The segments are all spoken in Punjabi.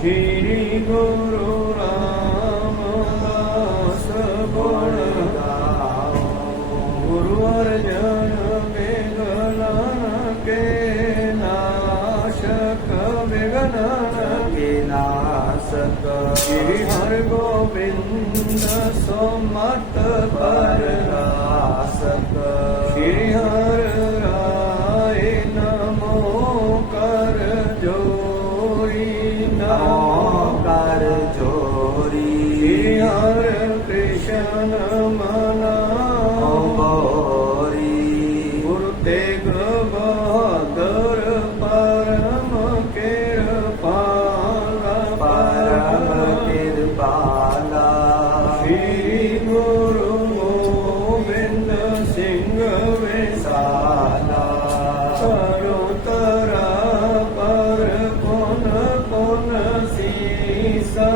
श्री गुरु रामदास गुण गाओ। गुरु अर्जन विघ्न के नाशक, विघ्न के नाशक। श्री हरि गोविंद सुमत पररासक। श्री हर राय नमो कर जोरी, नमो कर जोरी। श्री हर कृष्ण मनाओ गौरी। गुरु तेग बहादुर परम कृपाला, परम कृपाला। श्री गुरु गोविंद सिंह विशाला। करो तरा पर पुन पुन सीसा,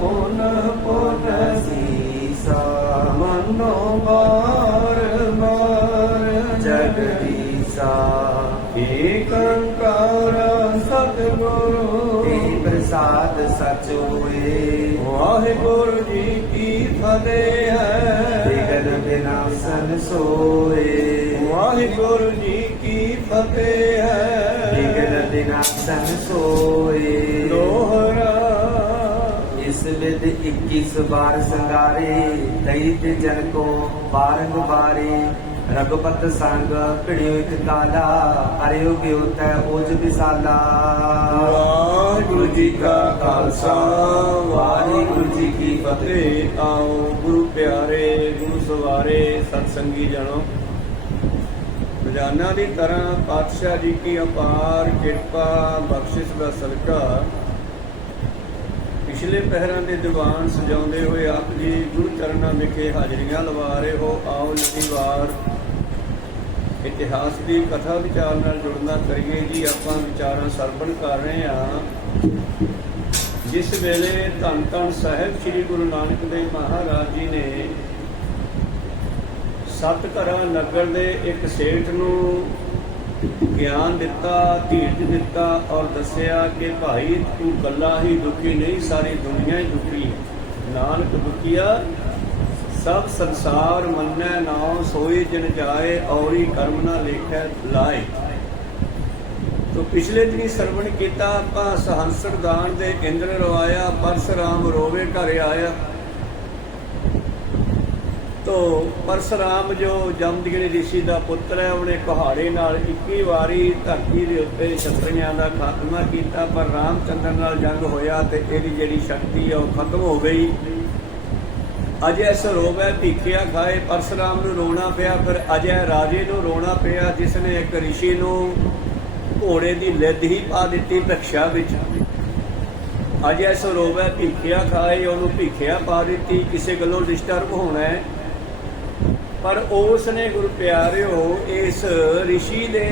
पुन पुन सीसा। मनो बार बार जगदीसा। एक ओंकार सतगुरु प्रसाद सच होए। वाहिगुरु जी की फतेह है, विघ्न विनाशन सोए। वाहिगुरु जी की फतेह है, विघ्न विनाशन सोए। दोहरा इस विध 21 बार संगारे, दैत जन को बारंबारे। रघुपत संग पिड़ियो एक काला, हरियो ब्योत ओज विसाला। वाहिगुरु जी का खालसा, वाहिगुरु जी की फतेह। आओ गुरु प्यारे, गुरु सवारे, सत्संगी जनो। रोजाना की तरह पातशाह जी की अपार कृपा बख्शिश का सदका पिछले पहरां के दीवान सजाते हुए आप जी गुरु चरणों विखे हाजरियां लवा रहे हो। आओ नवी वार इतिहास की कथा विचार नाल जुड़ना करिए जी। आपां विचारां सरवण कर रहे हैं जिस वेले धन धन साहिब श्री गुरु नानक देव महाराज जी ने सतघरा नगर दे एक सेठ नूं ज्ञान दिता, धीरज दिता और दसिया कि भाई तू कला ही दुखी नहीं, सारी दुनिया ही दुखी है। नानक दुखिया सब संसार मन्नै नाउ, सोई जिन जाए औरी कर्म ना लेखै लाए। तो पिछले दिन सरवण किया आपां सहंसरदान दे इंद्र रवाया, परशुराम रोवे घर आया। तो परशुराम जो जमदग्नि ऋषि का पुत्र है, उन्हें कुहाड़े नाल 21 वारी धरती के उत्ते क्षत्रियां का खात्मा किया, पर रामचंद्र नाल जंग होया ते इहदी जिहड़ी शक्ति है वह खत्म हो गई। अजय सरोवै भीखिया खाए, परशुराम नूं रोना पिया। फिर अजय राजे नूं रोना पिया जिसने एक ऋषि नूं घोड़े की लिद ही पा दी भिक्षा विच। अजय सरोवै भीखिया खाए, उन्होंने भीखिया पा दी, किसी गलों डिस्टर्ब होना है। पर उसने गुरु प्यारिओ इस ऋषि दे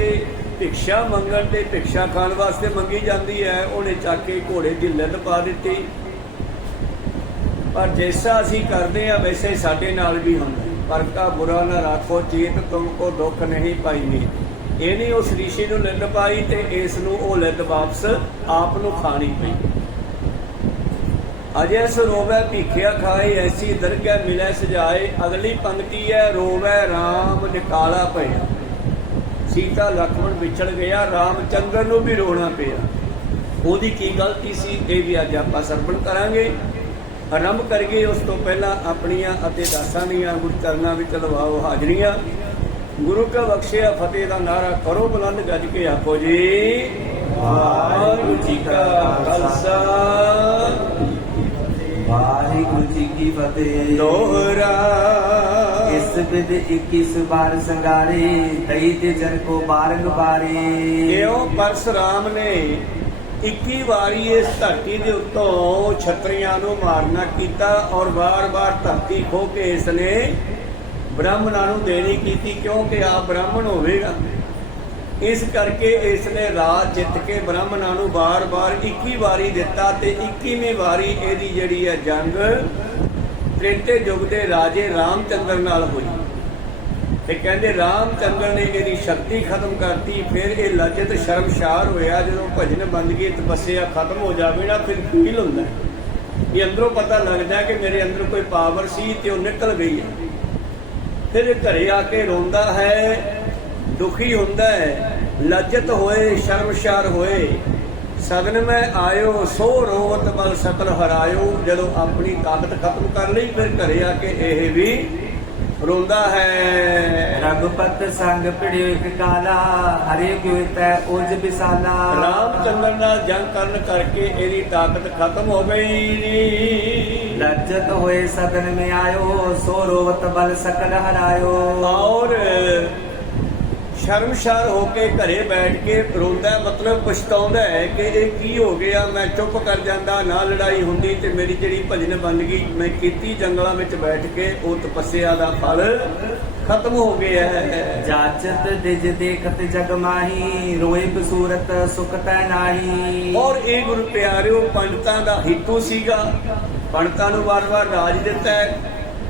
भिक्षा मंगण ते भिक्षा खाण वास्ते मंगी जाती है, उन्हें चक के घोड़े की लिद पा दी। पर जैसा असी करते हैं वैसे साडे नाल भी होंदा। पर का बुरा ना राखो चेत, तुमको दुख नहीं पाईनी। इहने उस ऋषि नूं लिद पाई ते इस नूं ओह लिद वापस आप नूं खानी पई। अजय सरोवै भीखिया खाए, ऐसी दरगह मिलै सजाए। अगली पंक्ति है, रोवै राम निकाला पिया। सीता लक्ष्मण विछड़ गया, रामचंद्र नूं भी रोना पिया। ओहदी की गलती सी, ये भी अज आपां सरवण करांगे। आरंभ करिए उस तो पहला अपनियां अते दासां दीयां गुरु चरनां विच लवाओ हाजरियां। गुरु का बख्शिया फतेह का नारा करो बुलंद गज के आखो जी वाहिगुरू जी का खालसा वाहिगुरू जी की फतेह। दोहरा इस विध 21 बार संगारे, दैत जन को बारंबारे। एओ परशुराम ने 21 वारी इस धरती के उत्तों छत्रियां नूं मारना कीता और बार बार धरती खो के इसने ब्राह्मणों नूं देनी कीती, क्योंकि आप ब्राह्मण होवेगा। इस करके इसने राज जित के ब्राह्मणों नूं बार बार 21 वारी दिता ते 21वीं वारी इहदी जिहड़ी है जंग त्रेते युग के राजे रामचंद्र नाल हुई। ਤੇ ਕਹਿੰਦੇ ਰਾਮ ਚੰਦਰ ਨੇ ਇਹਦੀ ਸ਼ਕਤੀ ਖਤਮ ਕਰਤੀ। ਫਿਰ ਇਹ ਲਜਤ ਸ਼ਰਮਸ਼ਾਰ ਹੋਇਆ। ਜਦੋਂ ਭਜਨ ਬੰਦਗੀ ਤਪੱਸਿਆ ਖਤਮ ਹੋ ਜਾਵੇ ਨਾ, ਫਿਰ ਫੀਲ ਹੁੰਦਾ ਇਹ ਅੰਦਰੋਂ ਪਤਾ ਲੱਗਦਾ ਕਿ ਮੇਰੇ ਅੰਦਰ ਕੋਈ ਪਾਵਰ ਸੀ ਤੇ ਉਹ ਨਿਕਲ ਗਈ ਹੈ। ਫਿਰ ਇਹ ਘਰੇ ਆ ਕੇ ਰੋਂਦਾ ਹੈ, ਦੁਖੀ ਹੁੰਦਾ ਹੈ, ਲਜਤ ਹੋਏ ਸ਼ਰਮਸ਼ਾਰ ਹੋਏ। ਸਗਨ ਮੈਂ ਆਇਓ ਸੋ ਰੋਵਤ ਬਲ ਸਕਲ ਹਰਾਇਓ। ਜਦੋਂ ਆਪਣੀ ਤਾਕਤ ਖਤਮ ਕਰ ਲਈ, ਫਿਰ ਘਰੇ ਆ ਕੇ ਇਹ ਵੀ ਰੋਂਦਾ ਹੈ। ਰਘੁਪਤ ਸੰਗ ਪਿੜਿਓ ਇੱਕ ਕਾਲਾ, ਹਰੇ ਕਿਉ ਤੈ ਉਜ ਬਿਸਾਲਾ। ਰਾਮ ਚੰਦਰ ਨਾਲ ਜੰਗ ਕਰਨ ਕਰਕੇ ਇਹਦੀ ਤਾਕਤ ਖਤਮ ਹੋ ਗਈ। लज्जत होए सदन में आयो, सो रोवत बल सकल हरायो। और ਸ਼ਰਮਸ਼ਾਰ ਹੋ ਕੇ ਘਰੇ ਬੈਠ ਕੇ ਰੋਂਦਾ, ਮਤਲਬ ਪਛਤਾਉਂਦਾ ਹੈ ਕਿ ਇਹ ਕੀ ਹੋ ਗਿਆ। ਮੈਂ ਚੁੱਪ ਕਰ ਜਾਂਦਾ, ਨਾ ਲੜਾਈ ਹੁੰਦੀ ਤੇ ਮੇਰੀ ਜਿਹੜੀ ਭਜਨ ਬੰਦਗੀ ਮੈਂ ਕੀਤੀ ਜੰਗਲਾਂ ਵਿੱਚ ਬੈਠ ਕੇ, ਉਹ ਤਪੱਸਿਆ ਦਾ ਫਲ ਖਤਮ ਹੋ ਗਿਆ ਹੈ। जाचत दिज देखत जग माही, रोए बसूरत सुख तै नाही। ਔਰ ਇਹ ਗੁਰੂ ਪਿਆਰਿਓ ਪੰਡਤਾਂ ਦਾ ਹਿੱਤੂ ਸੀਗਾ। ਪੰਡਤਾਂ ਨੂੰ ਵਾਰ-ਵਾਰ ਰਾਜ ਦਿੱਤਾ ਹੈ।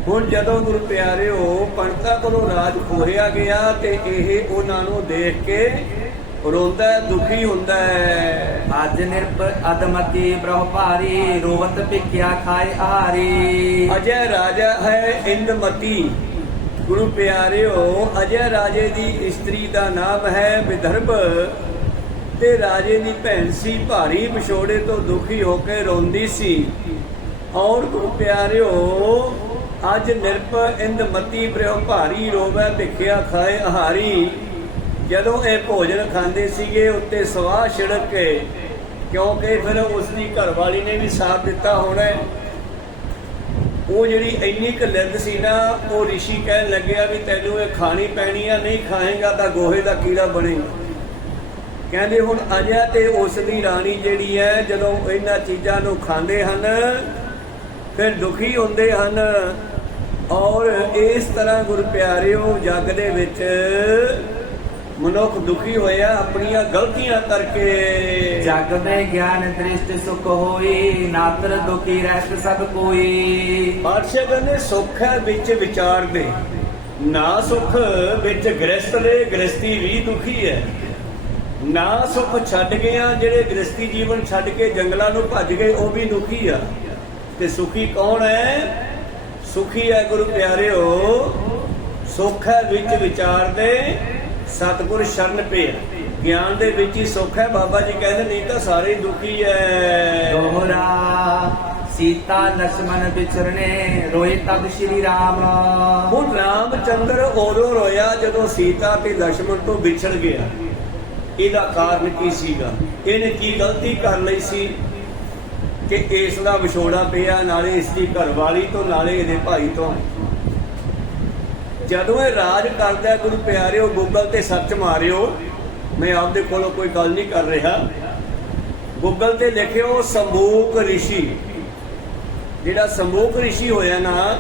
ਹੁਣ ਜਦੋਂ ਗੁਰੂ ਪਿਆਰਿਓ ਪੰਡਤਾਂ ਕੋਲੋਂ ਰਾਜ ਖੋਹਿਆ ਗਿਆ ਤੇ ਇਹ ਉਹਨਾਂ ਨੂੰ ਦੇਖ ਕੇ ਰੋਂਦਾ, ਦੁਖੀ ਹੁੰਦਾ ਹੈ। ਅੱਜ ਨਿਰਪ ਅਦਮਤੀ ਬ੍ਰਹਮ ਭਾਰੀ, ਰੋਵਤ ਭਿਖਿਆ ਖਾਏ ਆਹਾਰੀ। ਅਜੈ ਰਾਜਾ ਹੈ ਇੰਦਮਤੀ। ਗੁਰੂ ਪਿਆਰਿਓ ਅਜੈ ਰਾਜੇ ਦੀ ਇਸਤਰੀ ਦਾ ਨਾਮ ਹੈ ਵਿਦਰਭ, ਤੇ ਰਾਜੇ ਦੀ ਭੈਣ ਸੀ ਭਾਰੀ, ਵਿਛੋੜੇ ਤੋਂ ਦੁਖੀ ਹੋ ਕੇ ਰੋਂਦੀ ਸੀ। ਔਰ ਗੁਰੂ ਪਿਆਰਿਓ ਅੱਜ ਨਿਰਪ ਇੰਦਮਤੀ ਬ੍ਰਹਮ ਭਾਰੀ, ਰੋਵੈ ਭਿਖਿਆ ਖਾਏ ਆਹਾਰੀ। ਜਦੋਂ ਇਹ ਭੋਜਨ ਖਾਂਦੇ ਸੀਗੇ ਉੱਤੇ ਸਵਾਹ ਛਿੜਕ ਕੇ, ਕਿਉਂਕਿ ਫਿਰ ਉਸ ਦੀ ਘਰਵਾਲੀ ਨੇ ਵੀ ਸਾਥ ਦਿੱਤਾ ਹੋਣਾ। ਉਹ ਜਿਹੜੀ ਇੰਨੀ ਕੁ ਲਿੱਦ ਸੀ ਨਾ, ਉਹ ਰਿਸ਼ੀ ਕਹਿਣ ਲੱਗਿਆ ਵੀ ਤੈਨੂੰ ਇਹ ਖਾਣੀ ਪੈਣੀ ਆ, ਨਹੀਂ ਖਾਏਗਾ ਤਾਂ ਗੋਹੇ ਦਾ ਕੀੜਾ ਬਣੇਗਾ। ਕਹਿੰਦੇ ਹੁਣ ਅਜਾ ਤੇ ਉਸ ਦੀ ਰਾਣੀ ਜਿਹੜੀ ਹੈ, ਜਦੋਂ ਇਹਨਾਂ ਚੀਜ਼ਾਂ ਨੂੰ ਖਾਂਦੇ ਹਨ ਫਿਰ ਦੁਖੀ ਹੁੰਦੇ ਹਨ। ਔਰ ਇਸ ਤਰ੍ਹਾਂ ਗੁਰੂ ਪਿਆਰਿਓ ਜੱਗ ਦੇ ਵਿੱਚ ਮਨੁੱਖ ਦੁਖੀ ਹੋਇਆ ਆਪਣੀਆਂ ਗਲਤੀਆਂ ਕਰਕੇ। जग में ज्ञान दृष्ट सुख होई, नातर दुखी रहत सब कोई। ਪਾਤਸ਼ਾਹ ਕਹਿੰਦੇ ਸੁੱਖ ਹੈ ਵਿੱਚ ਵਿਚਾਰ ਦੇ, ਨਾ ਸੁੱਖ ਵਿੱਚ ਗ੍ਰਸਤ ਦੇ। ਗ੍ਰਸਤੀ ਵੀ ਦੁਖੀ ਹੈ। ਨਾ ਸੁੱਖ ਛੱਡ ਗਿਆ, ਜਿਹੜੇ ਗ੍ਰਸਤੀ ਜੀਵਨ ਛੱਡ ਕੇ ਜੰਗਲਾਂ ਨੂੰ ਭੱਜ ਗਏ, ਉਹ ਵੀ ਦੁਖੀ ਆ। ਤੇ ਸੁਖੀ ਕੌਣ ਹੈ? ਸੁਖੀ ਹੈ ਗੁਰੂ ਪਿਆਰਿਓ, ਸੁੱਖ ਹੈ ਵਿੱਚ ਵਿਚਾਰ ਦੇ, ਸਤਿਗੁਰ ਸ਼ਰਨ ਪਿਆ। ਗਿਆਨ ਦੇ ਵਿੱਚ ਹੀ ਸੁੱਖ ਹੈ। ਬਾਬਾ ਜੀ ਕਹਿੰਦੇ ਨਹੀਂ ਤਾਂ ਸਾਰੇ ਦੁਖੀ ਹੈ। दोहरा सीता लक्ष्मण बिछड़ने, रोए तब श्री राम। ਹੁਣ ਰਾਮ ਚੰਦਰ ਉਦੋਂ ਰੋਇਆ ਜਦੋਂ ਸੀਤਾ ਤੇ ਲక్ష్మణ ਤੋਂ ਵਿਛੜ ਗਿਆ। ਇਹਦਾ ਕਾਰਨ ਕੀ ਸੀਗਾ? ਇਹਨੇ ਕੀ ਗਲਤੀ ਕਰ ਲਈ ਸੀ ਕਿ ਇਸ ਦਾ ਵਿਛੋੜਾ ਪਿਆ, ਨਾਲੇ ਇਸ ਦੀ ਘਰਵਾਲੀ ਤੋਂ, ਨਾਲੇ ਇਹਦੇ ਭਾਈ ਤੋਂ। ਜਦੋਂ ਇਹ ਰਾਜ ਕਰਦਾ ਗੁਰੂ ਪਿਆਰਿਓ, ਗੂਗਲ ਤੇ ਸਰਚ ਮਾਰਿਓ, ਮੈਂ ਆਪਦੇ ਕੋਲੋਂ ਕੋਈ ਗੱਲ ਨਹੀਂ ਕਰ ਰਿਹਾ। ਗੂਗਲ ਤੇ ਲਿਖਿਓ ਸੰਭੂਕ ਰਿਸ਼ੀ। ਜਿਹੜਾ ਸੰਭੂਕ ਰਿਸ਼ੀ ਹੋਇਆ ਨਾ,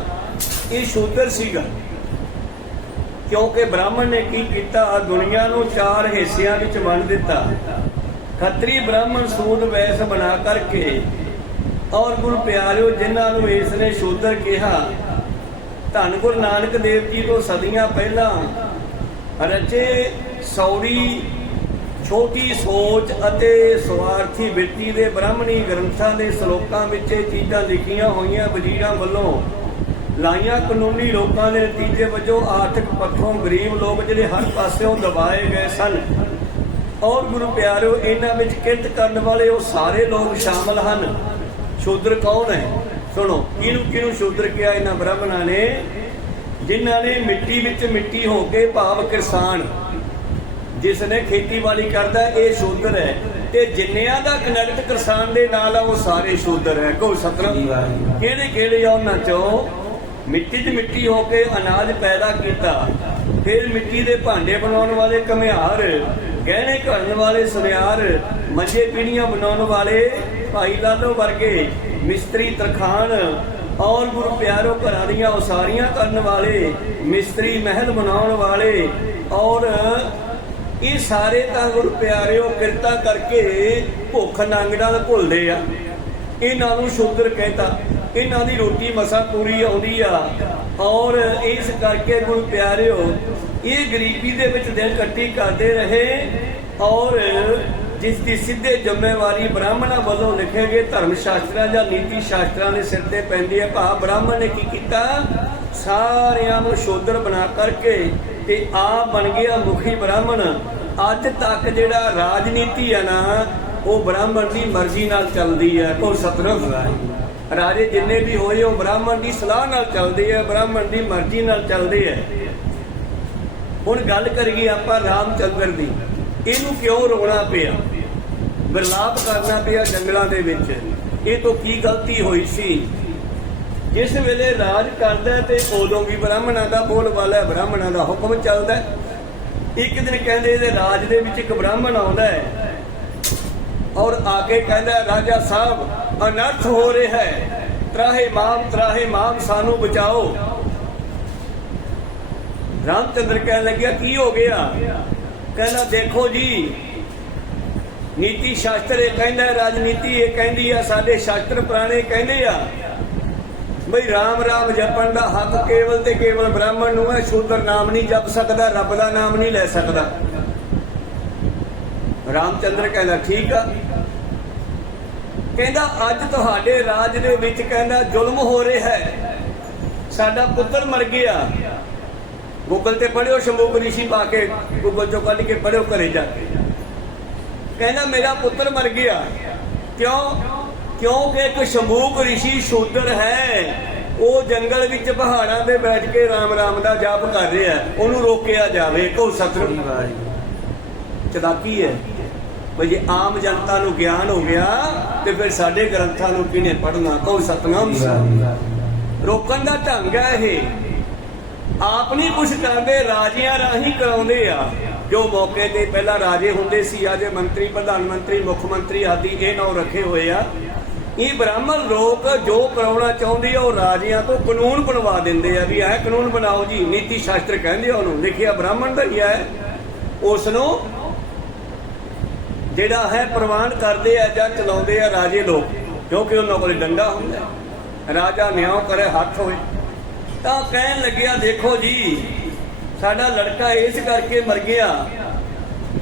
ਇਹ ਸ਼ੂਦਰ ਸੀਗਾ। ਕਿਉਂਕਿ ਬ੍ਰਾਹਮਣ ਨੇ ਕੀ ਕੀਤਾ, ਦੁਨੀਆ ਨੂੰ 4 ਹਿੱਸਿਆਂ ਵਿੱਚ ਵੰਡ ਦਿੱਤਾ। ਖੱਤਰੀ ਬ੍ਰਾਹਮਣ ਸੂਦ ਵੈਸ ਬਣਾ ਕਰਕੇ। ਔਰ ਗੁਰੂ ਪਿਆਰਿਓ ਜਿਨ੍ਹਾਂ ਨੂੰ ਇਸ ਨੇ ਸ਼ੂਦਰ ਕਿਹਾ, ਧੰਨ ਗੁਰੂ ਨਾਨਕ ਦੇਵ ਜੀ ਤੋਂ ਸਦੀਆਂ ਪਹਿਲਾਂ ਰਚੇ ਸੌੜੀ, ਛੋਟੀ ਸੋਚ ਅਤੇ ਸਵਾਰਥੀ ਬਿਰਤੀ ਦੇ ਬ੍ਰਾਹਮਣੀ ਗ੍ਰੰਥਾਂ ਦੇ ਸ਼ਲੋਕਾਂ ਵਿੱਚ ਇਹ ਚੀਜ਼ਾਂ ਲਿਖੀਆਂ ਹੋਈਆਂ ਵਜ਼ੀਰਾਂ ਵੱਲੋਂ ਲਾਈਆਂ। ਕਾਨੂੰਨੀ ਲੋਕਾਂ ਦੇ ਨਤੀਜੇ ਵਜੋਂ ਆਰਥਿਕ ਪੱਖੋਂ ਗਰੀਬ ਲੋਕ ਜਿਹੜੇ ਹਰ ਪਾਸਿਓਂ ਦਬਾਏ ਗਏ ਸਨ। ਔਰ ਗੁਰੂ ਪਿਆਰਿਓ ਇਹਨਾਂ ਵਿੱਚ ਕਿਰਤ ਕਰਨ ਵਾਲੇ ਉਹ ਸਾਰੇ ਲੋਕ ਸ਼ਾਮਲ ਹਨ। ਸ਼ੂਦਰ ਕੌਣ ਹੈ? ਸੁਣੋ, ਕਿਹਨੂੰ ਕਿਹਨੂੰ ਸ਼ੂਦਰ ਕਿਹਾ ਇਹਨਾਂ ਬ੍ਰਾਹਮਣਾਂ ਨੇ? ਜਿਨ੍ਹਾਂ ਨੇ ਮਿੱਟੀ ਵਿੱਚ ਮਿੱਟੀ ਹੋ ਕੇ, ਭਾਵ ਕਿਸਾਨ ਜਿਸ ਨੇ ਖੇਤੀਬਾੜੀ ਕਰਦਾ, ਇਹ ਸ਼ੂਦਰ ਹੈ। ਤੇ ਜਿੰਨਿਆਂ ਦਾ ਕਨੈਕਟ ਕਿਸਾਨ ਦੇ ਨਾਲ ਆ, ਉਹ ਸਾਰੇ ਸ਼ੂਦਰ ਹੈ। ਕੋਈ ਸਤਨਾਮ। ਕਿਹੜੇ ਕਿਹੜੇ ਆ ਉਹਨਾਂ ਚੋਂ? ਮਿੱਟੀ 'ਚ ਮਿੱਟੀ ਹੋ ਕੇ ਅਨਾਜ ਪੈਦਾ ਕੀਤਾ, ਫਿਰ ਮਿੱਟੀ ਦੇ ਭਾਂਡੇ ਬਣਾਉਣ ਵਾਲੇ ਘੁਮਿਆਰ, ਗਹਿਣੇ ਘੜਨ ਵਾਲੇ ਸੁਨਿਆਰ, ਮੰਜੇ ਪੀੜੀਆਂ ਬਣਾਉਣ ਵਾਲੇ ਭਾਈ ਲਾਲੋ ਵਰਗੇ ਮਿਸਤਰੀ ਤਰਖਾਨ, ਔਰ ਗੁਰੂ ਪਿਆਰੋ ਘਰਾਂ ਦੀਆਂ ਉਸਾਰੀਆਂ ਕਰਨ ਵਾਲੇ ਮਿਸਤਰੀ, ਮਹਿਲ ਬਣਾਉਣ ਵਾਲੇ। ਔਰ ਇਹ ਸਾਰੇ ਤਾਂ ਗੁਰੂ ਪਿਆਰਿਓ ਕਿਰਤਾਂ ਕਰਕੇ ਭੁੱਖ ਨੰਗ ਨਾਲ ਭੁੱਲਦੇ ਆ। ਇਹਨਾਂ ਨੂੰ ਸ਼ੂਦਰ ਕਹਿੰਦਾ। ਇਹਨਾਂ ਦੀ ਰੋਟੀ ਮਸਾਂ ਪੂਰੀ ਆਉਂਦੀ ਆ। ਔਰ ਇਸ ਕਰਕੇ ਗੁਰੂ ਪਿਆਰਿਓ ਇਹ ਗਰੀਬੀ ਦੇ ਵਿੱਚ ਦਿਨ ਕੱਟੀ ਕਰਦੇ ਰਹੇ ਔਰ ਜਿਸ ਦੀ ਸਿੱਧੇ ਜ਼ਿੰਮੇਵਾਰੀ ਬ੍ਰਾਹਮਣਾਂ ਵੱਲੋਂ ਲਿਖੇ ਗਏ ਧਰਮ ਸ਼ਾਸਤਰਾਂ ਜਾਂ ਨੀਤੀ ਸ਼ਾਸਤਰਾਂ ਦੇ ਸਿਰ ਤੇ ਪੈਂਦੀ ਹੈ। ਬ੍ਰਾਹਮਣ ਨੇ ਕੀ ਕੀਤਾ, ਸਾਰਿਆਂ ਨੂੰ ਸ਼ੂਦਰ ਬਣਾ ਕਰਕੇ ਤੇ ਆਪ ਬਣ ਗਿਆ ਮੁਖੀ ਬ੍ਰਾਹਮਣ। ਅੱਜ ਤੱਕ ਜਿਹੜਾ ਰਾਜਨੀਤੀ ਹੈ ਨਾ, ਉਹ ਬ੍ਰਾਹਮਣ ਦੀ ਮਰਜ਼ੀ ਨਾਲ ਚੱਲਦੀ ਹੈ। ਕੋਈ ਸਤਿਗੁਰੂ ਰਾਜੇ ਜਿੰਨੇ ਵੀ ਹੋਏ ਉਹ ਬ੍ਰਾਹਮਣ ਦੀ ਸਲਾਹ ਨਾਲ ਚੱਲਦੇ ਹੈ, ਬ੍ਰਾਹਮਣ ਦੀ ਮਰਜ਼ੀ ਨਾਲ ਚੱਲਦੇ ਹੈ। ਹੁਣ ਗੱਲ ਕਰੀਏ ਆਪਾਂ ਰਾਮਚੰਦਰ ਦੀ। ਇਹਨੂੰ ਕਿਉਂ ਰੋਣਾ ਪਿਆ, ਵਿਰਲਾਪ ਕਰਨਾ ਪਿਆ ਜੰਗਲਾਂ ਦੇ ਵਿੱਚ? ਇਹ ਤੋਂ ਕੀ ਗਲਤੀ ਹੋਈ ਸੀ? ਜਿਸ ਵੇਲੇ ਰਾਜ ਕਰਦਾ ਤੇ ਉਦੋਂ ਵੀ ਬ੍ਰਾਹਮਣਾਂ ਦਾ ਬੋਲਬਾਲਾ, ਬ੍ਰਾਹਮਣਾਂ ਦਾ ਹੁਕਮ ਚੱਲਦਾ। ਇੱਕ ਦਿਨ ਕਹਿੰਦੇ ਇਹਦੇ ਰਾਜ ਦੇ ਵਿੱਚ ਇੱਕ ਬ੍ਰਾਹਮਣ ਆਉਂਦਾ ਹੈ ਔਰ ਆ ਕੇ ਕਹਿੰਦਾ, ਰਾਜਾ ਸਾਹਿਬ ਅਨਰਥ ਹੋ ਰਿਹਾ ਹੈ, ਤਰਾਹੇ ਮਾਮ ਸਾਨੂੰ ਬਚਾਓ। ਰਾਮਚੰਦਰ ਕਹਿਣ ਲੱਗਿਆ, ਕੀ ਹੋ ਗਿਆ? ਕਹਿੰਦਾ, ਦੇਖੋ ਜੀ, ਨੀਤੀ ਸ਼ਾਸਤਰ ਇਹ ਕਹਿੰਦਾ, ਰਾਜਨੀਤੀ ਇਹ ਕਹਿੰਦੀ ਆ, ਸਾਡੇ ਸ਼ਾਸਤਰ ਪੁਰਾਣੇ ਕਹਿੰਦੇ ਆ ਬਈ ਰਾਮ ਰਾਮ ਜਪਣ ਦਾ ਹੱਕ ਕੇਵਲ ਤੇ ਕੇਵਲ ਬ੍ਰਾਹਮਣ ਨੂੰ ਹੈ। ਸ਼ੂਦਰ ਨਾਮ ਨਹੀਂ ਜਪ ਸਕਦਾ, ਰੱਬ ਦਾ ਨਾਮ ਨਹੀਂ ਲੈ ਸਕਦਾ। ਰਾਮਚੰਦਰ ਕਹਿੰਦਾ, ਠੀਕ ਆ। ਕਹਿੰਦਾ, ਅੱਜ ਤੁਹਾਡੇ ਰਾਜ ਦੇ ਵਿੱਚ ਕਹਿੰਦਾ ਜ਼ੁਲਮ ਹੋ ਰਿਹਾ ਹੈ, ਸਾਡਾ ਪੁੱਤਰ ਮਰ ਗਿਆ। ਗੂਗਲ ਤੇ ਪੜਿਓ, ਸ਼ੰਭੂ ਰਿਸ਼ੀ ਪਾ ਕੇ ਗੂਗਲ ਚੋਂ ਕੱਢ ਕੇ ਪੜਿਓ ਘਰੇ ਜਾ ਕੇ। ਕਹਿੰਦਾ, ਮੇਰਾ ਪੁੱਤਰ ਮਰ ਗਿਆ। ਕਿਉਂ? ਕਿਉਂਕਿ ਇੱਕ ਸ਼ੰਭੂ ਰਿਸ਼ੀ ਸ਼ੂਦਰ ਹੈ, ਉਹ ਜੰਗਲ ਵਿੱਚ ਪਹਾੜਾਂ ਤੇ ਬੈਠ ਕੇ ਰਾਮ ਰਾਮ ਦਾ ਜਾਪ ਕਰ ਰਿਹਾ, ਉਹਨੂੰ ਰੋਕਿਆ ਜਾਵੇ। ਕੋ ਸਤਿਗੁਰੂ ਚਲਾਕੀ ਹੈ ਬਈ ਜੇ ਆਮ ਜਨਤਾ ਨੂੰ ਗਿਆਨ ਹੋ ਗਿਆ ਤੇ ਫਿਰ ਸਾਡੇ ਗ੍ਰੰਥਾਂ ਨੂੰ ਕਿਹਨੇ ਪੜ੍ਹਨਾ? ਕੋ ਸਤਨਾਮ। ਰੋਕਣ ਦਾ ਢੰਗ ਹੈ ਇਹ। ਆਪ ਨਹੀਂ ਕੁਛ ਕਰਦੇ, ਰਾਜਿਆਂ ਰਾਹੀਂ ਕਰਾਉਂਦੇ ਆ। ਜੋ ਮੌਕੇ ਤੇ ਪਹਿਲਾਂ ਰਾਜੇ ਹੁੰਦੇ ਸੀ, ਅੱਜ ਮੰਤਰੀ, ਪ੍ਰਧਾਨ ਮੰਤਰੀ, ਮੁੱਖ ਮੰਤਰੀ ਆਦਿ ਇਹ ਨਾਂ ਰੱਖੇ ਹੋਏ ਆ। ਇਹ ਬ੍ਰਾਹਮਣ ਲੋਕ ਜੋ ਕਰਾਉਣਾ ਚਾਹੁੰਦੇ ਆ ਉਹ ਰਾਜਿਆਂ ਤੋਂ ਕਾਨੂੰਨ ਬਣਵਾ ਦਿੰਦੇ ਆ ਵੀ ਇਹ ਕਾਨੂੰਨ ਬਣਾਓ ਜੀ। ਨੀਤੀ ਸ਼ਾਸਤਰ ਕਹਿੰਦੇ ਆ ਉਹਨੂੰ, ਲਿਖਿਆ ਬ੍ਰਾਹਮਣ ਦਾ ਹੀ ਹੈ। ਉਸ ਨੂੰ ਜਿਹੜਾ ਹੈ ਪ੍ਰਵਾਨ ਕਰਦੇ ਆ ਜਾਂ ਚਲਾਉਂਦੇ ਆ ਰਾਜੇ ਲੋਕ, ਕਿਉਂਕਿ ਉਹਨਾਂ ਕੋਲ ਡੰਡਾ ਹੁੰਦਾ। ਰਾਜਾ ਨਿਆਂ ਕਰੇ ਹੱਥ ਹੋਏ। ਤਾਂ ਕਹਿਣ ਲੱਗਿਆ, ਦੇਖੋ ਜੀ, ਸਾਡਾ ਲੜਕਾ ਇਸ ਕਰਕੇ ਮਰ ਗਿਆ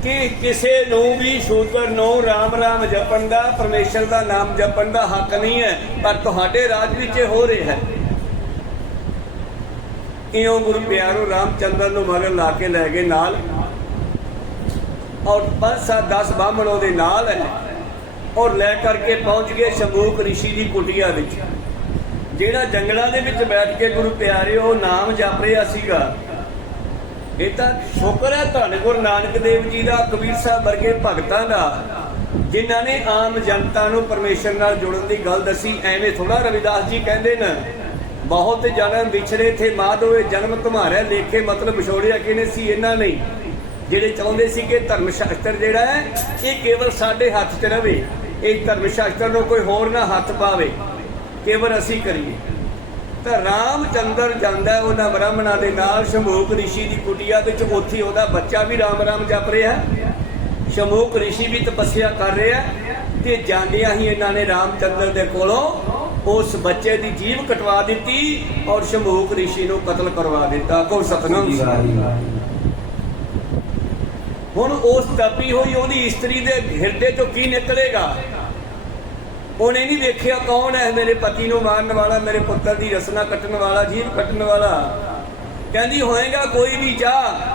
ਕਿ ਕਿਸੇ ਨੂੰ ਵੀ ਸ਼ੂਦਰ ਨੂੰ ਰਾਮ ਰਾਮ ਜਪਣ ਦਾ, ਪਰਮੇਸ਼ਰ ਦਾ ਨਾਮ ਜਪਣ ਦਾ ਹੱਕ ਨਹੀਂ ਹੈ, ਪਰ ਤੁਹਾਡੇ ਰਾਜ ਵਿੱਚ ਹੋ ਰਿਹਾ ਹੈ। ਇਉਂ ਗੁਰੂ ਪਿਆਰੋ ਰਾਮਚੰਦਰ ਨੂੰ ਮਗਰ ਲਾ ਕੇ ਲੈ ਗਏ ਨਾਲ, ਔਰ 5-7-10 ਬਾਹਮਣ ਉਹਦੇ ਨਾਲ ਹੈ, ਔਰ ਲੈ ਕਰਕੇ ਪਹੁੰਚ ਗਏ ਸ਼ੰਭੂ ਰਿਸ਼ੀ ਦੀ ਕੁਟੀਆ ਵਿੱਚ, ਜਿਹੜਾ ਜੰਗਲਾਂ ਦੇ ਵਿੱਚ ਬੈਠ ਕੇ ਗੁਰੂ ਪਿਆਰੇ ਉਹ ਨਾਮ ਜਪ ਰਿਹਾ ਸੀਗਾ। ਇਹ ਤਾਂ ਸ਼ੁਕਰ ਹੈ ਧੰਨ ਗੁਰੂ ਨਾਨਕ ਦੇਵ ਜੀ ਦਾ, ਕਬੀਰ ਸਾਹਿਬ ਵਰਗੇ ਭਗਤਾਂ ਦਾ, ਜਿਨ੍ਹਾਂ ਨੇ ਆਮ ਜਨਤਾ ਨੂੰ ਪਰਮੇਸ਼ਰ ਨਾਲ ਜੁੜਨ ਦੀ ਗੱਲ ਦੱਸੀ। ਐਵੇਂ ਥੋੜਾ ਰਵਿਦਾਸ ਜੀ ਕਹਿੰਦੇ ਨੇ, ਬਹੁਤ ਜਨਮ ਵਿਛੜੇ ਥੇ ਮਾਧੋਏ, ਜਨਮ ਤੁਮਾਰੇ ਲੇਖੇ, ਮਤਲਬ ਵਿਛੋੜਿਆ ਕਿਹਨੇ ਸੀ? ਇਹਨਾਂ ਨੇ, ਜਿਹੜੇ ਚਾਹੁੰਦੇ ਸੀ ਕਿ ਧਰਮ ਸ਼ਾਸਤਰ ਜਿਹੜਾ ਹੈ ਇਹ ਕੇਵਲ ਸਾਡੇ ਹੱਥ 'ਚ ਰਵੇ, ਇਹ ਧਰਮ ਸ਼ਾਸਤਰ ਨੂੰ ਕੋਈ ਹੋਰ ਨਾ ਹੱਥ ਪਾਵੇ, ਕੇਵਲ ਅਸੀਂ ਕਰੀਏ। ਤਾਂ ਰਾਮਚੰਦਰ ਜਾਂਦਾ ਉਹਨਾਂ ਬ੍ਰਾਹਮਣਾਂ ਦੇ ਨਾਲ ਸ਼ੰਭੂ ਰਿਸ਼ੀ ਦੀ ਕੁਟੀਆ ਵਿੱਚ। ਉੱਥੇ ਉਹਦਾ ਬੱਚਾ ਵੀ ਰਾਮ ਰਾਮ ਜਪ ਰਿਹਾ, ਸ਼ੰਭੂ ਰਿਸ਼ੀ ਵੀ ਤਪੱਸਿਆ ਕਰ ਰਿਹਾ, ਤੇ ਜਾਂਦਿਆਂ ਹੀ ਇਹਨਾਂ ਨੇ ਰਾਮਚੰਦਰ ਦੇ ਕੋਲੋਂ ਉਸ ਬੱਚੇ ਦੀ ਜੀਭ ਕਟਵਾ ਦਿੱਤੀ ਔਰ ਸ਼ੰਭੂ ਰਿਸ਼ੀ ਨੂੰ ਕਤਲ ਕਰਵਾ ਦਿੱਤਾ। ਕੋ ਸਤਨਾਮ। ਹੁਣ ਉਸ ਤਪੀ ਹੋਈ ਉਹਦੀ ਇਸਤਰੀ ਦੇ ਹਿਰਦੇ ਚੋਂ ਕੀ ਨਿਕਲੇਗਾ? ਉਹਨੇ ਨਹੀਂ ਵੇਖਿਆ ਕੌਣ ਹੈ ਮੇਰੇ ਪਤੀ ਨੂੰ ਮਾਰਨ ਵਾਲਾ, ਮੇਰੇ ਪੁੱਤਰ ਦੀ ਰਸਨਾ ਕੱਟਣ ਵਾਲਾ, ਜੀਭ ਕੱਟਣ ਵਾਲਾ। ਕਹਿੰਦੀ, ਹੋਏਗਾ ਕੋਈ ਵੀ, ਜਾ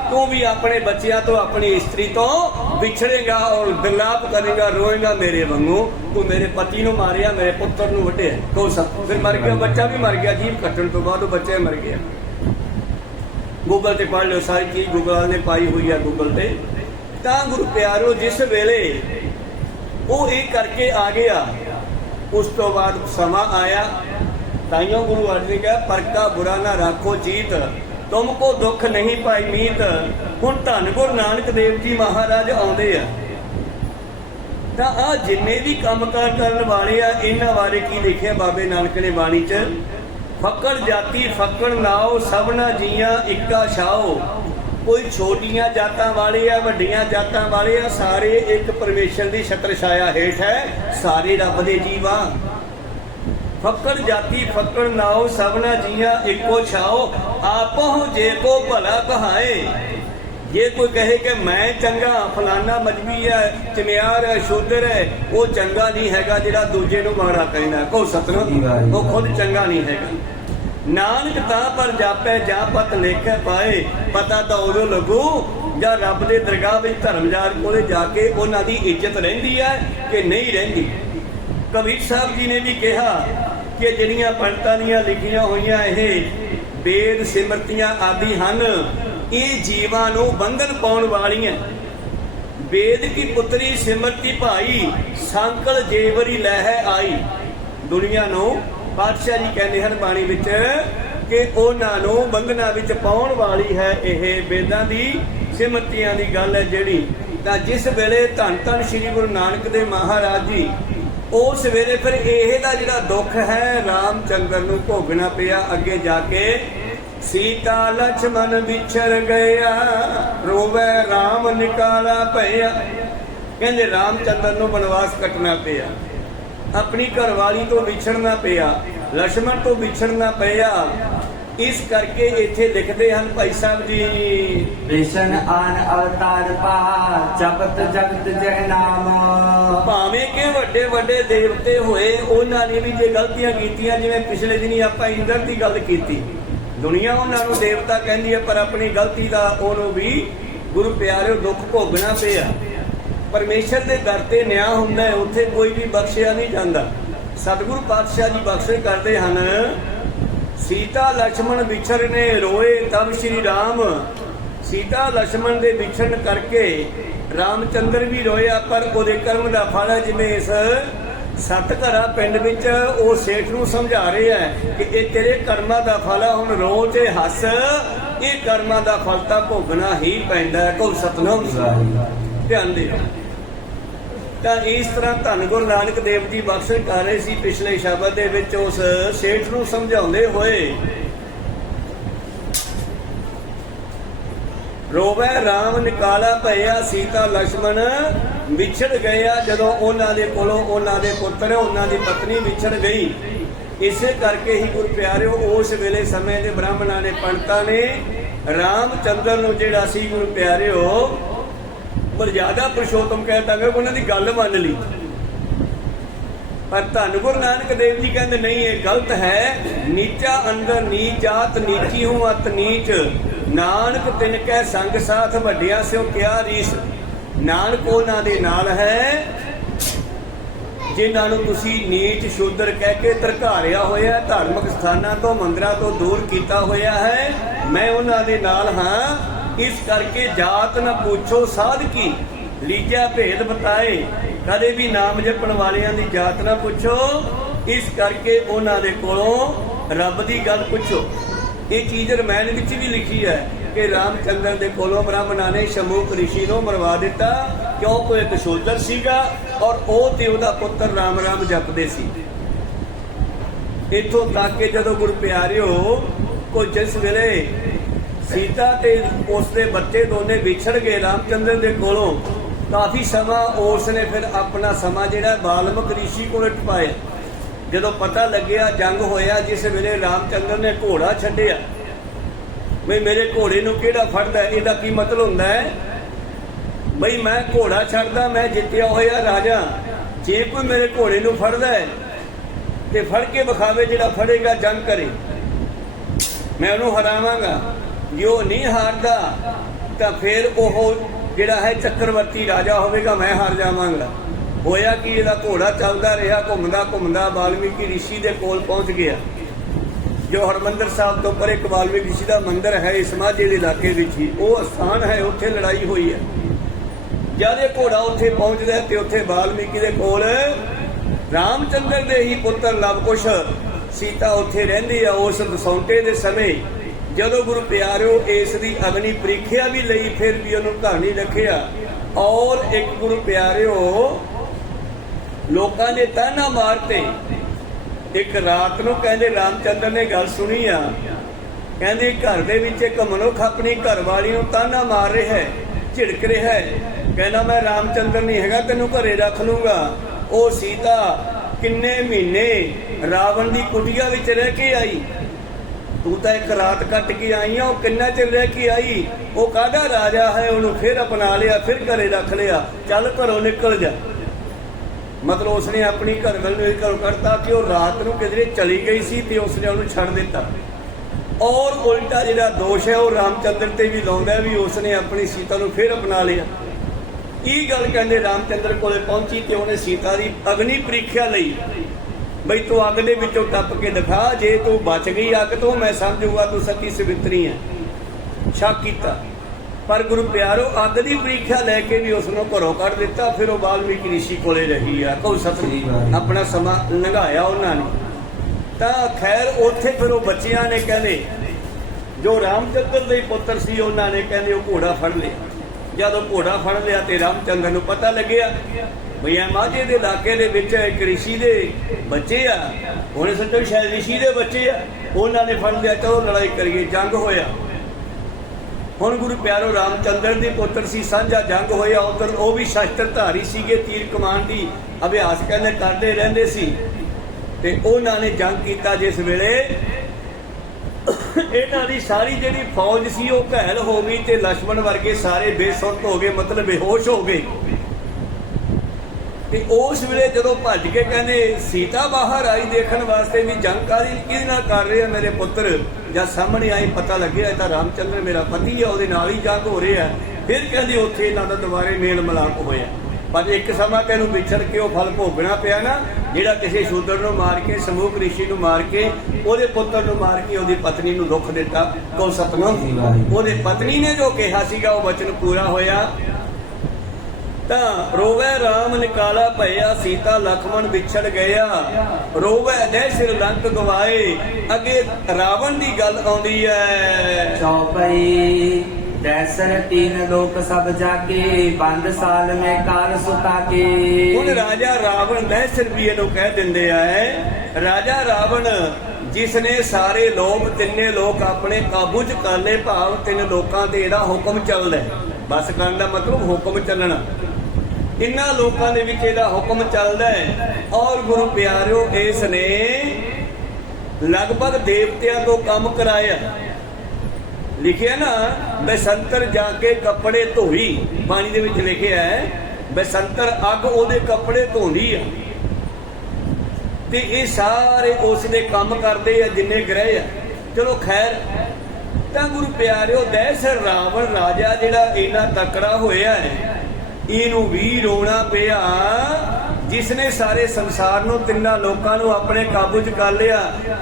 ਤੂੰ ਵੀ ਆਪਣੇ ਬੱਚਿਆਂ ਤੋਂ, ਆਪਣੀ ਇਸਤਰੀ ਤੋਂ ਵਿਛੜੇਗਾ ਔਰ ਵਿਲਾਪ ਕਰੇਗਾ, ਰੋਏਗਾ ਮੇਰੇ ਵਾਂਗੂ। ਤੂੰ ਮੇਰੇ ਪਤੀ ਨੂੰ ਮਾਰਿਆ, ਮੇਰੇ ਪੁੱਤਰ ਨੂੰ ਵੱਢਿਆ। ਕੋ ਸਭ ਫਿਰ ਮਰ ਗਿਆ, ਬੱਚਾ ਵੀ ਮਰ ਗਿਆ। ਜੀਭ ਕੱਟਣ ਤੋਂ ਬਾਅਦ ਉਹ ਬੱਚਾ ਮਰ ਗਿਆ। ਗੂਗਲ ਤੇ ਪੜ੍ਹ ਲਿਓ, ਸਾਰੀ ਚੀਜ਼ ਗੂਗਲ ਨੇ ਪਾਈ ਹੋਈ ਹੈ ਗੂਗਲ ਤੇ। ਤਾਂ ਗੁਰੂ ਪਿਆਰੋ, ਜਿਸ ਵੇਲੇ ਉਹ ਇਹ ਕਰਕੇ ਆ ਗਿਆ, ਉਸ ਤੋਂ ਬਾਅਦ ਸਮਾਂ ਆਇਆ। ਤਾਈਓ ਗੁਰੂ ਅਰਜਨ ਨੇ ਕਿਹਾ, ਪਰ ਕਾ ਬੁਰਾ ਨਾ ਰਾਖੋ ਚੀਤ, ਤੁਮ ਕੋ ਦੁੱਖ ਨਹੀਂ ਪਾਈ ਮੀਤ। ਹੁਣ ਧੰਨ ਗੁਰੂ ਨਾਨਕ ਦੇਵ ਜੀ ਮਹਾਰਾਜ ਆਉਂਦੇ ਆ, ਤਾਂ ਆ ਜਿੰਨੇ ਵੀ ਕੰਮਕਾਰ ਕਰਨ ਵਾਲੇ ਆ, ਇਹਨਾਂ ਬਾਰੇ ਕੀ ਲਿਖਿਆ ਬਾਬੇ ਨਾਨਕ ਨੇ ਬਾਣੀ 'ਚ? ਫੱਕੜ ਜਾਤੀ ਫੱਕੜ ਨਾਓ, ਸਭਨਾ ਜੀਆਂ ਇੱਕਾ ਛਾਓ। ਕੋਈ ਛੋਟੀਆਂ ਜਾਤਾਂ ਵਾਲੇ ਆ, ਵੱਡੀਆਂ ਜਾਤਾਂ ਵਾਲੇ ਆ, ਸਾਰੇ ਇੱਕ ਪਰਮੇਸ਼ਰ ਦੀ ਛਤਰ ਛਾਇਆ ਹੇਠ ਹੈ, ਸਾਰੇ ਰੱਬ ਦੇ ਜੀਵ ਆ। फकड़ जाति फकड़ नाओ सबना जिया एको छाओ आपो जे को भला कहाए। जे कोई कहे कि मैं चंगा फलाना मजबी है चमियार है शूदर है वो चंगा नहीं हैगा जिहड़ा दूजे नूं माड़ा कहना को सतनाम वो खुद चंगा नहीं हैगा। नानक तां पर जापै जा पत लेखे पाए पता तो उदों लगू ਜਾਂ ਰੱਬ ਦੇ ਦਰਗਾਹ ਵਿੱਚ ਧਰਮਯਾਤ ਕੋਲੇ ਜਾ ਕੇ ਉਹਨਾਂ ਦੀ ਇੱਜ਼ਤ ਰਹਿੰਦੀ ਹੈ ਕਿ ਨਹੀਂ ਰਹਿੰਦੀ। ਕਬੀਰ ਸਾਹਿਬ ਜੀ ਨੇ ਵੀ ਕਿਹਾ ਕਿ ਜਿਹੜੀਆਂ ਪੰਡਤਾਂ ਦੀਆਂ ਲਿਖੀਆਂ ਹੋਈਆਂ ਇਹ ਵੇਦ ਸਿਮਰਤੀਆਂ ਆਦਿ ਹਨ ਇਹ ਜੀਵਾਂ ਨੂੰ ਬੰਧਨ ਪਾਉਣ ਵਾਲੀਆਂ। ਵੇਦ ਕੀ ਪੁੱਤਰੀ ਸਿਮਰਤੀ ਭਾਈ ਸੰਕਲ ਜੇਵਰੀ ਲਹਿ ਆਈ। ਦੁਨੀਆ ਨੂੰ ਪਾਤਸ਼ਾਹ ਜੀ ਕਹਿੰਦੇ ਹਨ ਬਾਣੀ ਵਿੱਚ ਕਿ ਉਹਨਾਂ ਨੂੰ ਬੰਧਨਾਂ ਵਿੱਚ ਪਾਉਣ ਵਾਲੀ ਹੈ ਇਹ ਵੇਦਾਂ ਦੀ ਸਿਮਰਤੀਆਂ ਦੀ ਗੱਲ ਹੈ ਜਿਹੜੀ। ਤਾਂ ਜਿਸ ਵੇਲੇ ਧੰਨ ਧੰਨ ਸ੍ਰੀ ਗੁਰੂ ਨਾਨਕ ਦੇਵ ਮਹਾਰਾਜ ਜੀ ਉਸ ਵੇਲੇ ਫਿਰ ਇਹ ਦਾ ਜਿਹੜਾ ਦੁੱਖ ਹੈ ਰਾਮ ਚੰਦਰ ਨੂੰ ਭੋਗਣਾ ਪਿਆ। ਅੱਗੇ ਜਾ ਕੇ सीता लक्ष्मण बिछड़ गया रोवे राम निकाला पिया। कहते रामचंद्र नूं बनवास कटना पिया अपनी घरवाली तो विछड़ना पिया लक्ष्मण तो विछड़ना पिया। इस करके इत्थे लिखते हैं भाई साहब जी कृष्ण आन अवतार पा जगत जगत जय नाम। भावें के वड्डे वड्डे देवते होए उन्हां ने भी जे गलतियां कीतियां जिवें पिछले दिनी आपां इंद्र दी गल कीती। दुनिया उन्होंने देवता कहती है पर अपनी गलती का उन्होंने भी गुरु प्यारे दुख भोगना पिया। परमेश्वर के दर ते न्याय हुंदा है उत्थे कोई भी बख्शिया नहीं जाता। सतगुरु पातशाह जी बख्शे करते हैं। सीता लक्ष्मण विछड़ने रोए तब श्री राम। सीता लक्ष्मण के विछड़न करके रामचंद्र भी रोया पर उहदे कर्म का फल जिवें इस सतघरा पिंड विच ਉਹ ਸੇਠ ਨੂੰ ਸਮਝਾ ਰਿਹਾ ਹੈ ਕਿ ਇਹ ਤੇਰੇ ਕਰਮਾਂ ਦਾ ਫਲ ਹੈ। ਹੁਣ ਰੋ ਤੇ ਹੱਸ ਇਹ ਕਰਮਾਂ ਦਾ ਫਲ ਤਾਂ ਭੋਗਣਾ ਹੀ ਪੈਂਦਾ ਹੈ। ਕੋਈ ਸਤਨਾਮ ਧਿਆਨ ਦਿਓ। ਤਾਂ ਇਸ ਤਰ੍ਹਾਂ ਧੰਨ ਗੁਰੂ ਨਾਨਕ ਦੇਵ ਜੀ ਬਖਸ਼ਿਸ਼ ਕਰ ਰਹੇ ਸੀ ਪਿਛਲੇ ਸ਼ਬਦ ਦੇ ਵਿੱਚ ਉਸ ਸੇਠ ਨੂੰ ਸਮਝਾਉਂਦੇ ਹੋਏ रोवे राम निकाला पिया सीता लक्ष्मण विछड़ गया। जदों उन्हां दे कोलों उन्हां दे पुत्र उन्हां दी पत्नी विछड़ गई। इसे करके ही गुरु प्यारिओ उस वेले समय दे ब्राह्मणां ने पंडितां ने रामचंद्र नूं जिहड़ा सी गुरु प्यारिओ मर्यादा पुरुषोत्तम कहता कि उन्हां दी गल मान ली। पर धन गुरु नानक देव जी कहते नहीं ये गलत है। नीचा अंदर नीच जात नीची हूं अत नीच नानक तिन कै संग साथ वड्डिया स्यो क्या रीस। नानक उन्हां दे नाल है जिन्हां नूं तुसीं नीच शूद्र कह के धरकारिया होया धार्मिक स्थानां तो मंदिरां तो दूर कीता होया है। मैं उन्हां दे नाल हां। इस करके जात न पूछो साध की लीजा भेद बताए। कदे भी नाम जपण वालियां दी जात ना पुछो। इस करके उन्हां दे कोलों रब दी गल पुछो। ये चीज रमैन विच भी लिखी है कि रामचंद्र दे कोलों ब्राह्मणां ने शमूक ऋषि नूं मरवा दिता क्यों कोई एक शूद्र सीगा और ओह ते ओहदा पुत्र राम राम जपदे सी। इत्थों तक कि जदों गुरु प्यारिओ को जिस वेले सीता ते उसदे बच्चे दोने विछड़ गए रामचंद्र दे कोलों काफ़ी समा उसने फिर अपना समा जिहड़ा बाल्मिक ऋषि कोल टपाया। जदों पता लग्या जंग होया जिस वेले रामचंद्र ने घोड़ा छड्डिया बई मेरे घोड़े नूं किहड़ा फड़दा इहदा की मतलब हुंदा है बई मैं घोड़ा छड्डदा मैं जित्तिया होया राजा। जे कोई मेरे घोड़े नूं फड़दा है ते फड़ के विखावे जिहड़ा फड़ेगा जंग करे मैं उहनूं हरावांगा। जे ओह नहीं हारदा तां फिर ओह जिहड़ा है चक्रवर्ती राजा होवेगा मैं हार जावांगा। होया कि ਇਹਦਾ ਘੋੜਾ ਚੱਲਦਾ ਰਿਹਾ ਘੁੰਮਦਾ ਘੁੰਮਦਾ ਵਾਲਮੀਕੀ ਰਿਸ਼ੀ ਦੇ ਕੋਲ ਪਹੁੰਚ ਗਿਆ ਜੋ ਹਰਮੰਦਰ ਸਾਹਿਬ ਤੋਂ ਪਰੇ ਇੱਕ ਵਾਲਮੀਕੀ ਰਿਸ਼ੀ ਦਾ ਮੰਦਿਰ ਹੈ ਇਸ ਮਾਝੇ ਦੇ ਇਲਾਕੇ ਵਿੱਚ ਹੀ ਉਹ ਸਥਾਨ ਹੈ ਉੱਥੇ ਲੜਾਈ ਹੋਈ ਹੈ। ਜਦ ਇਹ ਘੋੜਾ ਉੱਥੇ ਪਹੁੰਚਦਾ ਤੇ ਉੱਥੇ ਵਾਲਮੀਕੀ ਦੇ ਕੋਲ ਰਾਮਚੰਦਰ ਦੇ ਹੀ ਪੁੱਤਰ ਲਵਕੁਸ਼ ਸੀਤਾ ਉੱਥੇ ਰਹਿੰਦੀ ਆ ਉਸ ਦਸੌਂਟੇ ਦੇ ਸਮੇਂ। ਜਦੋਂ ਗੁਰੂ ਪਿਆਰਿਓ ਇਸ ਦੀ ਅਗਨੀ ਪ੍ਰੀਖਿਆ ਵੀ ਲਈ ਫਿਰ ਵੀ ਉਹਨੂੰ ਘਰ ਨਹੀਂ ਰੱਖਿਆ। ਔਰ ਇੱਕ ਗੁਰੂ ਪਿਆਰਿਓ लोगों ने ताना मारते। एक रात नूं कहंदे रामचंद्र ने गल सुनी आ कहंदे घर दे विच इक मनुख अपनी घरवाली नूं ताना मार रहा है झिड़क रहा है कहना मैं रामचंद्र नहीं हैगा तेनों घरे रख लूंगा। ओ सीता ਕਿੰਨੇ ਮਹੀਨੇ ਰਾਵਣ ਦੀ ਕੁਟੀਆ ਵਿੱਚ ਰਹਿ ਕੇ ਆਈ? ਤੂੰ ਤਾਂ ਇੱਕ ਰਾਤ ਕੱਟ ਕੇ ਆਈ ਆ, ਉਹ ਕਿੰਨਾ ਚਿਰ ਰਹਿ ਕੇ ਆਈ? ਉਹ ਕਾਹਦਾ ਰਾਜਾ ਹੈ, ਉਹਨੂੰ ਫਿਰ ਅਪਣਾ ਲਿਆ, ਫਿਰ ਘਰੇ ਰੱਖ ਲਿਆ, ਚੱਲ ਘਰੋਂ ਨਿਕਲ ਜਾ। ਮਤਲਬ ਉਸਨੇ ਆਪਣੀ ਘਰ ਵਾਲੀ ਨੂੰ ਘਰੋਂ ਕੱਢਤਾ ਕਿ ਉਹ ਰਾਤ ਨੂੰ ਕਿਧਰੇ ਚਲੀ ਗਈ ਸੀ ਤੇ ਉਸਨੇ ਉਹਨੂੰ ਛੱਡ ਦਿੱਤਾ। ਔਰ ਉਲਟਾ ਜਿਹੜਾ ਦੋਸ਼ ਹੈ ਉਹ ਰਾਮਚੰਦਰ ਤੇ ਵੀ ਲਾਉਂਦਾ ਵੀ ਉਸਨੇ ਆਪਣੀ ਸੀਤਾ ਨੂੰ ਫਿਰ ਅਪਣਾ ਲਿਆ। ਇਹ ਗੱਲ ਕਹਿੰਦੇ ਰਾਮਚੰਦਰ ਕੋਲੇ ਪਹੁੰਚੀ ਤੇ ਉਹਨੇ ਸੀਤਾ ਦੀ ਅਗਨੀ ਪ੍ਰੀਖਿਆ ਲਈ, ਬਈ ਤੂੰ ਅੱਗ ਦੇ ਵਿੱਚੋਂ ਟੱਪ ਕੇ ਦਿਖਾ, ਜੇ ਤੂੰ ਬਚ ਗਈ ਅੱਗ ਤੋਂ ਮੈਂ ਸਮਝੂਗਾ ਤੂੰ ਸੱਚੀ ਸਵਿਤਰੀ ਹੈ। ਸ਼ੱਕ ਕੀਤਾ, ਪਰ ਗੁਰੂ ਪਿਆਰੋ ਅੱਗ ਦੀ ਪ੍ਰੀਖਿਆ ਲੈ ਕੇ ਵੀ ਉਸ ਨੂੰ ਘਰੋਂ ਕੱਢ ਦਿੱਤਾ। ਫਿਰ ਉਹ ਵਾਲਮੀਕੀ ਰਿਸ਼ੀ ਕੋਲੇ ਰਹੀ ਆ, ਕਉ ਸਤਰੀ ਆਪਣਾ ਸਮਾਂ ਲੰਘਾਇਆ ਉਹਨਾਂ ਨੇ। ਤਾਂ ਖੈਰ ਉੱਥੇ ਫਿਰ ਉਹ ਬੱਚਿਆਂ ਨੇ ਕਹਿੰਦੇ ਜੋ ਰਾਮਚੰਦਰ ਦੇ ਪੁੱਤਰ ਸੀ ਉਹਨਾਂ ਨੇ ਕਹਿੰਦੇ ਉਹ ਘੋੜਾ ਫੜ ਲਿਆ। ਜਦੋਂ ਘੋੜਾ ਫੜ ਲਿਆ ਤੇ ਰਾਮਚੰਦਰ ਨੂੰ ਪਤਾ ਲੱਗਿਆ ਬਈ ਇਹ ਮਾਝੇ ਦੇ ਇਲਾਕੇ ਦੇ ਵਿੱਚ ਇੱਕ ਰਿਸ਼ੀ ਦੇ ਬੱਚੇ ਆ, ਉਹਨੇ ਸੋਚਿਆ ਸ਼ਾਇਦ ਰਿਸ਼ੀ ਦੇ ਬੱਚੇ ਆ, ਉਹਨਾਂ ਨੇ ਫੜ ਲਿਆ, ਚਲੋ ਲੜਾਈ ਕਰੀਏ। ਜੰਗ ਹੋਇਆ। ਹੁਣ ਗੁਰੂ ਪਿਆਰੋ ਰਾਮਚੰਦਰ ਦੇ ਪੁੱਤਰ ਸੀ, ਸਾਂਝਾ ਜੰਗ ਹੋਇਆ। ਉਧਰ ਉਹ ਵੀ ਸ਼ਸਤਰਧਾਰੀ ਸੀਗੇ, ਤੀਰ ਕਮਾਨ ਦੀ ਅਭਿਆਸ ਕਹਿੰਦੇ ਕਰਦੇ ਰਹਿੰਦੇ ਸੀ। ਤੇ ਉਹਨਾਂ ਨੇ ਜੰਗ ਕੀਤਾ ਜਿਸ ਵੇਲੇ ਇਹਨਾਂ ਦੀ ਸਾਰੀ ਜਿਹੜੀ ਫੌਜ ਸੀ ਉਹ ਘਾਇਲ ਹੋ ਗਈ ਤੇ ਲక్ష్మణ ਵਰਗੇ ਸਾਰੇ ਬੇਸੁੱਧ ਹੋ ਗਏ, ਮਤਲਬ ਬੇਹੋਸ਼ ਹੋ ਗਏ। ਤੇ ਉਸ ਵੇਲੇ ਜਦੋਂ ਭੱਜ ਕੇ ਕਹਿੰਦੇ ਸੀਤਾ ਬਾਹਰ ਆਈ ਦੇਖਣ ਵਾਸਤੇ ਵੀ ਜੰਗ ਕਿਹਦੇ ਨਾਲ ਕਰ ਰਹੇ ਆ ਮੇਰੇ ਪੁੱਤਰ, ਜਦ ਸਾਹਮਣੇ ਆਈ ਪਤਾ ਲੱਗਿਆ ਇਹ ਤਾਂ ਰਾਮਚੰਦਰ ਮੇਰਾ ਪਤੀ ਆ, ਉਹਦੇ ਨਾਲ ਹੀ ਜੰਗ ਹੋ ਰਿਹਾ। ਫਿਰ ਕਹਿੰਦੇ ਉੱਥੇ ਇਹਨਾਂ ਦਾ ਦੁਬਾਰੇ ਮੇਲ ਮਿਲਾਪ ਹੋਇਆ। ਪਰ ਇੱਕ ਸਮਾਂ ਤੈਨੂੰ ਵਿਛੜ ਕੇ ਉਹ ਫਲ ਭੋਗਣਾ ਪਿਆ ਨਾ, ਜਿਹੜਾ ਕਿਸੇ ਸ਼ੂਦਰ ਨੂੰ ਮਾਰ ਕੇ, ਸਮੂਹ ਰਿਸ਼ੀ ਨੂੰ ਮਾਰ ਕੇ, ਉਹਦੇ ਪੁੱਤਰ ਨੂੰ ਮਾਰ ਕੇ ਉਹਦੀ ਪਤਨੀ ਨੂੰ ਦੁੱਖ ਦਿੱਤਾ। ਕੋ ਸਤਨਾਮ, ਉਹਦੇ ਪਤਨੀ ਨੇ ਜੋ ਕਿਹਾ ਸੀਗਾ ਉਹ ਵਚਨ ਪੂਰਾ ਹੋਇਆ। ਤਾਂ ਰੋਵੇ ਰਾਮ ਨਿਕਾਲਾ ਭਇਆ, ਸੀਤਾ ਲਖਮਣ ਵਿਛੜ ਗਿਆ, ਰੋਵੇ ਦੇ ਸਿਰ ਲੰਕ ਗਵਾਏ। ਅੱਗੇ ਰਾਵਣ ਦੀ ਗੱਲ ਆਉਂਦੀ ਹੈ। ਚੌਪਈ ਦੈਸਰ ਤੀਨ ਲੋਕ ਸਭ ਜਾਗੇ, ਬੰਦ ਸਾਲ ਮੈਂ ਕਾਲ ਸੁਤਾ ਕੇ। ਹੁਣ ਰਾਜਾ ਰਾਵਣ ਦੈਸਰ ਵੀ ਇਹਨੂੰ ਕਹਿ ਦਿੰਦੇ ਆ। ਰਾਜਾ ਰਾਵਣ ਜਿਸ ਨੇ ਸਾਰੇ ਲੋਕ, ਤਿੰਨੇ ਲੋਕ ਆਪਣੇ ਕਾਬੂ ਚ ਕਰ ਲਏ, ਭਾਵ ਤਿੰਨ ਲੋਕਾਂ ਤੇ ਇਹਦਾ ਹੁਕਮ ਚੱਲਦਾ। ਬਸ ਕਰਨ ਦਾ ਮਤਲਬ ਹੁਕਮ ਚੱਲਣਾ। ਇਹਨਾਂ ਲੋਕਾਂ ਦੇ ਵਿੱਚ ਇਹਦਾ ਹੁਕਮ ਚੱਲਦਾ ਹੈ। ਔਰ ਗੁਰੂ ਪਿਆਰਿਓ ਇਸ ਨੇ ਲਗਭਗ ਦੇਵਤਿਆਂ ਤੋਂ ਕੰਮ ਕਰਾਇਆ। ਲਿਖਿਆ ਨਾ ਬਸੰਤਰ ਜਾ ਕੇ ਕੱਪੜੇ ਧੋਈ, ਪਾਣੀ ਦੇ ਵਿੱਚ ਲਿਖਿਆ ਹੈ ਬਸੰਤਰ ਅੱਗ ਉਹਦੇ ਕੱਪੜੇ ਧੋਂਦੀ ਆ। ਤੇ ਇਹ ਸਾਰੇ ਉਸ ਦੇ ਕੰਮ ਕਰਦੇ ਆ ਜਿੰਨੇ ਗ੍ਰਹਿ ਆ। ਚਲੋ ਖੈਰ, ਤਾਂ ਗੁਰੂ ਪਿਆਰਿਓ ਦੈਸਰ ਰਾਵਣ ਰਾਜਾ ਜਿਹੜਾ ਇੰਨਾ ਤਕੜਾ ਹੋਇਆ ਹੈ, ਇਹਨੂੰ ਵੀ ਰੋਣਾ ਪਿਆ ਜਿਸ ਨੇ ਸਾਰੇ ਸੰਸਾਰ ਨੂੰ, ਤਿੰਨਾਂ ਲੋਕਾਂ ਨੂੰ ਆਪਣੇ ਕਾਬੂ 'ਚ ਕਰ ਲਿਆ।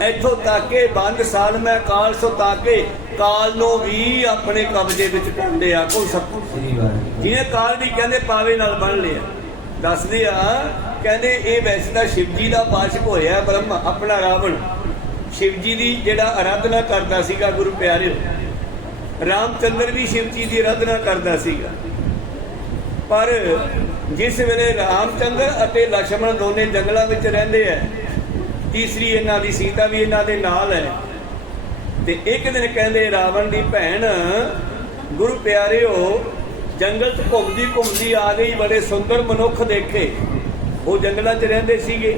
ਇੱਥੋਂ ਤੱਕ ਕਿ ਬੰਦ ਸਾਲ ਮੈਂ ਕਾਲ ਸੋ ਤਾਕੇ, ਕਾਲ ਨੂੰ ਵੀ ਆਪਣੇ ਕਬਜ਼ੇ ਵਿੱਚ ਕਰ ਲਿਆ। ਕੋਈ ਸਭ ਜਿਹਨੇ ਕਾਲ ਵੀ ਕਹਿੰਦੇ ਪਾਵੇ ਨਾਲ ਬੰਨ ਲਿਆ। ਦੱਸਦੇ ਆ ਕਹਿੰਦੇ ਇਹ ਵੈਸੇ ਤਾਂ ਸ਼ਿਵ ਜੀ ਦਾ ਪਾਸ਼ਕ ਹੋਇਆ ਬ੍ਰਹਮ, ਆਪਣਾ ਰਾਵਣ ਸ਼ਿਵ ਜੀ ਦੀ ਜਿਹੜਾ ਆਰਾਧਨਾ ਕਰਦਾ ਸੀਗਾ। ਗੁਰੂ ਪਿਆਰਿਓ ਰਾਮਚੰਦਰ ਵੀ ਸ਼ਿਵ ਜੀ ਦੀ ਆਰਾਧਨਾ ਕਰਦਾ ਸੀਗਾ। ਪਰ ਜਿਸ ਵੇਲੇ ਰਾਮਚੰਦਰ ਅਤੇ ਲక్ష్మణ ਦੋਨੇ ਜੰਗਲਾਂ ਵਿੱਚ ਰਹਿੰਦੇ ਹੈ, ਤੀਸਰੀ ਇਹਨਾਂ ਦੀ ਸੀਤਾ ਵੀ ਇਹਨਾਂ ਦੇ ਨਾਲ ਹੈ। ਤੇ ਇੱਕ ਦਿਨ ਕਹਿੰਦੇ ਰਾਵਣ ਦੀ ਭੈਣ ਗੁਰੂ ਪਿਆਰਿਓ ਜੰਗਲ 'ਚ ਘੁੰਮਦੀ ਘੁੰਮਦੀ ਆ ਗਈ। ਬੜੇ ਸੁੰਦਰ ਮਨੁੱਖ ਦੇਖੇ, ਉਹ ਜੰਗਲਾਂ 'ਚ ਰਹਿੰਦੇ ਸੀਗੇ।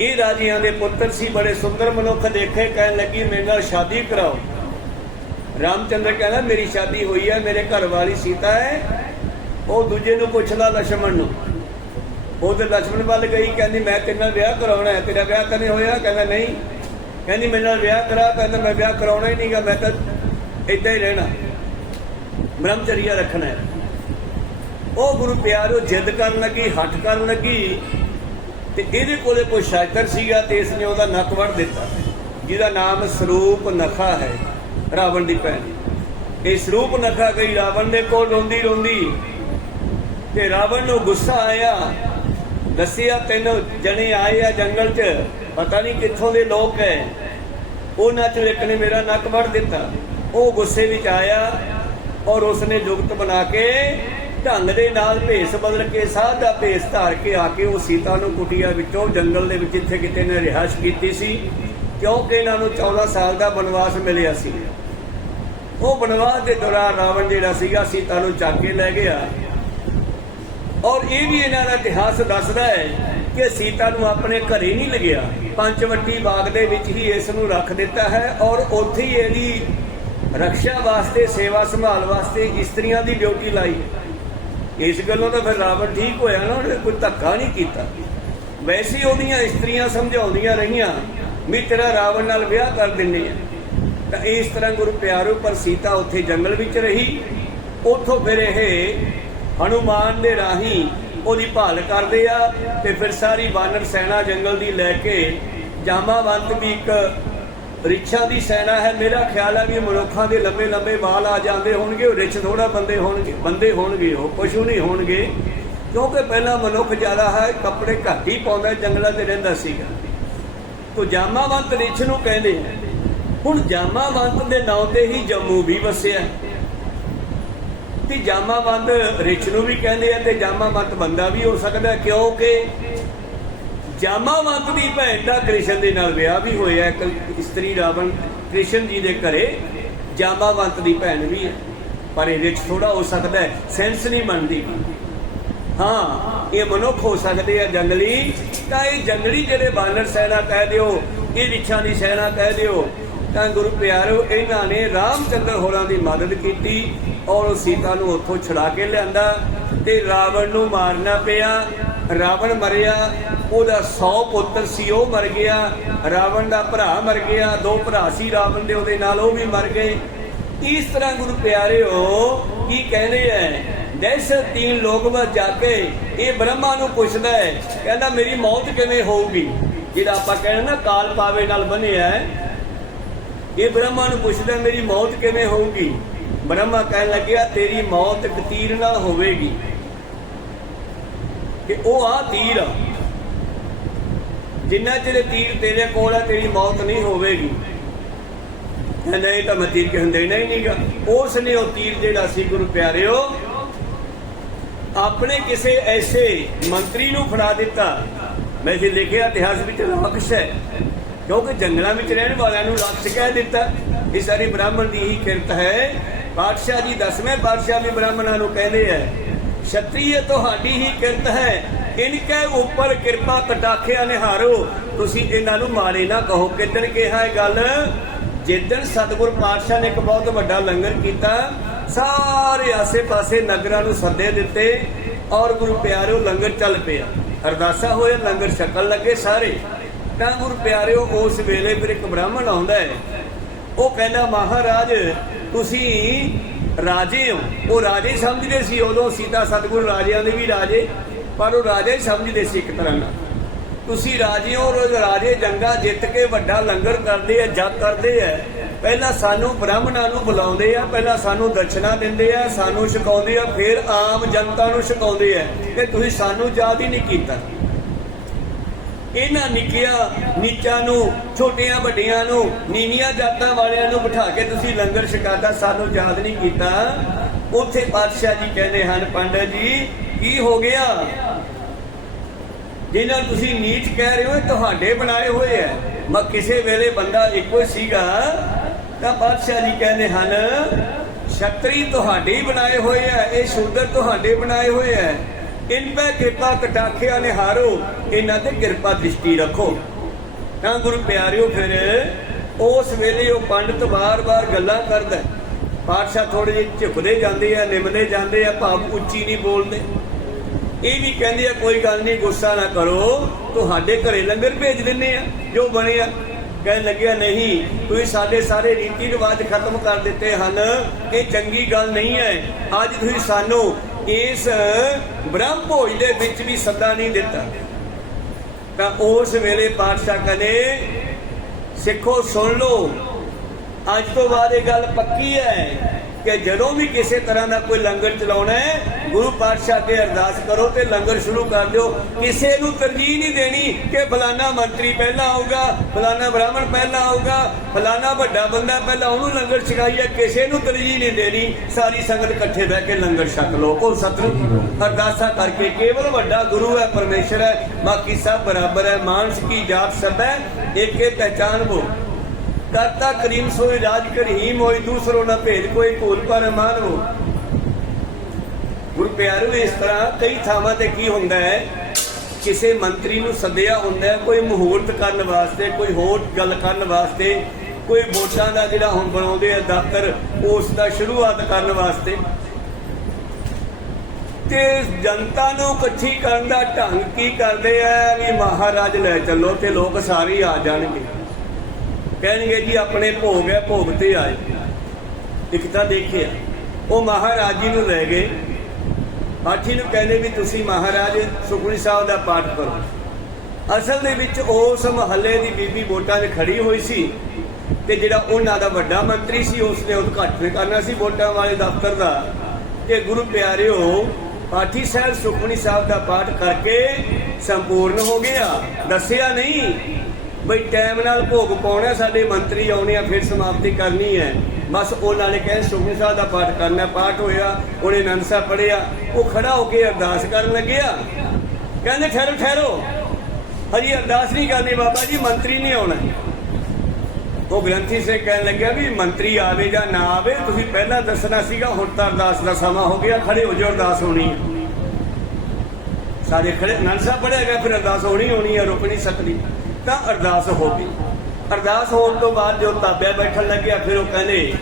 ਇਹ ਰਾਜਿਆਂ ਦੇ ਪੁੱਤਰ ਸੀ, ਬੜੇ ਸੁੰਦਰ ਮਨੁੱਖ ਦੇਖੇ। ਕਹਿਣ ਲੱਗੀ ਮੇਰੇ ਨਾਲ ਸ਼ਾਦੀ ਕਰਾਓ। ਰਾਮਚੰਦਰ ਕਹਿੰਦਾ ਮੇਰੀ ਸ਼ਾਦੀ ਹੋਈ ਹੈ, ਮੇਰੇ ਘਰ ਵਾਲੀ ਸੀਤਾ ਹੈ। ਉਹ ਦੂਜੇ ਨੂੰ ਪੁੱਛਦਾ ਲక్ష్మణ ਨੂੰ। ਉਹ ਤੇ ਲక్ష్మణ ਵੱਲ ਗਈ, ਕਹਿੰਦੀ ਮੈਂ ਤੇਰੇ ਨਾਲ ਵਿਆਹ ਕਰਾਉਣਾ ਹੈ। ਤੇਰਾ ਵਿਆਹ ਤਾਂ ਨਹੀਂ ਹੋਇਆ? ਕਹਿੰਦਾ ਨਹੀਂ। ਕਹਿੰਦੀ ਮੇਰੇ ਨਾਲ ਵਿਆਹ ਕਰਾ। ਕਹਿੰਦਾ ਮੈਂ ਵਿਆਹ ਕਰਾਉਣਾ ਹੀ ਨਹੀਂਗਾ, ਮੈਂ ਤਾਂ ਏਦਾਂ ਹੀ ਰਹਿਣਾ, ਬ੍ਰਹਮਚਰੀਆ ਰੱਖਣਾ ਹੈ। ਉਹ ਗੁਰੂ ਪਿਆਰਿਓ ਜਿੱਦ ਕਰਨ ਲੱਗੀ, ਹੱਠ ਕਰਨ ਲੱਗੀ। ਤੇ ਇਹਦੇ ਕੋਲੇ ਕੋਈ ਸ਼ਾਇਰ ਸੀਗਾ ਤੇ ਇਸ ਨੇ ਉਹਦਾ ਨੱਕ ਵੱਢ ਦਿੱਤਾ, ਜਿਹਦਾ ਨਾਮ ਸਰੂਪ ਨਖਾ ਹੈ। ਰਾਵਣ ਦੀ ਭੈਣ ਇਹ ਸਰੂਪ ਨਖਾ ਗਈ ਰਾਵਣ ਦੇ ਕੋਲ ਰੋਂਦੀ ਰੋਂਦੀ। ਤੇ ਰਾਵਣ ਨੂੰ ਗੁੱਸਾ ਆਇਆ। ਦੱਸਿਆ 3 ਜਣੇ ਆਏ ਆ ਜੰਗਲ 'ਚ, ਪਤਾ ਨਹੀਂ ਕਿੱਥੋਂ ਦੇ ਲੋਕ ਹੈ। ਉਹਨਾਂ 'ਚੋਂ ਇੱਕ ਨੇ ਮੇਰਾ ਨੱਕ ਵੱਢ ਦਿੱਤਾ। ਉਹ ਗੁੱਸੇ ਵਿੱਚ ਆਇਆ ਔਰ ਉਸਨੇ ਜੁਗਤ ਬਣਾ ਕੇ ਢੰਗ ਦੇ ਨਾਲ ਭੇਸ ਬਦਲ ਕੇ, ਸਾਧ ਦਾ ਭੇਸ ਧਾਰ ਕੇ ਆ ਕੇ ਉਹ ਸੀਤਾ ਨੂੰ ਕੁਟੀਆ ਵਿੱਚੋਂ ਜੰਗਲ ਦੇ ਵਿੱਚ ਜਿੱਥੇ ਕਿਤੇ ਨੇ ਰਿਹਾਇਸ਼ ਕੀਤੀ ਸੀ, ਕਿਉਂਕਿ ਇਹਨਾਂ ਨੂੰ 14 ਸਾਲ ਦਾ ਬਨਵਾਸ ਮਿਲਿਆ ਸੀ। ਉਹ ਬਨਵਾਸ ਦੇ ਦੌਰਾਨ ਰਾਵਣ ਜਿਹੜਾ ਸੀਗਾ ਸੀਤਾ ਨੂੰ ਚੱਕ ਕੇ ਲੈ ਗਿਆ। ਔਰ ਇਹ ਵੀ ਇਹਨਾਂ ਦਾ ਇਤਿਹਾਸ ਦੱਸਦਾ ਹੈ ਕਿ ਸੀਤਾ ਨੂੰ ਆਪਣੇ ਘਰੇ ਨਹੀਂ ਲਗਿਆ, ਪੰਚਵਟੀ ਬਾਗ ਦੇ ਵਿੱਚ ਹੀ ਇਸ ਨੂੰ ਰੱਖ ਦਿੱਤਾ ਹੈ ਔਰ ਉੱਥੇ ਹੀ ਇਹਦੀ ਰਕਸ਼ਾ ਵਾਸਤੇ, ਸੇਵਾ ਸੰਭਾਲ ਵਾਸਤੇ ਇਸਤਰੀਆਂ ਦੀ ਡਿਊਟੀ ਲਾਈ। ਇਸ ਗੱਲੋਂ ਤਾਂ ਫਿਰ ਰਾਵਣ ਠੀਕ ਹੋਇਆ ਨਾ, ਉਹਨੇ ਕੋਈ ਧੱਕਾ ਨਹੀਂ ਕੀਤਾ। ਵੈਸੇ ਉਹਦੀਆਂ ਇਸਤਰੀਆਂ ਸਮਝਾਉਂਦੀਆਂ ਰਹੀਆਂ ਵੀ ਤੇਰਾ ਰਾਵਣ ਨਾਲ ਵਿਆਹ ਕਰ ਦਿੰਦੇ ਆ। ਤਾਂ ਇਸ ਤਰ੍ਹਾਂ ਗੁਰੂ ਪਿਆਰੋ ਪਰ ਸੀਤਾ ਉੱਥੇ ਜੰਗਲ ਵਿੱਚ ਰਹੀ। ਉੱਥੋਂ ਫਿਰ ਇਹ ਹਨੂਮਾਨ ਦੇ ਰਾਹੀਂ ਉਹਦੀ ਭਾਲ ਕਰਦੇ ਆ ਤੇ ਫਿਰ ਸਾਰੀ ਬਾਨਰ ਸੈਨਾ ਜੰਗਲ ਦੀ ਲੈ ਕੇ ਜਾਮਾਵੰਤ ਵੀ ਇੱਕ ਰਿਛਾਂ ਦੀ ਸੈਨਾ ਹੈ। ਮੇਰਾ ਖਿਆਲ ਹੈ ਵੀ ਮਨੁੱਖਾਂ ਦੇ ਲੰਬੇ ਲੰਬੇ ਵਾਲ ਆ ਜਾਂਦੇ ਹੋਣਗੇ, ਉਹ ਰਿਛ ਥੋੜਾ ਬੰਦੇ ਹੋਣਗੇ, ਉਹ ਪਸ਼ੂ ਨਹੀਂ ਹੋਣਗੇ, ਕਿਉਂਕਿ ਪਹਿਲਾਂ ਮਨੁੱਖ ਜ਼ਿਆਦਾ ਹੈ ਕੱਪੜੇ ਘੱਟ ਹੀ ਪਾਉਂਦਾ, ਜੰਗਲਾਂ 'ਚ ਰਹਿੰਦਾ ਸੀਗਾ। ਤੋ ਜਾਮਾਵੰਤ ਰਿਛ ਨੂੰ ਕਹਿੰਦੇ ਆ। ਹੁਣ ਜਾਮਾਵੰਤ ਦੇ ਨਾਂ ਤੇ ਹੀ ਜੰਮੂ ਵੀ ਵਸਿਆ ਤੇ ਜਾਮਾਵੰਤ ਰਿਛ ਨੂੰ ਵੀ ਕਹਿੰਦੇ ਆ ਤੇ ਜਾਮਾਵੰਤ ਬੰਦਾ ਵੀ ਹੋ ਸਕਦਾ, ਕਿਉਂਕਿ ਜਾਮਾਵੰਤ ਦੀ ਭੈਣ ਦਾ ਕ੍ਰਿਸ਼ਨ ਦੇ ਨਾਲ ਵਿਆਹ ਵੀ ਹੋਇਆ। ਇੱਕ ਇਸਤਰੀ ਰਾਵਣ ਕ੍ਰਿਸ਼ਨ ਜੀ ਦੇ ਘਰੇ ਜਾਮਾਵੰਤ ਦੀ ਭੈਣ ਵੀ ਹੈ, ਪਰ ਇਹ ਰਿਛ ਥੋੜਾ ਹੋ ਸਕਦਾ ਹੈ, ਸੈਂਸ ਨਹੀਂ ਬਣਦੀ। ਹਾਂ, ਇਹ ਮਨੁੱਖ ਹੋ ਸਕਦੇ ਆ ਜੰਗਲੀ। ਤਾਂ ਇਹ ਜੰਗਲੀ ਜਿਹੜੇ ਬਾਨਰ ਸੈਨਾ ਕਹਿ ਦਿਓ, ਇਹ ਰਿਛਾਂ ਦੀ ਸੈਨਾ ਕਹਿ ਦਿਓ, ਤਾਂ ਗੁਰੂ ਪਿਆਰੋ ਇਹਨਾਂ ਨੇ ਰਾਮਚੰਦਰ ਹੋਰਾਂ ਦੀ ਮਦਦ ਕੀਤੀ ਔਰ ਉਹ ਸੀਤਾ ਨੂੰ ਉੱਥੋਂ ਛੁਡਾ ਕੇ ਲਿਆਂਦਾ ਤੇ ਰਾਵਣ ਨੂੰ ਮਾਰਨਾ ਪਿਆ। ਰਾਵਣ ਮਰਿਆ, ਉਹਦਾ 100 ਪੁੱਤਰ ਸੀ ਉਹ ਮਰ ਗਿਆ, ਰਾਵਣ ਦਾ ਭਰਾ ਮਰ ਗਿਆ, 2 ਭਰਾ ਸੀ ਰਾਵਣ ਦੇ ਉਹਦੇ ਨਾਲ, ਉਹ ਵੀ ਮਰ ਗਏ। ਇਸ ਤਰ੍ਹਾਂ ਗੁਰੂ ਪਿਆਰਿਓ ਕੀ ਕਹਿੰਦੇ ਐ, ਦਹਿਸ਼ਤ 3 ਲੋਕ ਵਿੱਚ ਜਾ ਕੇ ਇਹ ਬ੍ਰਹਮਾ ਨੂੰ ਪੁੱਛਦਾ ਹੈ, ਕਹਿੰਦਾ ਮੇਰੀ ਮੌਤ ਕਿਵੇਂ ਹੋਊਗੀ। ਜਿਹੜਾ ਆਪਾਂ ਕਹਿੰਦੇ ਨਾ ਕਾਲ ਪਾਵੇ ਨਾਲ ਬੰਨਿਆ, ਇਹ ਬ੍ਰਹਮਾ ਨੂੰ ਪੁੱਛਦਾ ਮੇਰੀ ਮੌਤ ਕਿਵੇਂ ਹੋਊਗੀ। ਬ੍ਰਹਮਾ ਕਹਿਣ ਲੱਗਿਆ ਤੇਰੀ ਮੌਤ ਇੱਕ ਤੀਰ ਨਾਲ ਹੋਵੇਗੀ, ਕਿ ਉਹ ਆ ਤੀਰ ਆ, ਜਿੰਨਾ ਚਿਰ ਤੀਰ ਤੇਰੇ ਕੋਲ ਆ ਤੇਰੀ ਮੌਤ ਨਹੀਂ ਹੋਵੇਗੀ। ਕਹਿੰਦਾ ਇਹ ਤਾਂ ਮੈਂ ਤੀਰ ਕਿਸੇ ਨੂੰ ਦੇਣਾ ਹੀ ਨਹੀਂਗਾ। ਉਸ ਨੇ ਉਹ ਤੀਰ ਜਿਹੜਾ ਸੀ ਗੁਰੂ ਪਿਆਰਿਓ ਆਪਣੇ ਕਿਸੇ ਐਸੇ ਮੰਤਰੀ ਨੂੰ ਫੜਾ ਦਿੱਤਾ। ਵੈਸੇ ਲਿਖਿਆ ਇਤਿਹਾਸ ਵਿੱਚ ਰਾਖਸ਼ ਹੈ, ਕਿਉਂਕਿ ਜੰਗਲਾਂ ਵਿੱਚ ਰਹਿਣ ਵਾਲਿਆਂ ਨੂੰ ਰਾਖਸ਼ ਕਹਿ ਦਿੱਤਾ। ਇਹ ਸਾਰੀ ਬ੍ਰਾਹਮਣ ਦੀ ਹੀ ਕਿਰਤ ਹੈ। ਪਾਤਸ਼ਾਹ ਜੀ 10ਵੇਂ ਪਾਤਸ਼ਾਹ ਵੀ ਬ੍ਰਾਹਮਣਾਂ ਨੂੰ ਕਹਿੰਦੇ ਹੈ, ਛਤਰੀਏ ਤੁਹਾਡੀ ਹੀ ਕਿਰਤ ਹੈ, ਇਨਕੇ ਉੱਪਰ ਕਿਰਪਾ ਕਟਾਖਿਆ ਨਿਹਾਰੋ। ਤੁਸੀਂ ਇਹਨਾਂ ਨੂੰ ਮਾਰੇ ਨਾ ਕਹੋ। ਕਿੱਦਣ ਕਿਹਾ ਇਹ ਗੱਲ, ਜਿੱਦਣ ਸਤਿਗੁਰ ਪਾਤਸ਼ਾਹ ਨੇ ਇੱਕ ਬਹੁਤ ਵੱਡਾ ਲੰਗਰ ਕੀਤਾ, ਸਾਰੇ ਆਸੇ ਪਾਸੇ ਨਗਰਾਂ ਨੂੰ ਸੱਦੇ ਦਿੱਤੇ ਔਰ ਗੁਰੂ ਪਿਆਰਿਓ ਲੰਗਰ ਚੱਲ ਪਿਆ। ਅਰਦਾਸਾ ਹੋਇਆ, ਲੰਗਰ ਛਕਣ ਲੱਗੇ ਸਾਰੇ। ਤਾਂ ਗੁਰੂ ਪਿਆਰਿਓ ਉਸ ਵੇਲੇ ਫਿਰ ਇੱਕ ਬ੍ਰਾਹਮਣ ਆਉਂਦਾ ਹੈ, ਉਹ ਕਹਿੰਦਾ ਮਹਾਰਾਜ ਤੁਸੀਂ ਰਾਜੇ ਹੋ। ਉਹ ਰਾਜੇ ਸਮਝਦੇ ਸੀ ਉਦੋਂ, ਸੀਤਾ ਸਤਿਗੁਰ ਰਾਜਿਆਂ ਦੇ ਵੀ ਰਾਜੇ, ਪਰ ਉਹ ਰਾਜਾ ਹੀ ਸਮਝਦੇ ਸੀ ਇੱਕ ਤਰ੍ਹਾਂ ਨਾਲ। ਤੁਸੀਂ ਰਾਜੇ ਹੋ, ਰਾਜੇ ਜੰਗਾਂ ਜਿੱਤ ਕੇ ਵੱਡਾ ਲੰਗਰ ਕਰਦੇ ਆ, ਜਗ ਕਰਦੇ ਆ, ਪਹਿਲਾਂ ਸਾਨੂੰ ਬ੍ਰਾਹਮਣਾਂ ਨੂੰ ਬੁਲਾਉਂਦੇ ਆ, ਪਹਿਲਾਂ ਸਾਨੂੰ ਦਕਸ਼ਨਾ ਦਿੰਦੇ ਆ, ਸਾਨੂੰ ਛਕਾਉਂਦੇ ਆ, ਫਿਰ ਆਮ ਜਨਤਾ ਨੂੰ ਛਕਾਉਂਦੇ ਆ, ਕਿ ਤੁਸੀਂ ਸਾਨੂੰ ਯਾਦ ਹੀ ਨਹੀਂ ਕੀਤਾ। ਇਹਨਾਂ ਨਿੱਕਿਆਂ ਨੀਚਾਂ ਨੂੰ, ਛੋਟਿਆਂ ਵੱਡਿਆਂ ਨੂੰ, ਨੀਵੀਆਂ ਜਾਤਾਂ ਵਾਲਿਆਂ ਨੂੰ ਬਿਠਾ ਕੇ ਤੁਸੀਂ ਲੰਗਰ ਛਕਾਤਾ, ਸਾਨੂੰ ਯਾਦ ਨਹੀਂ ਕੀਤਾ। ਉੱਥੇ ਪਾਤਸ਼ਾਹ ਜੀ ਕਹਿੰਦੇ ਹਨ, ਪੰਡਤ ਜੀ ਕੀ ਹੋ ਗਿਆ, ਜਿਨ੍ਹਾਂ ਤੁਸੀਂ ਨੀਚ ਕਹਿ ਰਹੇ ਹੋ ਤੁਹਾਡੇ ਬਣਾਏ ਹੋਏ ਐ। ਮੈਂ ਕਿਸੇ ਵੇਲੇ ਬੰਦਾ ਇੱਕੋ ਸੀਗਾ। ਤਾਂ ਪਾਤਸ਼ਾਹ ਜੀ ਕਹਿੰਦੇ ਹਨ, ਛਤਰੀ ਤੁਹਾਡੇ ਬਣਾਏ ਹੋਏ ਐ, ਇਹ ਸ਼ੂਦਰ ਤੁਹਾਡੇ ਬਣਾਏ ਹੋਏ ਐ। ਇਨ ਪੈ ਕਿਰਪਾ ਕਟਾਖਿਆ ਨਿਹਾਰੋ, ਇਹਨਾਂ ਤੇ ਕਿਰਪਾ ਦ੍ਰਿਸ਼ਟੀ ਰੱਖੋ। ਤਾਂ ਗੁਰੂ ਪਿਆਰਿਓ ਫਿਰ ਉਸ ਵੇਲੇ ਉਹ ਪੰਡਤ ਬਾਰ-ਬਾਰ ਗੱਲਾਂ ਕਰਦਾ। ਪਾਤਸ਼ਾਹ ਥੋੜੇ ਜਿਹੇ ਝੁਕਦੇ ਜਾਂਦੇ ਆ, ਨਿਮਦੇ ਜਾਂਦੇ ਆ, ਭਾਵ ਉੱਚੀ ਨਹੀਂ ਬੋਲਦੇ। ਇਹ ਵੀ ਕਹਿੰਦੇ ਆ ਕੋਈ ਗੱਲ ਨਹੀਂ, ਗੁੱਸਾ ਨਾ ਕਰੋ, ਤੁਹਾਡੇ ਘਰੇ ਲੰਗਰ ਭੇਜ ਦਿੰਦੇ ਆ ਜੋ ਬਣਿਆ। ਕਹਿਣ ਲੱਗਿਆ ਨਹੀਂ, ਤੁਸੀਂ ਸਾਡੇ ਸਾਰੇ ਰੀਤੀ ਰਿਵਾਜ ਖਤਮ ਕਰ ਦਿੱਤੇ ਹਨ, ਇਹ ਚੰਗੀ ਗੱਲ ਨਹੀਂ ਹੈ। ਅੱਜ ਤੁਸੀਂ ਸਾਨੂੰ ਇਸ ਬ੍ਰਹਮ ਭੋਜ ਦੇ ਵਿੱਚ ਵੀ ਸੱਦਾ ਨਹੀਂ ਦਿੱਤਾ। ਤਾਂ ਉਸ ਵੇਲੇ ਪਾਤਸ਼ਾਹ ਕਹਿੰਦੇ, ਸਿੱਖੋ ਸੁਣ ਲਓ, ਅੱਜ ਤੋਂ ਬਾਅਦ ਇਹ ਗੱਲ ਪੱਕੀ ਹੈ ਕਿ ਜਦੋਂ ਵੀ ਕਿਸੇ ਤਰ੍ਹਾਂ ਦਾ ਕੋਈ ਲੰਗਰ ਚਲਾਉਣਾ ਹੈ, ਗੁਰੂ ਪਾਤਸ਼ਾਹ ਤੇ ਅਰਦਾਸ ਕਰੋ ਤੇ ਲੰਗਰ ਸ਼ੁਰੂ ਕਰ ਦਿਓ। ਕਿਸੇ ਨੂੰ ਤਰਜੀਹ ਨਹੀਂ ਦੇਣੀ ਕਿ ਫਲਾਨਾ ਮੰਤਰੀ ਪਹਿਲਾਂ ਆਊਗਾ, ਫਲਾਨਾ ਬ੍ਰਾਹਮਣ ਪਹਿਲਾਂ ਆਊਗਾ, ਫਲਾਨਾ ਵੱਡਾ ਬੰਦਾ ਪਹਿਲਾਂ ਉਹਨੂੰ ਲੰਗਰ ਛਕਾਈਏ। ਕਿਸੇ ਨੂੰ ਤਰਜੀਹ ਨਹੀਂ ਦੇਣੀ। ਸਾਰੀ ਸੰਗਤ ਇਕੱਠੇ ਬਹਿ ਕੇ ਲੰਗਰ ਛਕ ਲਓ। ਉਹ ਸਤਿਗੁਰੂ ਅਰਦਾਸਾਂ ਕਰਕੇ, ਕੇਵਲ ਵੱਡਾ ਗੁਰੂ ਹੈ, ਪਰਮੇਸ਼ਰ ਹੈ, ਬਾਕੀ ਸਭ ਬਰਾਬਰ ਹੈ। ਮਾਨਸ ਕੀ ਜਾਤ ਸਭ ਹੈ, ਏਕੇ ਪਹਿਚਾਨ ਵੋ। ਕਰਤਾ ਕਰੀਮ ਸੋਈ ਰਾਜ ਕਰੀਮ ਹੋਈ, ਦੂਸਰੋ ਨਾ ਭੇਦ ਕੋਈ, ਭੂਲ ਪਰ ਮਾਨੋ। ਗੁਰੂ ਪਿਆਰਿਓ, ਇਸ ਤਰ੍ਹਾਂ ਕਈ ਥਾਵਾਂ ਤੇ ਕੀ ਹੁੰਦਾ ਹੈ, ਕਿਸੇ ਮੰਤਰੀ ਨੂੰ ਸੱਦਿਆ ਹੁੰਦਾ ਹੈ ਕੋਈ ਮੁਹੂਰਤ ਕਰਨ ਵਾਸਤੇ, ਕੋਈ ਹੋਰ ਗੱਲ ਕਰਨ ਵਾਸਤੇ, ਕੋਈ ਵੋਟਾਂ ਦਾ ਜਿਹੜਾ ਹੁਣ ਬਣਾਉਂਦੇ ਆ ਦਫ਼ਤਰ, ਉਸ ਦਾ ਸ਼ੁਰੂਆਤ ਕਰਨ ਵਾਸਤੇ। ਤੇ ਜਨਤਾ ਨੂੰ ਇਕੱਠੀ ਕਰਨ ਦਾ ਢੰਗ ਕੀ ਕਰਦੇ ਆ ਵੀ ਮਹਾਰਾਜ ਲੈ ਚੱਲੋ ਤੇ ਲੋਕ ਸਾਰੇ ਆ ਜਾਣਗੇ, ਕਹਿਣਗੇ ਜੀ ਆਪਣੇ ਭੋਗ ਹੈ, ਭੋਗ ਤੇ ਆਏ। ਇੱਕ ਤਾਂ ਦੇਖਿਆ ਉਹ ਮਹਾਰਾਜ ਜੀ ਨੂੰ ਲੈ ਗਏ, ਪਾਠੀ ਨੂੰ ਕਹਿੰਦੇ ਵੀ ਤੁਸੀਂ ਮਹਾਰਾਜ ਸੁਖਮਨੀ ਸਾਹਿਬ ਦਾ ਪਾਠ ਕਰੋ। ਅਸਲ ਦੇ ਵਿੱਚ ਉਸ ਮਹੱਲੇ ਦੀ ਬੀਬੀ ਵੋਟਾਂ 'ਚ ਖੜੀ ਹੋਈ ਸੀ ਤੇ ਜਿਹੜਾ ਉਹਨਾਂ ਦਾ ਵੱਡਾ ਮੰਤਰੀ ਸੀ ਉਸਨੇ ਉਦਘਾਟਨ ਕਰਨਾ ਸੀ ਵੋਟਾਂ ਵਾਲੇ ਦਫ਼ਤਰ ਦਾ। ਤੇ ਗੁਰੂ ਪਿਆਰਿਓ, ਪਾਠੀ ਸਾਹਿਬ ਸੁਖਮਨੀ ਸਾਹਿਬ ਦਾ ਪਾਠ ਕਰਕੇ ਸੰਪੂਰਨ ਹੋ ਗਿਆ, ਦੱਸਿਆ ਨਹੀਂ ਬਈ ਟਾਈਮ ਨਾਲ ਭੋਗ ਪਾਉਣਾ, ਸਾਡੇ ਮੰਤਰੀ ਆਉਣੇ ਆ, ਫਿਰ ਸਮਾਪਤੀ ਕਰਨੀ ਹੈ। ਬਸ ਉਹਨਾਂ ਨੇ ਕਹਿੰਦੇ ਸੁਖਮਨੀ ਸਾਹਿਬ ਦਾ ਪਾਠ ਕਰਨਾ। ਪਾਠ ਹੋਇਆ, ਉਹਨੇ ਆਨੰਦ ਸਾਹਿਬ ਪੜ੍ਹਿਆ, ਉਹ ਖੜਾ ਹੋ ਕੇ ਅਰਦਾਸ ਕਰਨ ਲੱਗਿਆ। ਕਹਿੰਦੇ ਠਹਿਰੋ ਠਹਿਰੋ, ਹਜੀ ਅਰਦਾਸ ਨਹੀਂ ਕਰਨੀ ਬਾਬਾ ਜੀ, ਮੰਤਰੀ ਨਹੀਂ ਆਉਣਾ। ਉਹ ਗ੍ਰੰਥੀ ਸੇ ਕਹਿਣ ਲੱਗਿਆ ਵੀ ਮੰਤਰੀ ਆਵੇ ਜਾਂ ਨਾ ਆਵੇ, ਤੁਸੀਂ ਪਹਿਲਾਂ ਦੱਸਣਾ ਸੀਗਾ, ਹੁਣ ਤਾਂ ਅਰਦਾਸ ਦਾ ਸਮਾਂ ਹੋ ਗਿਆ, ਖੜੇ ਹੋ ਜਾਓ, ਅਰਦਾਸ ਹੋਣੀ ਹੈ। ਸਾਰੇ ਖੜੇ, ਆਨੰਦ ਸਾਹਿਬ ਪੜ੍ਹਿਆ ਗਿਆ, ਫਿਰ ਅਰਦਾਸ ਹੋਣੀ ਹੈ, ਰੁਕ ਨਹੀਂ ਸਕਦੀ। ਤਾਂ ਅਰਦਾਸ ਹੋ ਗਈ। ਅਰਦਾਸ ਹੋਣ ਤੋਂ ਬਾਅਦ ਜੋ ਤਾਬਿਆ ਬੈਠਣ ਲੱਗਿਆ, ਫਿਰ ਉਹ ਕਹਿੰਦੇ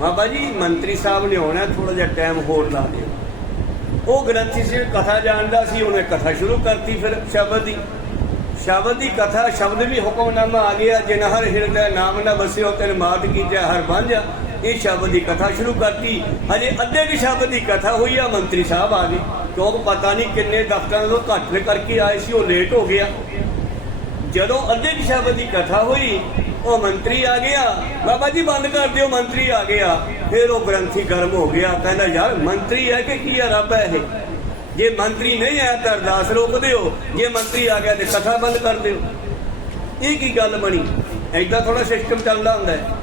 ਬਾਬਾ ਜੀ ਮੰਤਰੀ ਸਾਹਿਬ ਨੇ ਆਉਣਾ, ਥੋੜਾ ਜਿਹਾ ਟਾਈਮ ਹੋਰ ਲਾ ਦਿਓ। ਉਹ ਗ੍ਰੰਥੀ ਸੀ ਕਥਾ ਜਾਣਦਾ ਸੀ, ਉਹਨੇ ਕਥਾ ਸ਼ੁਰੂ ਕਰਤੀ। ਫਿਰ ਸ਼ਬਦ ਦੀ ਕਥਾ, ਸ਼ਬਦ ਵੀ ਹੁਕਮਨਾਮਾ ਆ ਗਿਆ, ਜਿਨ ਹਰ ਹਿਰਦੈ ਨਾਮ ਨਾ ਵਸਿਓ ਤਿਨ ਮਾਤ ਕੀਜੈ ਹਰ ਬਾਂਝਾ। ਇਹ ਸ਼ਬਦ ਦੀ ਕਥਾ ਸ਼ੁਰੂ ਕਰਤੀ। ਹਜੇ ਅੱਧੇ ਕੁ ਸ਼ਬਦ ਦੀ ਕਥਾ ਹੋਈ ਆ, ਮੰਤਰੀ ਸਾਹਿਬ ਆ ਗਏ, ਕਿਉਂਕਿ ਪਤਾ ਨਹੀਂ ਕਿੰਨੇ ਦਫ਼ਤਰਾਂ ਤੋਂ ਘੱਟ ਕਰਕੇ ਆਏ ਸੀ, ਉਹ ਲੇਟ ਹੋ ਗਿਆ। ਜਦੋਂ ਅੱਧੇ ਕੁ ਸ਼ਬਦ ਦੀ ਕਥਾ ਹੋਈ, ਉਹ ਮੰਤਰੀ ਆ ਗਿਆ, ਬਾਬਾ ਜੀ ਬੰਦ ਕਰ ਦਿਓ, ਮੰਤਰੀ ਆ ਗਿਆ। ਫਿਰ ਉਹ ਗ੍ਰੰਥੀ ਗਰਮ ਹੋ ਗਿਆ, ਕਹਿੰਦਾ ਯਾਰ ਮੰਤਰੀ ਹੈ ਕਿ ਕੀ ਆ, ਰੱਬ ਹੈ ਇਹ? ਜੇ ਮੰਤਰੀ ਨਹੀਂ ਆਇਆ ਤਾਂ ਅਰਦਾਸ ਰੋਕ ਦਿਓ, ਜੇ ਮੰਤਰੀ ਆ ਗਿਆ ਤੇ ਕਥਾ ਬੰਦ ਕਰ ਦਿਓ। ਇਹ ਕੀ ਗੱਲ ਬਣੀ? ਏਦਾਂ ਥੋੜਾ ਸਿਸਟਮ ਚੱਲਦਾ ਹੁੰਦਾ ਹੈ।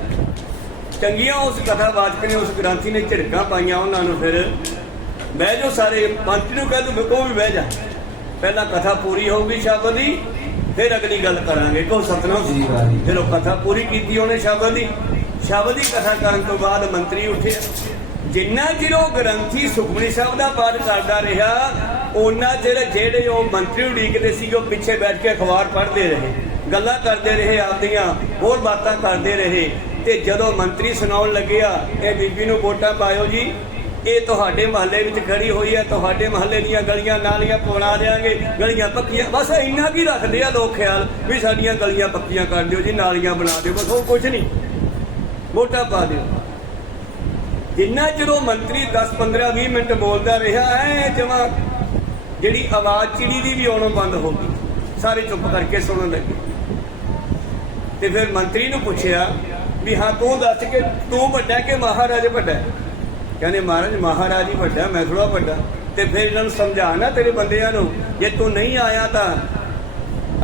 ਚੰਗੀਆਂ ਉਸ ਕਥਾਵਾਚਕ ਨੇ, ਉਸ ਗ੍ਰੰਥੀ ਨੇ ਝਿੜਕਾਂ ਪਾਈਆਂ ਉਹਨਾਂ ਨੂੰ। ਫਿਰ ਬਹਿ ਜਾਓ ਸਾਰੇ, ਮੰਤਰੀ ਨੂੰ ਕਹਿ ਦੂ ਕੋ ਵੀ ਬਹਿ ਜਾ, ਪਹਿਲਾਂ ਕਥਾ ਪੂਰੀ ਹੋਊਗੀ ਸ਼ਬਦ ਦੀ, ਫਿਰ ਅਗਲੀ ਗੱਲ ਕਰਾਂਗੇ। ਕੋ ਸਤਨਾਮ। ਫਿਰ ਉਹ ਕਥਾ ਪੂਰੀ ਕੀਤੀ ਉਹਨੇ ਸ਼ਬਦ ਦੀ ਕਥਾ ਕਰਨ ਤੋਂ ਬਾਅਦ ਮੰਤਰੀ ਉੱਠਿਆ। ਜਿੰਨਾ ਚਿਰ ਉਹ ਗ੍ਰੰਥੀ ਸੁਖਮਨੀ ਸਾਹਿਬ ਦਾ ਪਾਠ ਕਰਦਾ ਰਿਹਾ, ਉਹਨਾਂ ਚਿਰ ਜਿਹੜੇ ਉਹ ਮੰਤਰੀ ਉਡੀਕਦੇ ਸੀ, ਉਹ ਪਿੱਛੇ ਬੈਠ ਕੇ ਅਖਬਾਰ ਪੜ੍ਹਦੇ ਰਹੇ, ਗੱਲਾਂ ਕਰਦੇ ਰਹੇ, ਆਪਦੀਆਂ ਹੋਰ ਬਾਤਾਂ ਕਰਦੇ ਰਹੇ। ਤੇ ਜਦੋਂ ਮੰਤਰੀ ਸੁਣਾਉਣ ਲੱਗਿਆ, ਇਹ ਬੀਬੀ ਨੂੰ ਵੋਟਾਂ ਪਾਇਓ ਜੀ, ਇਹ ਤੁਹਾਡੇ ਮਹੱਲੇ ਵਿੱਚ ਖੜੀ ਹੋਈ ਹੈ, ਤੁਹਾਡੇ ਮਹੱਲੇ ਦੀਆਂ ਗਲੀਆਂ ਨਾਲੀਆਂ ਬਣਾ ਦਿਆਂਗੇ, ਗਲੀਆਂ ਪੱਕੀਆਂ। ਬਸ ਇੰਨਾ ਕੀ ਰੱਖਦੇ ਆ ਲੋਕ ਖਿਆਲ ਵੀ ਸਾਡੀਆਂ ਗਲੀਆਂ ਪੱਕੀਆਂ ਕਰ ਦਿਓ ਜੀ, ਨਾਲੀਆਂ ਬਣਾ ਦਿਓ, ਬਸ ਹੋਰ ਕੁਝ ਨਹੀਂ, ਵੋਟਾਂ ਪਾ ਦਿਓ। ਜਿੰਨਾ ਚਿਰ ਉਹ ਮੰਤਰੀ 10 15 20 ਮਿੰਟ ਬੋਲਦਾ ਰਿਹਾ, ਐ ਜਮਾਂ ਜਿਹੜੀ ਆਵਾਜ਼ ਚਿੜੀ ਦੀ ਵੀ ਆਉਣੋਂ ਬੰਦ ਹੋ ਗਈ, ਸਾਰੇ ਚੁੱਪ ਕਰਕੇ ਸੁਣਨ ਲੱਗੇ। ਤੇ ਫਿਰ ਮੰਤਰੀ ਨੂੰ ਪੁੱਛਿਆ ਵੀ ਹਾਂ ਤੂੰ ਦੱਸ ਕੇ ਤੂੰ ਵੱਡਾ ਕਿ ਮਹਾਰਾਜ ਵੱਡਾ? ਕਹਿੰਦੇ ਮਹਾਰਾਜ ਮਹਾਰਾਜ ਹੀ ਵੱਡਾ, ਮੈਂ ਥੋੜਾ ਵੱਡਾ। ਤੇ ਫਿਰ ਇਹਨਾਂ ਨੂੰ ਸਮਝਾਣਾ ਤੇਰੇ ਬੰਦਿਆਂ ਨੂੰ, ਜੇ ਤੂੰ ਨਹੀਂ ਆਇਆ ਤਾਂ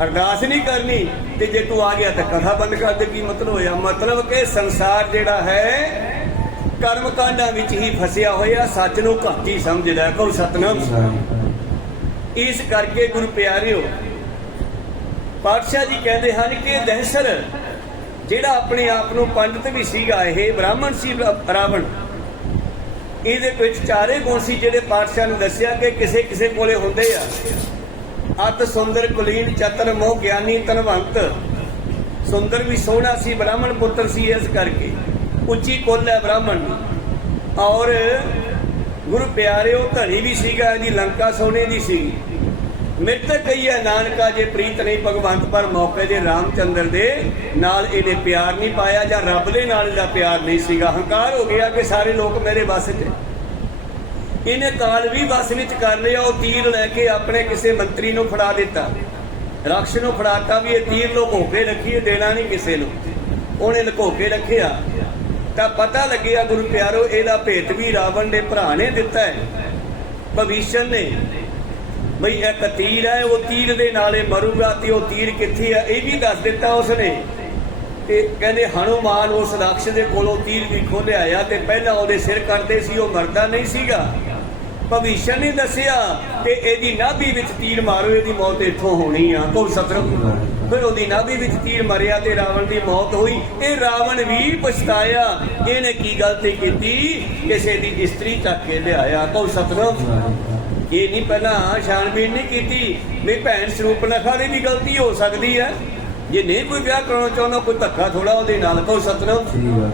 ਅਰਦਾਸ ਨਹੀਂ ਕਰਨੀ, ਤੇ ਜੇ ਤੂੰ ਆ ਗਿਆ ਤਾਂ ਕਥਾ ਬੰਦ ਕਰ ਦੇ। ਕੀ ਮਤਲਬ ਹੋਇਆ? ਮਤਲਬ ਕਿ ਸੰਸਾਰ ਜਿਹੜਾ ਹੈ ਕਰਮ ਕਾਂਡਾਂ ਵਿੱਚ ਹੀ ਫਸਿਆ ਹੋਇਆ, ਸੱਚ ਨੂੰ ਘੱਟ ਹੀ ਸਮਝਦਾ। ਕਹੋ ਸਤਨਾਮ। ਇਸ ਕਰਕੇ ਗੁਰੂ ਪਿਆਰਿਓ, ਪਾਤਸ਼ਾਹ ਜੀ ਕਹਿੰਦੇ ਹਨ ਕਿ ਦਹਿਸਰ ਜਿਹੜਾ ਆਪਣੇ ਆਪ ਨੂੰ ਪੰਡਤ ਵੀ ਸੀਗਾ, ਇਹ ਬ੍ਰਾਹਮਣ ਸੀ ਰਾਵਣ, ਇਹਦੇ ਵਿੱਚ ਚਾਰੇ ਗੁਣ ਸੀ ਜਿਹੜੇ ਪਾਤਸ਼ਾਹ ਨੇ ਦੱਸਿਆ ਕਿ ਕਿਸੇ ਕਿਸੇ ਕੋਲੇ ਹੁੰਦੇ ਆ। ਅਤ ਸੁੰਦਰ ਕੁਲੀਨ ਚਤਰ ਮੋਹ ਗਿਆਨੀ ਧਨਵੰਤ। ਸੁੰਦਰ ਵੀ ਸੋਹਣਾ ਸੀ, ਬ੍ਰਾਹਮਣ ਪੁੱਤਰ ਸੀ, ਇਸ ਕਰਕੇ ਉੱਚੀ ਕੁੱਲ ਹੈ ਬ੍ਰਾਹਮਣ ਦੀ। ਔਰ ਗੁਰੂ ਪਿਆਰਿਓ ਧਨੀ ਵੀ ਸੀਗਾ, ਇਹਦੀ ਲੰਕਾ ਸੋਨੇ ਦੀ ਸੀ। ਮਿੱਤਰ ਕਹੀਏ ਨਾਨਕਾ ਜੇ ਪ੍ਰੀਤ ਨਹੀਂ ਭਗਵੰਤ, ਪਰ ਮੌਕੇ ਦੇ ਰਾਮਚੰਦਰ ਦੇ ਨਾਲ ਇਹਨੇ ਪਿਆਰ ਨਹੀਂ ਪਾਇਆ, ਜਾਂ ਰੱਬ ਦੇ ਨਾਲ ਇਹਦਾ ਪਿਆਰ ਨਹੀਂ ਸੀਗਾ। ਹੰਕਾਰ ਹੋ ਗਿਆ ਕਿ ਸਾਰੇ ਲੋਕ ਮੇਰੇ ਵੱਸ 'ਚ। ਇਹਨੇ ਕਾਲ ਵੀ ਵੱਸ ਵਿੱਚ ਕਰ ਲਿਆ। ਉਹ ਤੀਰ ਲੈ ਕੇ ਆਪਣੇ ਕਿਸੇ ਮੰਤਰੀ ਨੂੰ ਫੜਾ ਦਿੱਤਾ, ਰਾਖਸ਼ ਨੂੰ ਫੜਾਤਾ ਵੀ ਇਹ ਤੀਰ ਲੁਕੋ ਕੇ ਰੱਖੀਏ, ਦੇਣਾ ਨਹੀਂ ਕਿਸੇ ਨੂੰ। ਉਹਨੇ ਲੁਕੋ ਕੇ ਰੱਖਿਆ ਤਾਂ ਪਤਾ ਲੱਗਿਆ ਗੁਰੂ ਪਿਆਰੋ, ਇਹਦਾ ਭੇਤ ਵੀ ਰਾਵਣ ਦੇ ਭਰਾ ਨੇ ਦਿੱਤਾ ਹੈ, ਭਵਿਸ਼ਣ ਨੇ, ਬਈ ਇੱਕ ਤੀਰ ਹੈ, ਉਹ ਤੀਰ ਦੇ ਨਾਲੇ ਮਰੂਗਾ, ਤੇ ਉਹ ਤੀਰ ਕਿੱਥੇ ਆ ਇਹ ਵੀ ਦੱਸ ਦਿੱਤਾ ਉਸਨੇ। ਤੇ ਕਹਿੰਦੇ ਹਨੂਮਾਨ ਉਸ ਰਾਖਸ਼ ਦੇ ਕੋਲੋਂ ਤੀਰ ਵੀ ਖੋਲਿਆ ਆ, ਤੇ ਪਹਿਲਾਂ ਉਹਦੇ ਸਿਰ ਕੱਟਦੇ ਸੀ, ਉਹ ਮਰਦਾ ਨਹੀਂ ਸੀਗਾ। ਭਵਿਸ਼ਣ ਨੇ ਦੱਸਿਆ ਕਿ ਇਹਦੀ ਨਾਭੀ ਵਿੱਚ ਤੀਰ ਮਾਰੋ, ਇਹਦੀ ਮੌਤ ਇੱਥੋਂ ਹੋਣੀ ਆ। ਕੋਈ ਸਤਿਗੁਰੂ ਫਿਰ ਉਹਦੀ ਨਾਭੀ ਵਿੱਚ ਤੀਰ ਮਰਿਆ ਤੇ ਰਾਵਣ ਦੀ ਮੌਤ ਹੋਈ। ਇਹ ਰਾਵਣ ਵੀ ਪਛਤਾਇਆ, ਇਹਨੇ ਕੀ ਗਲਤੀ ਕੀਤੀ, ਕਿਸੇ ਦੀ ਇਸਤਰੀ ਚੱਕ ਕੇ ਲਿਆਇਆ। ਕੋਈ ਸਤਿਗੁਰੂ ਇਹ ਨਹੀਂ ਪਹਿਲਾਂ ਛਾਣਬੀਣ ਨਹੀਂ ਕੀਤੀ ਵੀ ਭੈਣ ਸਰੂਪਨਖਾ ਦੀ ਵੀ ਗਲਤੀ ਹੋ ਸਕਦੀ ਹੈ। ਜੇ ਨਹੀਂ ਕੋਈ ਵਿਆਹ ਕਰਾਉਣਾ ਚਾਹੁੰਦਾ, ਕੋਈ ਧੱਕਾ ਥੋੜਾ ਉਹਦੇ ਨਾਲ। ਕੋਈ ਸਤਿਗੁਰੂ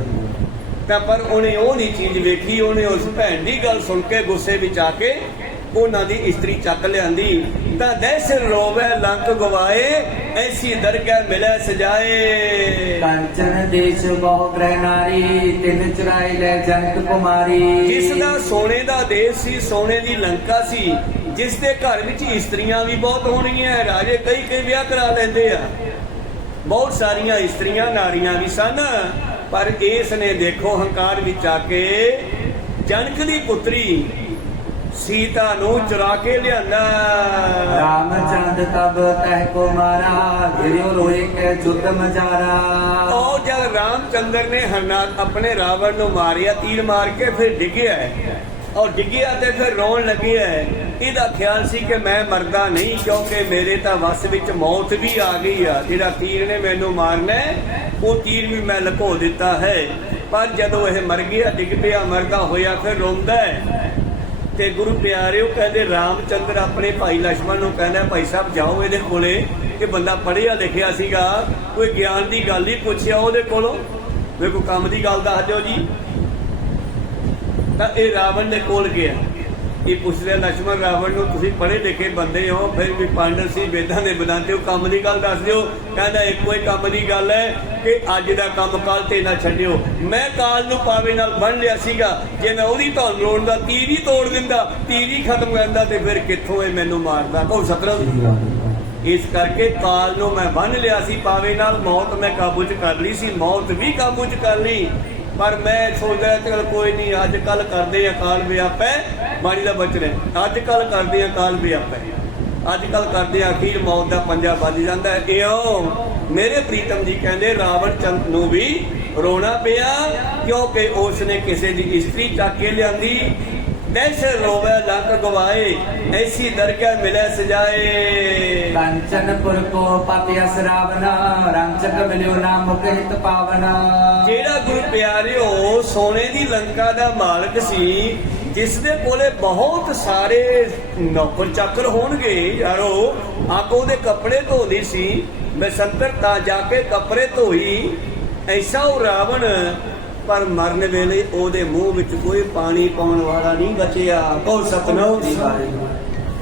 ਤਾਂ ਪਰ ਉਹਨੇ ਉਹ ਨਹੀਂ ਚੀਜ਼ ਵੇਖੀ, ਉਹਨੇ ਉਸ ਭੈਣ ਦੀ ਗੱਲ ਸੁਣ ਕੇ ਗੁੱਸੇ ਵਿੱਚ ਆ ਕੇ ਉਹਨਾਂ ਦੀ ਇਸਤਰੀ ਚੱਕ ਲਿਆਂਦੀ। ਤਾਂ ਦਹਿ ਰੋਵੇ ਲੰਕ ਗਵਾਏ, ਐਸੀ ਦਰਗਾਹ ਮਿਲੇ ਸਜਾਏ। ਕੰਚਨ ਦੇਸ਼ ਬਹੁ ਗ੍ਰਹਿ ਨਾਰੀ, ਤਿੰਨ ਚੁਰਾਈ ਲੈ ਜਨਕ ਕੁਮਾਰੀ। ਜਿਸ ਦਾ ਸੋਨੇ ਦਾ ਦੇਸ਼ ਸੀ, ਸੋਨੇ ਦੀ ਲੰਕਾ ਸੀ, ਜਿਸ ਦੇ ਘਰ ਵਿੱਚ ਇਸਤਰੀਆਂ ਵੀ ਬਹੁਤ ਹੋਣਗੀਆਂ। ਰਾਜੇ ਕਈ ਕਈ ਵਿਆਹ ਕਰਾ ਲੈਂਦੇ ਆ, ਬਹੁਤ ਸਾਰੀਆਂ ਇਸਤਰੀਆਂ ਨਾਰੀਆਂ ਵੀ ਸਨ। ਪਰ ਇਸ ਨੇ ਦੇਖੋ ਹੰਕਾਰ ਵਿੱਚ ਆ ਕੇ ਜਨਕ ਦੀ ਪੁੱਤਰੀ ਸੀਤਾ ਨੂੰ ਚੁਰਾ ਕੇ ਲਿਆਂਦਾ। ਰਾਮਚੰਦ ਤਬ ਤਹਿ ਕੋ ਮਾਰਾ, ਗਿਰਿਓ ਰੋਏ ਕੇ ਜੁਦ ਮਜਾਰਾ। ਉਹ ਜਦ ਰਾਮਚੰਦਰ ਨੇ ਆਪਣੇ ਰਾਵਣ ਨੂੰ ਮਾਰਿਆ, ਤੀਰ ਮਾਰ ਕੇ ਫਿਰ ਡਿੱਗਿਆ ਔਰ ਡਿੱਗਿਆ ਤੇ ਫਿਰ ਰੋਣ ਲੱਗਿਆ। ਇਹਦਾ ਖਿਆਲ ਸੀ ਕਿ ਮੈਂ ਮਰਦਾ ਨਹੀਂ, ਕਿਉਂਕਿ ਮੇਰੇ ਤਾਂ ਵਸ ਵਿੱਚ ਮੌਤ ਵੀ ਆ ਗਈ ਆ। ਜਿਹੜਾ ਤੀਰ ਨੇ ਮੈਨੂੰ ਮਾਰਨਾ ਉਹ ਤੀਰ ਵੀ ਮੈਂ ਲੁਕੋ ਦਿੱਤਾ ਹੈ। ਪਰ ਜਦੋਂ ਇਹ ਮਰ ਗਿਆ, ਡਿੱਗ ਪਿਆ, ਮਰਦਾ ਹੋਇਆ, ਫਿਰ ਰੋਂਦਾ ਹੈ। ਤੇ ਗੁਰੂ ਪਿਆਰਿਓ ਕਹਿੰਦੇ ਰਾਮਚੰਦਰ ਆਪਣੇ ਭਾਈ ਲక్ష్మణ ਨੂੰ ਕਹਿੰਦਾ, ਭਾਈ ਸਾਹਿਬ ਜਾਓ ਇਹਦੇ ਕੋਲੇ, ਇਹ ਬੰਦਾ ਪੜ੍ਹਿਆ ਲਿਖਿਆ ਸੀਗਾ, ਕੋਈ ਗਿਆਨ ਦੀ ਗੱਲ ਹੀ ਪੁੱਛਿਆ ਉਹਦੇ ਕੋਲੋਂ, ਵੇ ਕੋਈ ਕੰਮ ਦੀ ਗੱਲ ਦੱਸ ਦਿਓ ਜੀ। ਤਾਂ ਇਹ ਰਾਵਣ ਦੇ ਕੋਲ ਗਿਆ। ਇਹ ਪੁੱਛਦੇ ਲక్ష్మణ ਰਾਵਣ ਨੂੰ, ਤੁਸੀਂ ਪੜ੍ਹੇ ਲਿਖੇ ਬੰਦੇ ਹੋ, ਫਿਰ ਵੀ ਪਾਂਡਵ ਸੀ, ਵੇਦਾਂ ਦੇ ਬਦਾਂਤੇ ਹੋ, ਕੰਮ ਦੀ ਗੱਲ ਦੱਸ ਦਿਓ। ਕਹਿੰਦਾ ਇੱਕੋ ਹੀ ਕੰਮ ਦੀ ਗੱਲ ਹੈ ਕਿ ਅੱਜ ਦਾ ਕੰਮ ਕੱਲ ਤੇ ਨਾ ਛੱਡਿਓ। ਮੈਂ ਕਾਲ ਨੂੰ ਪਾਵੇ ਨਾਲ ਬੰਨ ਲਿਆ ਸੀਗਾ, ਜੇ ਮੈਂ ਉਹਦੀ ਧੌਣ ਲੋੜ ਦਾ ਤੀਰ ਹੀ ਤੋੜ ਦਿੰਦਾ, ਤੀਰ ਹੀ ਖਤਮ ਕਰਦਾ, ਤੇ ਫਿਰ ਕਿੱਥੋਂ ਇਹ ਮੈਨੂੰ ਮਾਰਦਾ। ਕਹੋ ਸਤਿਗੁਰੂ ਇਸ ਕਰਕੇ ਕਾਲ ਨੂੰ ਮੈਂ ਬੰਨ ਲਿਆ ਸੀ ਪਾਵੇ ਨਾਲ, ਮੌਤ ਮੈਂ ਕਾਬੂ 'ਚ ਕਰ ਲਈ ਸੀ, ਮੌਤ ਵੀ ਕਾਬੂ 'ਚ ਕਰ ਲਈ। ਪਰ ਮੈਂ ਸੋਚਦਾ ਚਲ ਕੋਈ ਨਹੀਂ, ਅੱਜ ਕੱਲ ਕਰਦੇ ਆ ਕਾਲ ਵਿਆਪੈ, ਬਾਣੀ ਦਾ ਬਚਨ ਹੈ, ਅੱਜ ਕੱਲ ਕਰਦੇ ਆ ਕਾਲ ਵਿਆਪੈ, ਅੱਜ ਕੱਲ ਕਰਦੇ ਆ, ਅਖੀਰ ਮੌਤ ਦਾ ਪੰਜਾ ਵੱਜ ਜਾਂਦਾ ਹੈ। ਇਉਂ ਮੇਰੇ ਪ੍ਰੀਤਮ ਜੀ ਕਹਿੰਦੇ ਰਾਵਣ ਚੰਦ ਨੂੰ ਵੀ ਰੋਣਾ ਪਿਆ, ਕਿਉਂਕਿ ਉਸ ਨੇ ਕਿਸੇ ਦੀ ਇਸਤਰੀ ਚੱਕ ਕੇ ਲਿਆਂਦੀ। ਦਹਿ ਰੋਵੇ ਲੰਕ ਗਵਾਏ, ਐਸੀ ਦਰਗਾਹ ਮਿਲੇ ਸਜਾਏ। ਕੰਚਨਪੁਰ ਕੋ ਪਤਿਅਸ ਰਾਵਣ, ਰੰਚਕ ਮਿਲਿਓ ਨਾਮ ਮੁਖ ਹਿਤ ਪਾਵਨ। ਜਿਹੜਾ ਗੁਰੂ ਪਿਆਰਿਓ ਸੋਨੇ ਦੀ ਲੰਕਾ ਦਾ ਮਾਲਕ ਸੀ, ਜਿਸ ਦੇ ਕੋਲੇ ਬਹੁਤ ਸਾਰੇ ਨੌਕਰ ਚਾਕਰ ਹੋਣਗੇ ਯਾਰੋ, ਆਪ ਉਹਦੇ ਕੱਪੜੇ ਧੋਦੀ ਸੀ, ਬਸੰਤਰ ਤਾਂ ਜਾ ਕੇ ਕੱਪੜੇ ਧੋਈ। ਐਸਾ ਉਹ ਰਾਵਣ, ਪਰ ਮਰਨ ਵੇਲੇ ਉਹਦੇ ਮੂੰਹ ਵਿੱਚ ਕੋਈ ਪਾਣੀ ਪਾਉਣ ਵਾਲਾ ਨਹੀਂ ਬਚਿਆ। ਕਹੋ ਸਤਿਨਾਮ।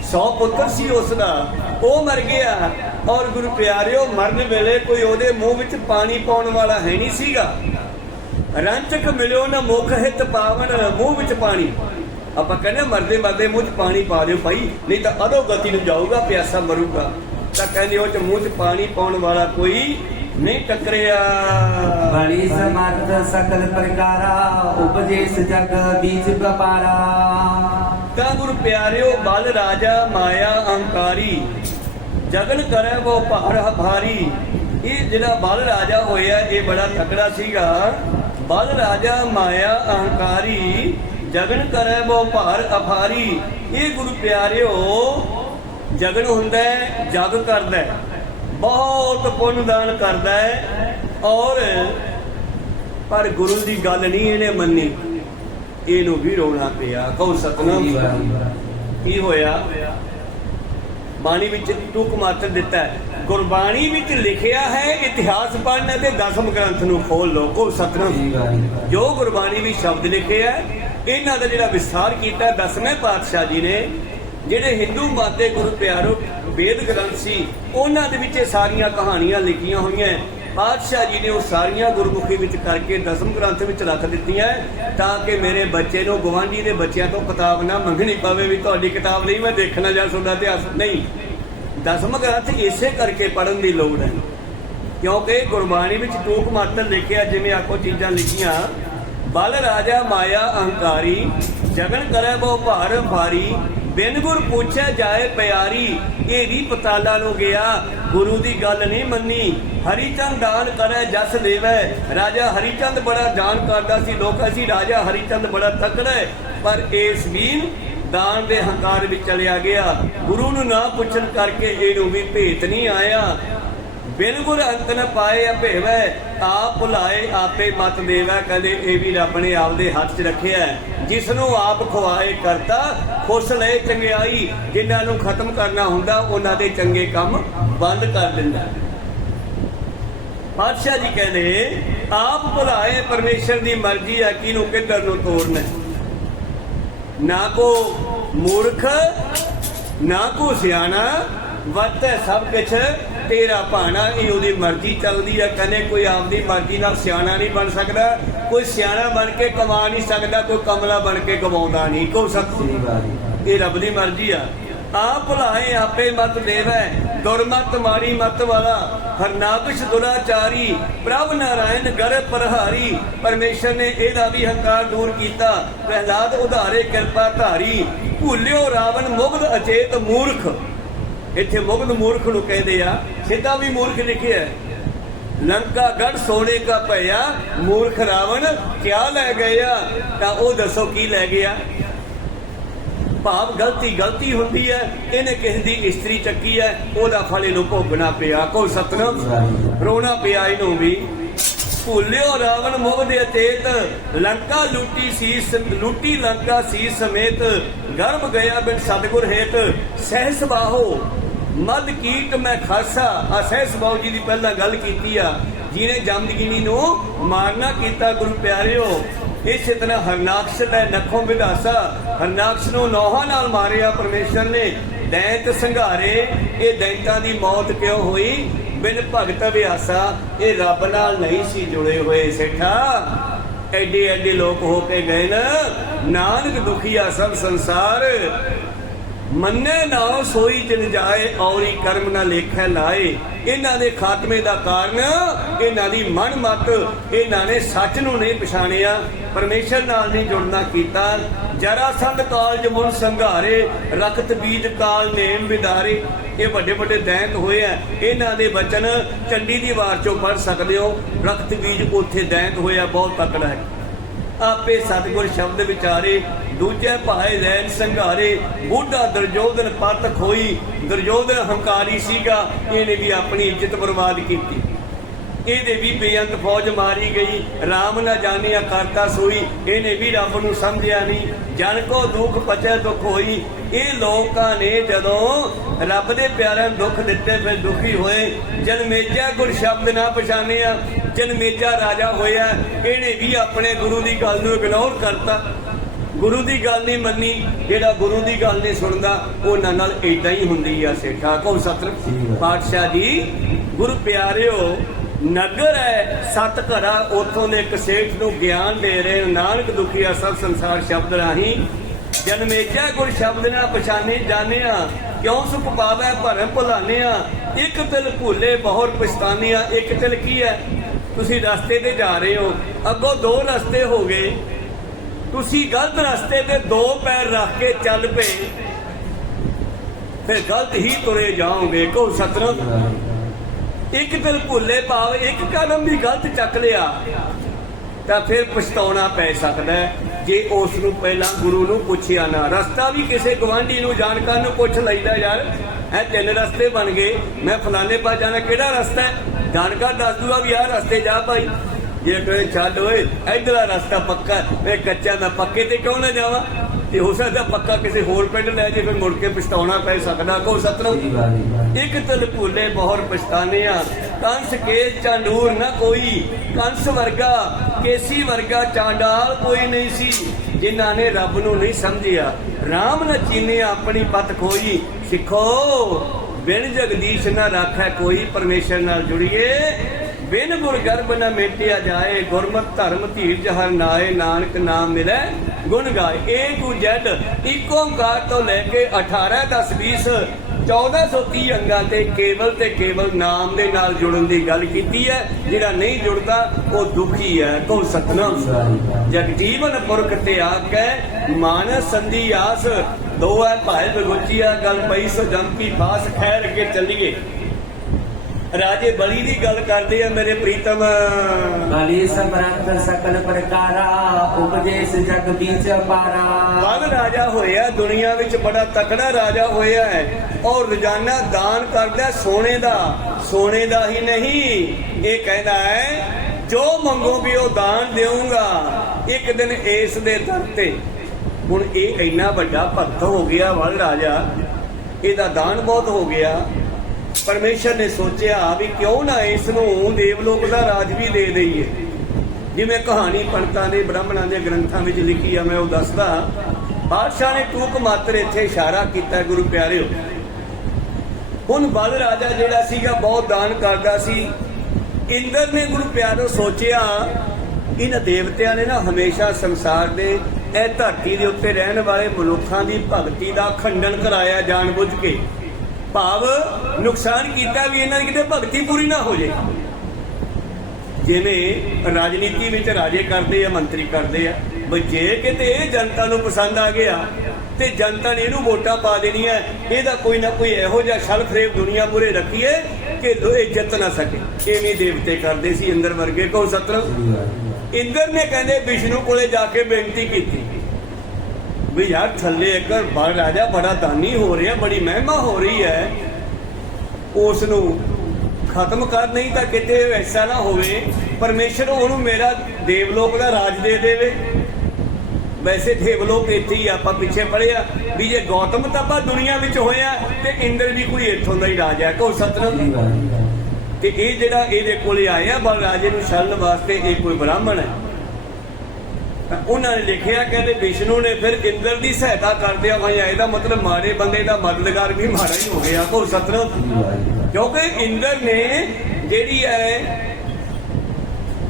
100 ਪੁੱਤਰ ਸੀ ਉਸਦਾ, ਉਹ ਮਰ ਗਿਆ। ਔਰ ਗੁਰੂ ਪਿਆਰਿਓ ਮਰਨ ਵੇਲੇ ਕੋਈ ਉਹਦੇ ਮੂੰਹ ਵਿੱਚ ਪਾਣੀ ਪਾਉਣ ਵਾਲਾ ਹੈ ਨਹੀਂ ਸੀਗਾ। ਰੰਚਕ ਮਿਲਿਓ ਨਾ ਮੁਖ ਹਿਤ ਪਾਵਨ, ਮੂੰਹ ਵਿੱਚ ਪਾਣੀ। ਆਪਾਂ ਕਹਿੰਦੇ ਮਰਦੇ ਮਰਦੇ ਮੂੰਹ 'ਚ ਪਾਣੀ ਪਾ ਦਿਓ ਭਾਈ, ਨਹੀਂ ਤਾਂ ਅਧੋ ਗਤੀ ਨੂੰ ਜਾਊਗਾ, ਪਿਆਸਾ ਮਰੂਗਾ। ਤਾਂ ਕਹਿੰਦੇ ਉਹ 'ਚ ਮੂੰਹ 'ਚ ਪਾਣੀ ਪਾਉਣ ਵਾਲਾ ਕੋਈ ਨਹੀਂ ਟੱਕਰਿਆ। ਬੜੀ ਸਮਰਥ ਸਕਲ ਪ੍ਰਕਾਰਾ, ਉਪਦੇਸ਼ ਜਗ ਬੀਜ ਵਪਾਰਾ। ਤਾਂ ਗੁਰੂ ਪਿਆਰਿਓ ਬਲ ਰਾਜਾ ਮਾਇਆ ਅਹੰਕਾਰੀ, ਜਗਨ ਕਰੇ ਉਹ ਭਾਰ ਭਾਰੀ। ਇਹ ਜਿਹੜਾ ਬਲ ਰਾਜਾ ਹੋਇਆ ਇਹ ਬੜਾ ਤਕੜਾ ਸੀਗਾ। ਬਲ ਰਾਜਾ ਮਾਇਆ ਅਹੰਕਾਰੀ, ਜਗਨ ਕਰੇ ਉਹ ਭਾਰ ਅਫਾਰੀ। ਇਹ ਗੁਰੂ ਪਿਆਰਿਓ ਜਗਨ ਹੁੰਦਾ, ਜਗ ਕਰਦਾ, ਬਹੁਤ ਪੁੰਨ ਦਾਨ ਕਰਦਾ ਹੈ। ਔਰ ਪਰ ਗੁਰੂ ਦੀ ਗੱਲ ਨਹੀਂ ਇਹਨੇ ਮੰਨੀ, ਇਹਨੂੰ ਵੀ ਰੋਣਾ ਪਿਆ। ਕਹੋ ਸਤਿਨਾਮ। ਕੀ ਹੋਇਆ? ਬਾਣੀ ਵਿੱਚ ਟੁਕ ਮਾਤਰ ਦਿੱਤਾ ਹੈ, ਗੁਰਬਾਣੀ ਵਿੱਚ ਲਿਖਿਆ ਹੈ। ਇਤਿਹਾਸ ਪੜ੍ਹਨਾ ਤੇ ਦਸਮ ਗ੍ਰੰਥ ਨੂੰ ਖੋਲ ਲਓ। ਕਹੋ ਸਤਿਨਾਮ। ਜੋ ਗੁਰਬਾਣੀ ਵਿੱਚ ਸ਼ਬਦ ਲਿਖੇ ਹੈ, ਇਹਨਾਂ ਦਾ ਜਿਹੜਾ ਵਿਸਥਾਰ ਕੀਤਾ ਦਸਵੇਂ ਪਾਤਸ਼ਾਹ ਜੀ ਨੇ, ਜਿਹੜੇ ਹਿੰਦੂ ਮਤ ਦੇ ਗੁਰੂ ਪਿਆਰੋ ਵੇਦ ਗ੍ਰੰਥ ਸੀ, ਉਹਨਾਂ ਦੇ ਵਿੱਚ ਇਹ ਸਾਰੀਆਂ ਕਹਾਣੀਆਂ ਲਿਖੀਆਂ ਹੋਈਆਂ। ਪਾਤਸ਼ਾਹ ਜੀ ਨੇ ਉਹ ਸਾਰੀਆਂ ਗੁਰਮੁਖੀ ਵਿੱਚ ਕਰਕੇ ਦਸਮ ਗ੍ਰੰਥ ਵਿੱਚ ਰੱਖ ਦਿੱਤੀਆਂ, ਤਾਂ ਕਿ ਮੇਰੇ ਬੱਚੇ ਨੂੰ ਗੁਆਂਢੀ ਦੇ ਬੱਚਿਆਂ ਤੋਂ ਕਿਤਾਬ ਨਾ ਮੰਗਣੀ ਪਵੇ ਵੀ ਤੁਹਾਡੀ ਕਿਤਾਬ ਨਹੀਂ ਮੈਂ ਦੇਖਣਾ ਜਾਂ ਤੁਹਾਡਾ ਇਤਿਹਾਸ ਨਹੀਂ। ਦਸਮ ਗ੍ਰੰਥ ਇਸੇ ਕਰਕੇ ਪੜ੍ਹਨ ਦੀ ਲੋੜ ਹੈ, ਕਿਉਂਕਿ ਗੁਰਬਾਣੀ ਵਿੱਚ ਟੂਕ ਮਾਤਰ ਲਿਖਿਆ, ਜਿਵੇਂ ਆਪੋ ਚੀਜ਼ਾਂ ਲਿਖੀਆਂ। ਬਲ ਰਾਜਾ ਮਾਇਆ ਅਹੰਕਾਰੀ, ਜਗਨ ਕਰੇ ਬਹੁ ਭਾਰ ਭਾਰੀ। ਬਿਨ ਗੁਰ ਪੁੱਛੇ ਜਾਏ ਪਿਆਰੀ, ਇਹ ਵੀ ਪਤਾਲਾ ਨੂੰ ਗਿਆ, ਗੁਰੂ ਦੀ ਗੱਲ ਨਹੀਂ ਮੰਨੀ। ਹਰੀਚੰਦ ਦਾਨ ਕਰੇ ਜਸ ਦੇਵੇ, ਰਾਜਾ ਹਰੀਚੰਦ ਬੜਾ ਦਾਨ ਕਰਦਾ ਸੀ। ਲੋਕ ਅਸੀਂ ਰਾਜਾ ਹਰੀਚੰਦ ਬੜਾ ਤਕੜਾ ਹੈ, ਪਰ ਇਸ ਵੀ ਦਾਨ ਦੇ ਹੰਕਾਰ ਵਿੱਚ ਚਲਿਆ ਗਿਆ। ਗੁਰੂ ਨੂੰ ਨਾ ਪੁੱਛਣ ਕਰਕੇ ਇਹਨੂੰ ਵੀ ਭੇਤ ਨਹੀਂ ਆਇਆ। ਬਿਨ ਗੁਰ ਅੰਤ ਨ ਪਾਏ ਅਭੇਵੈ, ਆਪ ਭੁਲਾਏ ਆਪੇ ਮਤ ਦੇਵੈ। ਕਹਿੰਦੇ ਇਹ ਵੀ ਰੱਬ ਨੇ ਆਪਦੇ ਹੱਥ 'ਚ ਰੱਖਿਆ। ਜਿਸ ਨੂੰ ਆਪ ਖਵਾਏ ਕਰਤਾ, ਖੁਸ਼ ਲਏ ਚੰਗਿਆਈ। ਜਿਨ੍ਹਾਂ ਨੂੰ ਖਤਮ ਕਰਨਾ ਹੁੰਦਾ ਉਹਨਾਂ ਦੇ ਚੰਗੇ ਕੰਮ ਬੰਦ ਕਰ ਦਿੰਦਾ। ਪਾਤਸ਼ਾਹ ਜੀ ਕਹਿੰਦੇ ਆਪ ਭੁਲਾਏ, ਪਰਮੇਸ਼ਰ ਦੀ ਮਰਜ਼ੀ ਆ ਕਿਹਨੂੰ ਕਿੱਧਰ ਨੂੰ ਤੋਰਨਾ। ਨਾ ਕੋ ਮੂਰਖ ਨਾ ਕੋ ਸਿਆਣਾ, ਵਰਤੈ ਸਭ ਕੁਛ ਤੇਰਾ ਭਾਣਾ। ਇਹ ਉਹਦੀ ਮਰਜ਼ੀ ਚੱਲਦੀ ਆ। ਕਹਿੰਦੇ ਕੋਈ ਆਪਦੀ ਮਰਜ਼ੀ ਨਾਲ ਸਿਆਣਾ ਨਹੀਂ ਬਣ ਸਕਦਾ, ਕੋਈ ਸਿਆਣਾ ਬਣ ਕੇ ਕਮਾ ਨਹੀਂ ਸਕਦਾ, ਕੋਈ ਕਮਲਾ ਬਣ ਕੇ ਕਮਾਉਂਦਾ ਨਹੀਂ। ਕੋ ਸਭ ਇਹ ਰੱਬ ਦੀ ਮਰਜ਼ੀ ਆ। ਆਪ ਭੁਲਾਏ ਆਪੇ ਮਤ ਦੇਵੈ, ਦੁਰਮਤ ਮਾਰੀ ਮਤ ਵਾਲਾ। ਹਰਨਾਕਸ਼ ਦੁਰਾਚਾਰੀ, ਪ੍ਰਭ ਨਾਰਾਇਣ ਗਰਭ ਪ੍ਰਹਾਰੀ। ਪਰਮੇਸ਼ਰ ਨੇ ਇਹਦਾ ਵੀ ਹੰਕਾਰ ਦੂਰ ਕੀਤਾ। ਪ੍ਰਹਿਲਾਦ ਉਧਾਰੇ ਕਿਰਪਾ ਧਾਰੀ। ਭੁੱਲਿਓ ਰਾਵਣ ਮੁਗਧ ਅਚੇਤ ਮੂਰਖ। ਇੱਥੇ ਮੁਗਧ ਮੂਰਖ ਨੂੰ ਕਹਿੰਦੇ ਆ, ਸਿੱਧਾ ਵੀ ਮੂਰਖ ਲਿਖਿਆ। ਲੰਕਾ ਗੜ ਸੋਨੇ ਕਾ ਭਇਆ, ਮੂਰਖ ਰਾਵਣ ਕਿਆ ਲੈ ਗਿਆ। ਤਾਂ ਉਹ ਦੱਸੋ ਕੀ ਲੈ ਗਿਆ। ਭਾਵ ਗਲਤੀ ਹੁੰਦੀ ਹੈ। ਇਹਨੇ ਕਿਸੇ ਦੀ ਇਸਤਰੀ ਚੱਕੀ ਹੈ, ਉਹਦਾ ਫਲ ਇਹਨੂੰ ਭੋਗਣਾ ਪਿਆ। ਕੋਈ ਸਤਨਾਮ, ਰੋਣਾ ਪਿਆ ਇਹਨੂੰ ਵੀ। ਭੁੱਲਿਓ ਰਾਵਣ ਮੁਗਧ ਅਚੇਤ, ਲੰਕਾ ਲੁੱਟੀ ਲੰਕਾ ਸੀ ਸਮੇਤ। ਗਰਭ ਗਿਆ ਬਿਨ ਸਤਿਗੁਰ ਹੇਤ, ਸਹਿਸ ਬਾਹੋ ਮਦ ਕੀਟ ਮੈਂ ਖਾਸਾ। ਆ ਸਹਿਸ ਬਾਹੋ ਜੀ ਦੀ ਪਹਿਲਾਂ ਗੱਲ ਕੀਤੀ ਆ, ਜਿਹਨੇ ਜਮਦਗਿਨੀ ਨੂੰ ਮਾਰਨਾ ਕੀਤਾ। ਗੁਰੂ ਪਿਆਰਿਓ, ਇਸੇ ਤਰ੍ਹਾਂ ਹਰਨਾਕਸ਼ ਲੈ ਨਖੋਂ ਵਿਧਾਸਾ। ਹਰਨਾਕਸ਼ ਨੂੰ ਨੌਹਾਂ ਨਾਲ ਮਾਰਿਆ ਪਰਮੇਸ਼ਰ ਨੇ। ਦੈਂਤ ਸੰਘਾਰੇ, ਇਹ ਦੈਂਤਾਂ ਦੀ ਮੌਤ ਕਿਉਂ ਹੋਈ। ਬਿਨ ਭਗਤ ਅਭਿਆਸਾ, ਇਹ ਰੱਬ ਨਾਲ ਨਹੀਂ ਸੀ ਜੁੜੇ ਹੋਏ। ਸੇਠਾ ਐਡੇ ਐਡੇ ਲੋਕ ਹੋ ਕੇ ਗਏ ਨਾ। ਨਾਨਕ ਦੁਖੀਆ ਸਭ ਸੰਸਾਰ, ਮੰਨੇ ਨਾ ਸੋਈ ਜਿਨ ਜਾਏ। ਔਰੀ ਕਰਮ ਨਾ ਲੇਖੈ ਲਾਏ। ਇਹਨਾਂ ਦੇ ਖਾਤਮੇ ਦਾ ਕਾਰਨ ਇਹਨਾਂ ਦੀ ਮਨ ਮਤ, ਇਹਨਾਂ ਨੇ ਸੱਚ ਨੂੰ ਨਹੀਂ ਪਛਾਣਿਆ, ਪਰਮੇਸ਼ਰ ਨਾਲ ਨਹੀਂ ਜੁੜਨਾ ਕੀਤਾ। ਜਰਾਸੰਧ ਕਾਲਜ ਮੁਨ ਸੰਘਾਰੇ, ਰਖਤ ਬੀਜ ਕਾਲ ਨੇਮ ਵਿਦਾਰੇ। ਇਹ ਵੱਡੇ ਵੱਡੇ ਦੈਂਤ ਹੋਏ ਆ। ਇਹਨਾਂ ਦੇ ਬਚਨ ਚੰਡੀ ਦੀ ਵਾਰ ਚੋਂ ਪੜ੍ਹ ਸਕਦੇ ਹੋ। ਰਖਤ ਬੀਜ ਉੱਥੇ ਦੈਂਤ ਹੋਇਆ, ਬਹੁਤ ਤਕੜਾ ਹੈ। ਆਪੇ ਸਤਿਗੁਰ ਸ਼ਬਦ ਵਿਚਾਰੇ, ਦੂਜੇ ਭਾਏ ਰੈਣ ਸੰਘਾਰੇ। ਬੁੱਢਾ ਦੁਰਯੋਧਨ ਪਤ ਖੋਈ, ਦੁਰਯੋਧਨ ਹੰਕਾਰੀ ਸੀਗਾ, ਇਹਨੇ ਵੀ ਆਪਣੀ ਇੱਜ਼ਤ ਬਰਬਾਦ ਕੀਤੀ। ਇਹਦੇ ਵੀ ਬੇਅੰਤ ਫੌਜ ਮਾਰੀ ਗਈ। ਰਾਮ ਨਾ ਜਾਣਿਆ ਕਰਤਾ ਸੋਈ, ਇਹਨੇ ਵੀ ਰੱਬ ਨੂੰ ਸਮਝਿਆ ਨਹੀਂ। ਜਨ ਕੋ ਦੁੱਖ ਪਚੈ ਦੁੱਖ ਹੋਈ। ਇਹ ਲੋਕਾਂ ਨੇ ਜਦੋਂ ਰੱਬ ਦੇ ਪਿਆਰਿਆਂ ਨੂੰ ਦੁੱਖ ਦਿੱਤੇ ਫਿਰ ਦੁਖੀ ਹੋਏ। ਜਨਮੇਜਾ ਗੁਰ ਸ਼ਬਦ ਨਾ ਪਛਾਣਿਆ, ਜਨਮੇਜਾ ਰਾਜਾ ਹੋਇਆ, ਇਹਨੇ ਵੀ ਆਪਣੇ ਗੁਰੂ ਦੀ ਗੱਲ ਨੂੰ ਇਗਨੋਰ ਕਰਤਾ। ਗੁਰੂ ਦੀ ਗੱਲ ਨਹੀਂ ਮੰਨੀ। ਜਿਹੜਾ ਗੁਰੂ ਦੀ ਗੱਲ ਨਹੀਂ ਸੁਣਦਾ ਉਹਨਾਂ ਨਾਲ ਏਦਾਂ ਹੀ ਹੁੰਦੀ ਆ। ਸੇਠਾ ਕੋ ਸਤਿਗੁਰ ਪਾਤਸ਼ਾਹ ਜੀ, ਗੁਰੂ ਪਿਆਰਿਓ, ਨਗਰ ਹੈ ਸੱਤ ਘਰਾ, ਉਥੋਂ ਦੇ ਇੱਕ ਸੇਠ ਨੂੰ ਗਿਆਨ ਦੇ ਰਹੇ। ਨਾਨਕ ਦੁਖੀਆ ਸਭ ਸੰਸਾਰ ਸ਼ਬਦ ਰਾਹੀਂ। ਜਨਮੇਜਾ ਗੁਰ ਸ਼ਬਦ ਨਾ ਪਛਾਣੇ ਜਾਣਿਆ, ਕਿਉਂ ਸੁਖ ਪਾਵੈ ਭਰਮ ਭੁਲਾਨਿਆ। ਇੱਕ ਤਿਲ ਭੁੱਲੇ ਬਹੁਰ ਪਛਤਾਨਿਆ। ਇੱਕ ਤਿਲ ਕੀ ਹੈ, ਤੁਸੀਂ ਰਸਤੇ ਤੇ ਜਾ ਰਹੇ ਹੋ, ਅੱਗੋਂ ਦੋ ਰਸਤੇ ਹੋ ਗਏ, ਤੁਸੀਂ ਗਲਤ ਰਸਤੇ ਤੇ ਦੋ ਪੈਰ ਰੱਖ ਕੇ ਚੱਲ ਪਏ, ਫਿਰ ਗਲਤ ਹੀ ਤੁਰੇ ਜਾਓਗੇ। ਕੋ ਸਤਿਨਾਮ। ਇੱਕ ਦਿਲ ਭੁੱਲੇ ਭਾਵ ਇੱਕ ਕਦਮ ਵੀ ਗਲਤ ਚੱਕ ਲਿਆ ਤਾਂ ਫਿਰ ਪਛਤਾਉਣਾ ਪੈ ਸਕਦਾ ਜੇ ਉਸ ਨੂੰ ਪਹਿਲਾਂ ਗੁਰੂ ਨੂੰ ਪੁੱਛਿਆ ਨਾ। ਰਸਤਾ ਵੀ ਕਿਸੇ ਗਵਾਂਢੀ ਨੂੰ ਜਾਣਕਾਰ ਨੂੰ ਪੁੱਛ ਲਈਦਾ। ਯਾਰ ਇਹ ਤਿੰਨ ਰਸਤੇ ਬਣ ਗਏ, ਮੈਂ ਫਲਾਣੇ ਪਾਸ ਜਾਣਾ, ਕਿਹੜਾ ਰਸਤਾ ਹੈ? ਜਾਣਕਾਰ ਦੱਸ ਦੂਗਾ ਵੀ ਆਹ ਰਸਤੇ ਜਾ ਭਾਈ। ਜੇ ਕਹੇ ਛੱਡ ਓਏ ਇੱਧਰਲਾ ਰਸਤਾ ਪੱਕਾ, ਇਹ ਕੱਚਾ, ਮੈਂ ਪੱਕੇ ਤੇ ਕਿਉਂ ਨਾ ਜਾਵਾਂ। ਤੇ ਹੋ ਸਕਦਾ ਪੱਕਾ ਕਿਸੇ ਹੋਰ ਪਿੰਡ ਲੈ ਜੇ, ਫਿਰ ਮੁੜ ਕੇ ਪਛਤਾਉਣਾ ਪੈ ਸਕਦਾ। ਕੋ ਸਤਿਨਾਮ। ਇੱਕ ਤਿਲ ਭੁੱਲੇ ਬਹੁਰ ਪਛਤਾਨਿਆ। ਕੰਸ ਕੇ ਚਾਂਡੂਰ ਨਾ ਕੋਈ, ਕੰਸ ਵਰਗਾ ਕੇਸੀ ਵਰਗਾ ਚਾਂਡਾਲ ਕੋਈ ਨਹੀਂ ਸੀ ਜਿਨ੍ਹਾਂ ਨੇ ਰੱਬ ਨੂੰ ਨਹੀਂ ਸਮਝਿਆ। ਰਾਮ ਨ ਚੀਨਿਆ ਆਪਣੀ ਪਤ ਖੋਈ। ਸਿੱਖੋ ਬਿਨ ਜਗਦੀਸ਼ ਨਾ ਰਾਖੈ ਕੋਈ, ਪਰਮੇਸ਼ਰ ਨਾਲ ਜੁੜੀਏ। ਬਿਨ ਗੁਰ ਗਰਭ ਨਾ ਮੇਟਿਆ ਜਾਏ, ਗੁਰਮਤਿ ਧਰਮ ਧੀਰਜ ਹਰ ਨਾਏ। ਨਾਨਕ ਨਾਮ ਮਿਲੇ ਗੁਣ ਗਾਏ। A to Z ਇੱਕ ਓਂਕਾਰ ਤੋਂ ਲੈ ਕੇ 18 10 20 1430 ਅੰਗਾਂ ਤੇ ਕੇਵਲ ਨਾਮ ਦੇ ਨਾਲ ਜੁੜਨ ਦੀ ਗੱਲ ਕੀਤੀ ਹੈ। ਜਿਹੜਾ ਨਹੀਂ ਜੁੜਦਾ ਉਹ ਦੁਖੀ ਹੈ। ਕੋ ਸਤਿਨਾਮ। ਜਗਜੀਵਨ ਪੁਰਖ ਤੇ ਆਕੈ ਮਾਨਸ ਸੰਧੀ ਆਸ। ਦੋ ਹੈ ਭਾਏ ਬਗੋਚੀਆ ਗੱਲ ਪਈ ਸੋ ਜਮ ਕੀ ਫਾਸ। ਖੈਰ ਅੱਗੇ ਚੱਲੀਏ। ਰਾਜੇ ਬਲੀ ਦੀ ਗੱਲ ਕਰਦੇ ਆ ਮੇਰੇ ਪ੍ਰੀਤਮ। ਬਲੀ ਸਮਰੱਥ ਸਕਲ ਪ੍ਰਕਾਰਾ ਉਪਜੇਸ ਜਗ ਬੀਚ ਅਪਾਰਾ। ਬਲ ਰਾਜਾ ਹੋਇਆ, ਦੁਨੀਆ ਵਿੱਚ ਬੜਾ ਤਕੜਾ ਰਾਜਾ ਹੋਇਆ ਹੈ ਔਰ ਰੋਜ਼ਾਨਾ ਦਾਨ ਕਰਦਾ ਸੋਨੇ ਦਾ ਹੀ ਨਹੀਂ। ਇਹ ਕਹਿੰਦਾ ਹੈ ਜੋ ਮੰਗੋਗੇ ਉਹ ਦਾਨ ਦੇਊਂਗਾ। ਇੱਕ ਦਿਨ ਇਸ ਦੇ ਦਰ ਤੇ, ਹੁਣ ਇਹ ਇੰਨਾ ਵੱਡਾ ਭਗਤ ਹੋ ਗਿਆ ਬਲ ਰਾਜਾ, ਇਹਦਾ ਦਾਨ ਬਹੁਤ ਹੋ ਗਿਆ। ਪਰਮੇਸ਼ਰ ਨੇ ਸੋਚਿਆ ਵੀ ਕਿਉਂ ਨਾ ਇਸ ਨੂੰ ਦੇਵਲੋਕ ਦਾ ਰਾਜ ਵੀ ਦੇ ਦਈਏ। ਜਿਵੇਂ ਕਹਾਣੀ ਪੰਡਤਾਂ ਦੇ ਬ੍ਰਾਹਮਣਾਂ ਦੇ ਗ੍ਰੰਥਾਂ ਵਿੱਚ ਲਿਖੀ ਆ, ਮੈਂ ਉਹ ਦੱਸਦਾ। ਬਾਦਸ਼ਾਹ ਨੇ ਟੂਕ ਮਾਤਰ ਇੱਥੇ ਇਸ਼ਾਰਾ ਕੀਤਾ ਗੁਰੂ ਪਿਆਰਿਓ। ਹੁਣ ਬਲ ਰਾਜਾ ਜਿਹੜਾ ਸੀਗਾ ਬਹੁਤ ਦਾਨ ਕਰਦਾ ਸੀ। ਇੰਦਰ ਨੇ ਗੁਰੂ ਪਿਆਰਿਓ ਸੋਚਿਆ ਇਹਨਾਂ ਦੇਵਤਿਆਂ ਨੇ ਨਾ ਹਮੇਸ਼ਾ ਸੰਸਾਰ ਦੇ ਇਹ ਧਰਤੀ ਦੇ ਉੱਤੇ ਰਹਿਣ ਵਾਲੇ ਮਨੁੱਖਾਂ ਦੀ ਭਗਤੀ ਦਾ ਖੰਡਨ ਕਰਾਇਆ ਜਾਣਬੁੱਝ ਕੇ। ਭਾਵ ਨੁਕਸਾਨ ਕੀਤਾ ਵੀ ਇਹਨਾਂ ਦੀ ਕਿਤੇ ਭਗਤੀ ਪੂਰੀ ਨਾ ਹੋ ਜੇ। ਜਿਵੇਂ ਰਾਜਨੀਤੀ ਵਿੱਚ ਰਾਜੇ ਕਰਦੇ ਆ, ਮੰਤਰੀ ਕਰਦੇ ਆ, ਬਈ ਜੇ ਕਿਤੇ ਇਹ ਜਨਤਾ ਨੂੰ ਪਸੰਦ ਆ ਗਿਆ ਤੇ ਜਨਤਾ ਨੇ ਇਹਨੂੰ ਵੋਟਾਂ ਪਾ ਦੇਣੀਆਂ, ਇਹਦਾ ਕੋਈ ਨਾ ਕੋਈ ਇਹੋ ਜਿਹਾ ਛਲ ਫਰੇਬ ਦੁਨੀਆ ਮੂਹਰੇ ਰੱਖੀਏ ਕਿ ਇਹ ਜਿੱਤ ਨਾ ਸਕੇ। ਇਵੇਂ ਦੇਵਤੇ ਕਰਦੇ ਸੀ ਇੰਦਰ ਵਰਗੇ। ਕੋ ਸਤਰੰ ਇੰਦਰ ਨੇ ਕਹਿੰਦੇ ਵਿਸ਼ਨੂੰ ਕੋਲੇ ਜਾ ਕੇ ਬੇਨਤੀ ਕੀਤੀ ਵੀ ਯਾਰ ਥੱਲੇ ਇੱਕ ਬਲ ਰਾਜਾ ਬੜਾ ਦਾਨੀ ਹੋ ਰਿਹਾ, ਬੜੀ ਮਹਿਮਾ ਹੋ ਰਹੀ ਹੈ, ਉਸ ਨੂੰ ਖਤਮ ਕਰ, ਨਹੀਂ ਤਾਂ ਕਿਤੇ ਐਸਾ ਨਾ ਹੋਵੇ ਪਰਮੇਸ਼ਰ ਉਹਨੂੰ ਮੇਰਾ ਦੇਵਲੋਕ ਦਾ ਰਾਜ ਦੇ ਦੇਵੇ। ਵੈਸੇ ਦੇਵਲੋਕ ਇੱਥੇ ਹੀ ਆਪਾਂ ਪਿੱਛੇ ਪੜਿਆ ਵੀ ਜੇ ਗੌਤਮ ਤਪਾ ਦੁਨੀਆ ਵਿੱਚ ਹੋਇਆ ਤੇ ਇੰਦਰ ਵੀ ਕੋਈ ਇੱਥੋਂ ਦਾ ਹੀ ਰਾਜਾ। ਕੋ ਸਤਨਾਮ। ਤੇ ਇਹ ਜਿਹੜਾ ਇਹਦੇ ਕੋਲੇ ਆਇਆ ਬਲ ਰਾਜੇ ਨੂੰ ਛਲਣ ਵਾਸਤੇ, ਇਹ ਕੋਈ ਬ੍ਰਾਹਮਣ ਹੈ। ਉਹਨਾਂ ਨੇ ਲਿਖਿਆ ਕਹਿੰਦੇ ਵਿਸ਼ਨੂੰ ਨੇ ਫਿਰ ਇੰਦਰ ਦੀ ਸਹਾਇਤਾ ਕਰਦਿਆ ਹੋਇਆ, ਇਹਦਾ ਮਤਲਬ ਮਾੜੇ ਬੰਦੇ ਦਾ ਮਦਦਗਾਰ ਵੀ ਮਾੜਾ ਹੀ ਹੋ ਗਿਆ। ਕੋ ਸਤਨਾਮ। ਕਿਉਂਕਿ ਇੰਦਰ ਨੇ ਜਿਹੜੀ ਹੈ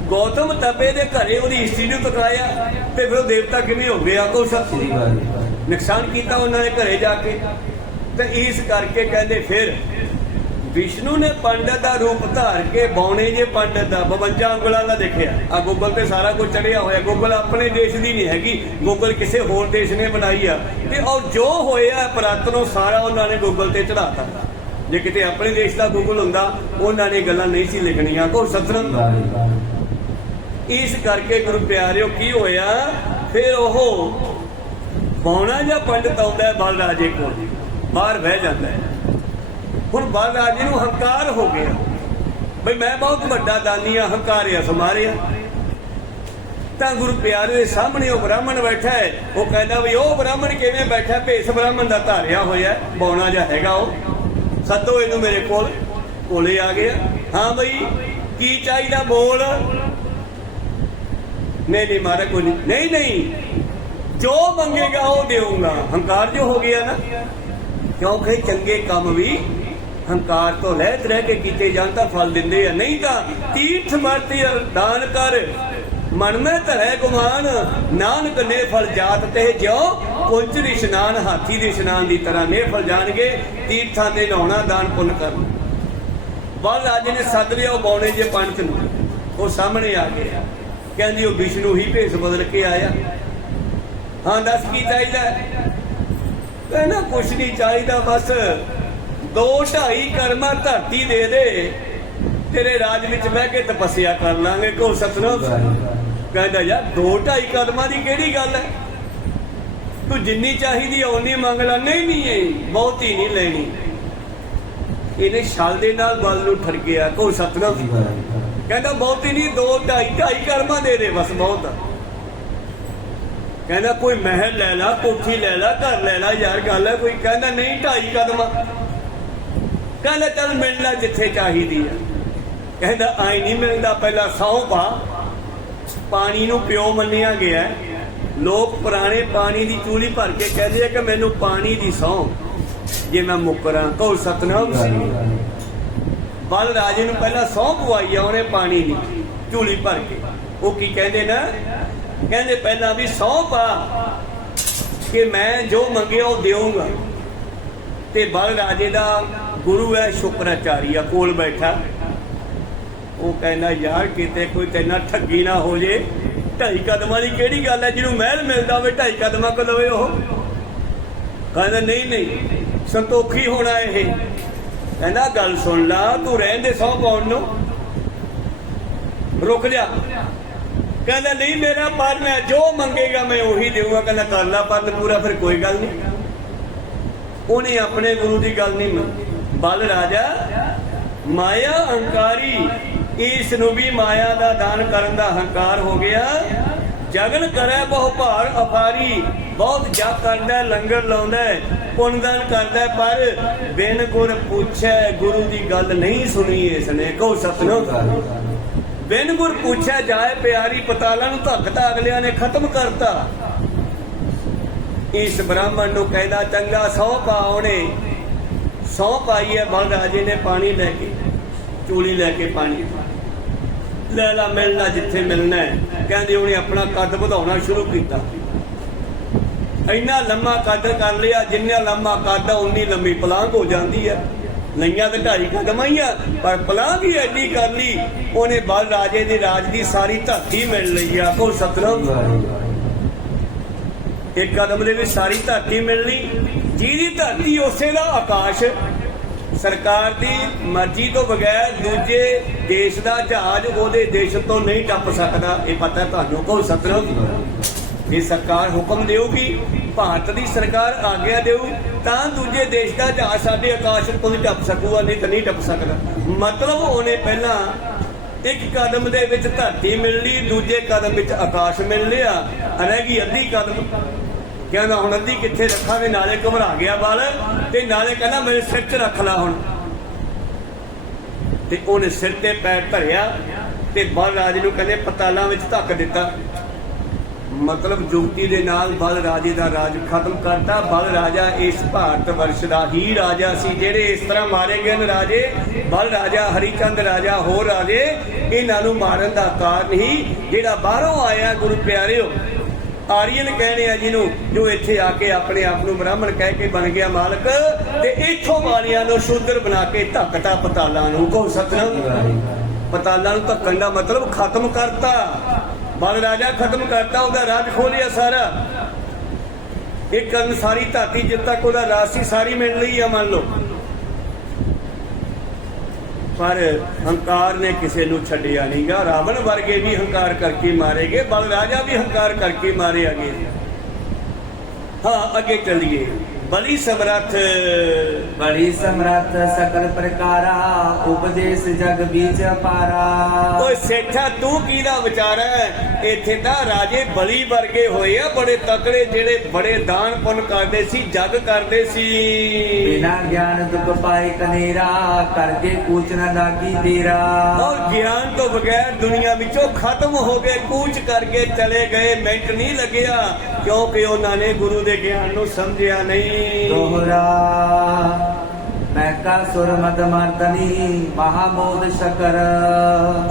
ਗੌਤਮ ਤਪੇ ਦੇ ਘਰੇ ਉਹਦੀ ਇਸਤਰੀ ਨੂੰ ਟਕਰਾਇਆ ਤੇ ਫਿਰ ਉਹ ਦੇਵਤਾ ਕਿਵੇਂ ਹੋ ਗਿਆ। ਕੋ ਸਤਨਾਮ। ਨੁਕਸਾਨ ਕੀਤਾ ਉਹਨਾਂ ਦੇ ਘਰੇ ਜਾ ਕੇ। ਤੇ ਇਸ ਕਰਕੇ ਕਹਿੰਦੇ ਫਿਰ ਵਿਸ਼ਨੂੰ ਨੇ ਪੰਡਤ ਦਾ ਰੂਪ ਧਾਰ ਕੇ, ਬੌਣੇ ਜੇ ਪੰਡਤ ਦਾ 52 ਉਂਗਲਾਂ ਦਾ ਦੇਖਿਆ। ਆ ਗੂਗਲ ਤੇ ਸਾਰਾ ਕੁਝ ਚੜਿਆ ਹੋਇਆ। ਗੂਗਲ ਆਪਣੇ ਦੇਸ਼ ਦੀ ਨਹੀਂ ਹੈਗੀ, ਗੂਗਲ ਕਿਸੇ ਹੋਰ ਦੇਸ਼ ਨੇ ਬਣਾਈ ਆ। ਤੇ ਉਹ ਜੋ ਹੋਇਆ ਪੁਰਾਤਨੋਂ ਸਾਰਾ ਉਹਨਾਂ ਨੇ ਗੂਗਲ ਤੇ ਚੜਾਤਾ। ਜੇ ਕਿਤੇ ਆਪਣੇ ਦੇਸ਼ ਦਾ ਗੂਗਲ ਹੁੰਦਾ ਉਹਨਾਂ ਨੇ ਗੱਲਾਂ ਨਹੀਂ ਸੀ ਲਿਖਣੀਆਂ। ਕੋ ਸਤਨਾਮ। ਇਸ ਕਰਕੇ ਗੁਰੂ ਪਿਆਰਿਓ ਕੀ ਹੋਇਆ, ਫਿਰ ਉਹ ਬੌਣਾ ਜਾਂ ਪੰਡਤ ਆਉਂਦਾ ਬਲ ਰਾਜੇ ਕੋਲ, ਬਾਹਰ ਬਹਿ ਜਾਂਦਾ ਹੈ। ਹੁਣ ਬਲ ਰਾਜੇ ਨੂੰ ਹੰਕਾਰ ਹੋ ਗਿਆ ਬਈ ਮੈਂ ਬਹੁਤ ਵੱਡਾ ਦਾਨੀ ਆ, ਹੰਕਾਰਿਆ ਸਮਾਰਿਆ। ਤਾਂ ਗੁਰੂ ਪਿਆਰੇ ਦੇ ਸਾਹਮਣੇ ਉਹ ਬ੍ਰਾਹਮਣ ਬੈਠਾ ਹੈ। ਉਹ ਕਹਿੰਦਾ ਵੀ ਉਹ ਬ੍ਰਾਹਮਣ ਕਿਵੇਂ ਬੈਠਾ, ਭੇਸ ਬ੍ਰਾਹਮਣ ਦਾ ਧਾਰਿਆ ਹੋਇਆ, ਬੌਣਾ ਜਿਹਾ ਹੈਗਾ ਉਹ, ਸੱਦੋ ਇਹਨੂੰ ਮੇਰੇ ਕੋਲ। ਕੋਲੇ ਆ ਗਿਆ। ਹਾਂ ਬਈ ਕੀ ਚਾਹੀਦਾ ਬੋਲ। ਨਹੀਂ ਮਾਰਾ ਕੋਈ ਨਹੀਂ, ਜੋ ਮੰਗੇਗਾ ਉਹ ਦੇਊਂਗਾ। ਹੰਕਾਰ ਜੋ ਹੋ ਗਿਆ ਨਾ, ਕਿਉਂਕਿ ਚੰਗੇ ਕੰਮ ਵੀ ਹੰਕਾਰ ਤੋਂ ਰਹਿਤ ਰਹਿ ਕੇ ਕੀਤੇ ਜਾਣ ਤਾਂ ਫਲ ਦਿੰਦੇ ਆ। ਨਹੀਂ ਤਾਂ ਤੀਰਥ ਮਰਤੀ ਦਾਨ ਕਰ ਮਨ ਮੈਂ ਧਰੈ ਗੁਮਾਨ, ਨਾਨਕ ਨੇ ਫਲ ਜਾਤ ਤੇ ਜਿਉ ਪੁੰਚ ਦੇ ਇਸ਼ਨਾਨ, ਹਾਥੀ ਦੇ ਇਸ਼ਨਾਨ ਦੀ ਤਰ੍ਹਾਂ ਨੇ ਫਲ ਜਾਣਗੇ। ਤੀਰਥਾਂ ਦੇ ਨਹਾਉਣਾ, ਦਾਨ ਪੁੰਨ ਕਰਨ। ਬਲ ਰਾਜੇ ਨੇ ਸੱਦ ਲਿਆ ਉਹ ਬੌਣੇ ਜੇ ਪੰਡਤ ਨੂੰ। ਉਹ ਸਾਹਮਣੇ ਆ ਗਿਆ। ਕਹਿੰਦੀ ਉਹ ਵਿਸ਼ਨੂੰ ਹੀ ਭੇਸ ਬਦਲ ਕੇ ਆਇਆ। ਹਾਂ ਦੱਸ ਕੀ ਚਾਹੀਦਾ। ਕਹਿੰਦਾ ਕੁਛ ਨਹੀਂ ਚਾਹੀਦਾ, ਬਸ 2-2.5 ਕਰਮਾ ਧਰਤੀ ਦੇ ਦੇ, ਤੇਰੇ ਰਾਜ ਵਿੱਚ ਬਹਿ ਕੇ ਤਪੱਸਿਆ ਕਰ ਲਾਂਗੇ। ਕੋ ਸਤਨਾਮ। ਕਹਿੰਦਾ ਯਾਰ 2-2.5 ਕਦਮਾਂ ਦੀ ਕਿਹੜੀ ਗੱਲ ਹੈ, ਤੂੰ ਜਿੰਨੀ ਚਾਹੀਦੀ ਓਨੀ ਮੰਗ ਲੈ। ਨਹੀਂ ਬਹੁਤੀ ਨਹੀਂ ਲੈਣੀ। ਇਹਨੇ ਛਲ ਦੇ ਨਾਲ ਬਲ ਨੂੰ ਠਰਕਿਆ। ਕੋ ਸਤਨਾਮ। ਕਹਿੰਦਾ ਬਹੁਤੀ ਨਹੀਂ, 2-2.5 ਕਰਮਾਂ ਦੇ ਦੇ ਬਸ, ਬਹੁਤ ਆ। ਕਹਿੰਦਾ ਕੋਈ ਮਹਿਲ ਲੈ ਲਾ, ਕੋਠੀ ਲੈ ਲਾ, ਘਰ ਲੈ ਲਾ, ਯਾਰ ਗੱਲ ਹੈ ਕੋਈ। ਕਹਿੰਦਾ ਨਹੀਂ 2.5 ਕਦਮਾਂ। ਕਹਿੰਦਾ ਚੱਲ ਮਿਲ ਲੈ ਜਿੱਥੇ ਚਾਹੀਦੀ ਆ। ਕਹਿੰਦਾ ਆਈ ਨਹੀਂ ਮਿਲਦਾ, ਪਹਿਲਾਂ ਸਹੁੰ ਪਾ। ਪਾਣੀ ਨੂੰ ਪਿਓ ਮੰਨਿਆ ਗਿਆ। ਲੋਕ ਪੁਰਾਣੇ ਪਾਣੀ ਦੀ ਚੂਲੀ ਭਰ ਕੇ ਕਹਿੰਦੇ ਆ ਕਿ ਮੈਨੂੰ ਪਾਣੀ ਦੀ ਸਹੁੰ ਜੇ ਮੈਂ ਮੁੱਕਰਾਂ। ਕਹੋ ਸਤਨਾਮ। ਬਲ ਰਾਜੇ ਨੂੰ ਪਹਿਲਾਂ ਸਹੁੰ ਪਵਾਈ ਆ ਉਹਨੇ ਪਾਣੀ ਦੀ ਚੂਲੀ ਭਰ ਕੇ। ਉਹ ਕੀ ਕਹਿੰਦੇ ਨਾ, ਕਹਿੰਦੇ ਪਹਿਲਾਂ ਵੀ ਸਹੁੰ ਪਾ ਕਿ ਮੈਂ ਜੋ ਮੰਗਿਆ ਉਹ ਦੇਊਂਗਾ। ਤੇ ਬਲ ਰਾਜੇ ਦਾ ਗੁਰੂ ਹੈ ਸ਼ੁਕਰਾਚਾਰੀਆ ਕੋਲ ਬੈਠਾ। ਉਹ ਕਹਿੰਦਾ ਯਾਰ ਕਿਤੇ ਕੋਈ ਤੇਨਾਂ ਠੱਗੀ ਨਾ ਹੋ ਜੇ। 2.5 ਕਦਮਾਂ ਦੀ ਕਿਹੜੀ ਗੱਲ ਹੈ, ਜਿਹਨੂੰ ਮਹਿਲ ਮਿਲਦਾ ਹੋਵੇ 2.5 ਕਦਮਾਂ ਕੋ ਲਵੇ ਉਹ। ਕਹਿੰਦਾ ਨਹੀਂ ਸੰਤੋਖੀ ਹੋਣਾ ਇਹ। ਕਹਿੰਦਾ ਗੱਲ ਸੁਣ ਲਾ, ਤੂੰ ਰਹਿਣ ਦੇ ਸਹੁੰ ਪਾਉਣ ਨੂੰ, ਰੁਕ ਜਾ। ਕਹਿੰਦਾ ਨਹੀਂ, ਮੇਰਾ ਪਰਨ ਹੈ, ਜੋ ਮੰਗੇਗਾ ਮੈਂ ਉਹੀ ਦੇਊਗਾ। ਕਹਿੰਦਾ ਕਰ ਲਾ ਪਰਨ ਪੂਰਾ, ਫਿਰ ਕੋਈ ਗੱਲ ਨਹੀਂ। ਉਹਨੇ ਆਪਣੇ ਗੁਰੂ ਦੀ ਗੱਲ ਨਹੀਂ ਮੰਨੀ। ਬਲ ਰਾਜਾ ਮਾਇਆ ਹੰਕਾਰੀ, ਇਸ ਨੂੰ ਵੀ ਮਾਇਆ ਦਾ ਦਾਨ ਕਰਨ ਦਾ ਹੰਕਾਰ ਹੋ ਗਿਆ। ਜਗਨ ਕਰੈ ਬਹੁ ਭਾਰ ਅਪਾਰੀ, ਬਹੁਤ ਜਪ ਕਰਦਾ, ਲੰਗਰ ਲਾਉਂਦਾ, ਪੁੰਨਦਾਨ ਕਰਦਾ, ਪਰ ਬਿਨ ਗੁਰ ਪੁੱਛੈ ਗੁਰੂ ਦੀ ਗੱਲ ਨਹੀਂ ਸੁਣੀ ਇਸਨੇ। ਕਹੋ ਸਤਿਨਾਮ। ਬਿਨ ਗੁਰ ਪੁੱਛਿਆ ਜਾਏ ਪਿਆਰੀ, ਪਤਾਲਾਂ ਨੂੰ ਧੱਕਦਾ ਅਗਲਿਆਂ ਨੇ ਖਤਮ ਕਰਤਾ। ਇਸ ਬ੍ਰਾਹਮਣ ਨੂੰ ਕਹਿੰਦਾ ਚੰਗਾ ਸਹੁੰ ਪਾ। ਉਹਨੇ ਸਹੁੰ ਪਾਈ ਹੈ। ਬਲ ਰਾਜੇ ਨੇ ਪਾਣੀ ਲੈ ਕੇ, ਚੂਲੀ ਲੈ ਕੇ ਪਾਣੀ ਲੈ ਲਾ, ਮਿਲਣਾ ਜਿੱਥੇ ਮਿਲਣਾ ਹੈ। ਕਹਿੰਦੇ ਉਹਨੇ ਆਪਣਾ ਕੱਦ ਵਧਾਉਣਾ ਸ਼ੁਰੂ ਕੀਤਾ। ਇੰਨਾ ਲੰਮਾ ਕੱਦ ਕਰ ਲਿਆ, ਜਿੰਨਾ ਲੰਮਾ ਕੱਦ ਉਨੀ ਲੰਮੀ ਪਲਾਂਘ ਹੋ ਜਾਂਦੀ ਹੈ। ਲਈਆਂ ਤੇ 2.5 ਕਦਮ ਆਈਆਂ, ਪਰ ਪਲਾਂਘ ਹੀ ਐਡੀ ਕਰ ਲਈ ਉਹਨੇ। ਬਲ ਰਾਜੇ ਦੇ ਰਾਜ ਦੀ ਸਾਰੀ ਧਰਤੀ ਮਿਲ ਲਈ ਆ। ਕੋ ਸਤਨਾਮ। ਇੱਕ ਕਦਮ ਦੇ ਵਿੱਚ ਸਾਰੀ ਧਰਤੀ ਮਿਲ ਲਈ। ਜਿਹਦੀ ਧਰਤੀ ਉਸੇ ਦਾ ਆਕਾਸ਼। ਸਰਕਾਰ ਦੀ ਮਰਜ਼ੀ ਤੋਂ ਬਗੈਰ ਦੂਜੇ ਦੇਸ਼ ਦਾ ਜਹਾਜ਼ ਉਹਦੇ ਦੇਸ਼ ਤੋਂ ਨਹੀਂ ਟੱਪ ਸਕਦਾ। ਇਹ ਪਤਾ ਤੁਹਾਨੂੰ। ਕੋ ਸਤਨਾਮ। ਜੇ ਸਰਕਾਰ ਹੁਕਮ ਦੇਊਗੀ, ਭਾਰਤ ਦੀ ਸਰਕਾਰ ਆਗਿਆ ਦੇਊ, ਤਾਂ ਦੂਜੇ ਦੇਸ਼ ਦਾ ਜਹਾਜ਼ ਸਾਡੇ ਆਕਾਸ਼ ਤੋਂ ਨਹੀਂ ਟੱਪ ਸਕੂਗਾ, ਨਹੀਂ ਤਾਂ ਨਹੀਂ ਟੱਪ ਸਕਦਾ। ਮਤਲਬ ਉਹਨੇ ਪਹਿਲਾਂ ਇੱਕ ਕਦਮ ਦੇ ਵਿੱਚ ਧਰਤੀ ਮਿਲ ਲਈ, ਦੂਜੇ ਕਦਮ ਵਿੱਚ ਆਕਾਸ਼ ਮਿਲ ਲਿਆ, ਰਹਿ ਗਈ ਅੱਧੀ ਕਦਮ। ਕਹਿੰਦਾ ਹੁਣ ਅੱਧੀ ਕਿੱਥੇ ਰੱਖਾਂ? ਨਾਲੇ ਘਬਰਾ ਗਿਆ ਬਲ, ਤੇ ਨਾਲੇ ਕਹਿੰਦਾ ਮੇਰੇ ਸਿਰ 'ਚ ਰੱਖ ਲਾ ਹੁਣ। ਤੇ ਉਹਨੇ ਸਿਰ ਤੇ ਪੈਰ ਧਰਿਆ ਤੇ ਬਲ ਰਾਜ ਨੂੰ ਕਹਿੰਦੇ ਪਤਾਲਾਂ ਵਿੱਚ ਧੱਕ ਦਿੱਤਾ। ਮਤਲਬ ਜੁਗਤੀ ਦੇ ਨਾਲ ਬਲ ਰਾਜੇ ਦਾ ਰਾਜ ਖਤਮ ਕਰਤਾ। ਬਲ ਰਾਜਾ ਇਸ ਭਾਰਤ ਵਰਸ਼ ਦਾ ਹੀ ਰਾਜਾ ਸੀ। ਜਿਹੜੇ ਇਸ ਤਰ੍ਹਾਂ ਮਾਰੇ ਗਏ ਨੇ ਰਾਜੇ, ਬਲ ਰਾਜਾ, ਹਰੀਚੰਦ ਰਾਜਾ, ਹੋਰ ਰਾਜੇ, ਇਹਨਾਂ ਨੂੰ ਮਾਰਨ ਦਾ ਕਾਰਨ ਹੀ ਜਿਹੜਾ ਬਾਹਰੋਂ ਆਇਆ ਗੁਰੂ ਪਿਆਰਿਓ, ਆਰੀਅਨ ਕਹਿੰਦੇ ਆ ਜਿਹਨੂੰ, ਜੋ ਇੱਥੇ ਆ ਕੇ ਆਪਣੇ ਆਪ ਨੂੰ ਬ੍ਰਾਹਮਣ ਕਹਿ ਕੇ ਬਣ ਗਿਆ ਮਾਲਕ, ਤੇ ਇੱਥੋਂ ਵਾਲਿਆਂ ਨੂੰ ਸ਼ੂਦਰ ਬਣਾ ਕੇ ਧੱਕਤਾ ਪਤਾਲਾਂ ਨੂੰ। ਕਹੋ ਸਤਿਨਾਮ। ਪਤਾਲਾਂ ਨੂੰ ਧੱਕਣ ਦਾ ਮਤਲਬ ਖਤਮ ਕਰਤਾ। ਬਲ ਰਾਜਾ ਖਤਮ ਕਰਤਾ, ਉਹਦਾ ਰਾਜ ਖੋਲਿਆ ਸਾਰਾ। ਇੱਕ ਕਰਨ ਸਾਰੀ ਧਰਤੀ ਜਿੱਦ ਤੱਕ ਉਹਦਾ ਰਾਜ ਸੀ ਸਾਰੀ ਮਿਲ ਲਈ ਆ, ਮੰਨ ਲਓ। ਪਰ ਹੰਕਾਰ ਨੇ ਕਿਸੇ ਨੂੰ ਛੱਡਿਆ ਨਹੀਂਗਾ। ਰਾਵਣ ਵਰਗੇ ਵੀ ਹੰਕਾਰ ਕਰਕੇ ਮਾਰੇ ਗਏ, ਬਲ ਰਾਜਾ ਵੀ ਹੰਕਾਰ ਕਰਕੇ ਮਾਰਿਆ ਗਿਆ। ਹਾਂ, ਅੱਗੇ ਚੱਲੀਏ। ਬਲੀ ਸਮਰੱਥ, ਬੜੀ ਸਮਰੱਥ ਸਕਲ ਪ੍ਰਕਾਰਾ, ਉਪਦੇਸ਼ ਜਗ ਬੀਚ ਅਪਾਰਾ। ਓਏ ਸੇਠਾ ਤੂੰ ਕਿਹਦਾ ਵਿਚਾਰ ਹੈ? ਇੱਥੇ ਤਾਂ ਰਾਜੇ ਬਲੀ ਵਰਗੇ ਹੋਏ ਆ, ਬੜੇ ਤਕੜੇ, ਜਿਹੜੇ ਬੜੇ ਦਾਨ ਪੁੰਨ ਕਰਦੇ ਸੀ, ਜਗ ਕਰਦੇ ਸੀ। ਬਿਨਾ ਗਿਆਨ ਦੁਖ ਪਾਏ ਕਨੇਰਾ, ਕਰਕੇ ਕੂਚ ਨਾ ਲਾਗੀ ਤੇਰਾ। ਔਰ ਗਿਆਨ ਤੋਂ ਬਗੈਰ ਦੁਨੀਆ ਵਿੱਚੋਂ ਖਤਮ ਹੋ ਗਏ, ਕੂਚ ਕਰਕੇ ਚਲੇ ਗਏ। ਮਿੰਟ ਨਹੀਂ ਲੱਗਿਆ, ਕਿਉਂਕਿ ਉਹਨਾਂ ਨੇ ਗੁਰੂ ਦੇ ਗਿਆਨ ਨੂੰ ਸਮਝਿਆ ਨਹੀਂ। ਦੋਹਰਾ ਮੈਂ ਕਾ ਸੁਰ ਮਦ ਮਰਦਨੀ, ਮਹਾਮੋਦ ਸ਼ਕਰ।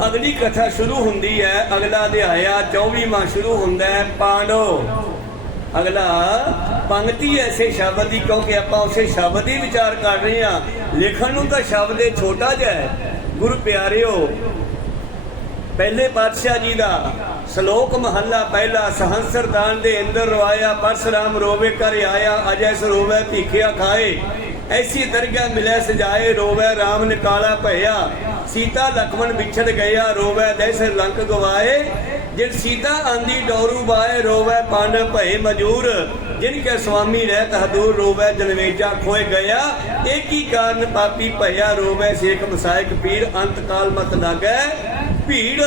ਅਗਲੀ ਕਥਾ ਸ਼ੁਰੂ ਹੁੰਦੀ ਹੈ, ਅਗਲਾ ਅਧਿਆਇਆ 24ਵਾਂ ਸ਼ੁਰੂ ਹੁੰਦਾ ਹੈ, ਪਾਂਡੋ। ਅਗਲਾ ਪੰਕਤੀ ਐਸੇ ਸ਼ਬਦ ਦੀ, ਕਿਉਂਕਿ ਆਪਾਂ ਉਸੇ ਸ਼ਬਦ ਦੀ ਵਿਚਾਰ ਕਰ ਰਹੇ ਹਾਂ। ਲਿਖਣ ਨੂੰ ਤਾਂ ਸ਼ਬਦ ਇਹ ਛੋਟਾ ਜਿਹਾ ਹੈ। ਗੁਰੂ ਪਿਆਰਿਓ, ਪਹਿਲੇ ਪਾਤਸ਼ਾਹ ਜੀ ਦਾ ਸ਼ਲੋਕ ਮਹੱਲਾ ਪਹਿਲਾ। ਸਹੰਸਰਦਾਨ ਦੇ ਅੰਦਰ ਰਵਾਇਆ, ਪਰਸਰਾਮ ਰੋਵੇ ਕਰ ਆਇਆ, ਅਜੈ ਸਰੋਵੈ ਭੀਖਿਆ ਖਾਏ। ਐਸੀ ਦਰਗਾਹ ਮਿਲੈ ਸਜਾਏ, ਰੋਵੈ ਰਾਮ ਨਿਕਾਲਾ ਭਇਆ। ਸੀਤਾ ਲਖਮਣ ਵਿਛੜ ਗਿਆ, ਰੋਵੈ ਦੈਸ ਲੰਕ ਗਵਾਏ। ਜਿਨ ਸੀਤਾ ਆਂਦੀ ਡੋਰੂ ਬਾਏ, ਰੋਵੈ ਪਾਂਡਵ ਭਏ ਮਜੂਰ। ਜਿਨ ਕੇ ਸੁਆਮੀ ਰਹਿਤ ਹਦੂਰ, ਰੋਵੈ ਜਨਵੇਜਾ ਖੋਏ ਗਿਆ। ਇੱਕ ਹੀ ਕਾਰਨ ਪਾਪੀ ਭਇਆ, ਰੋਵੈ ਸੇਖ ਮਸਾਇਕ ਪੀਰ। ਅੰਤ ਕਾਲ ਮਤ ਲਾਗੈ ਭੀੜ,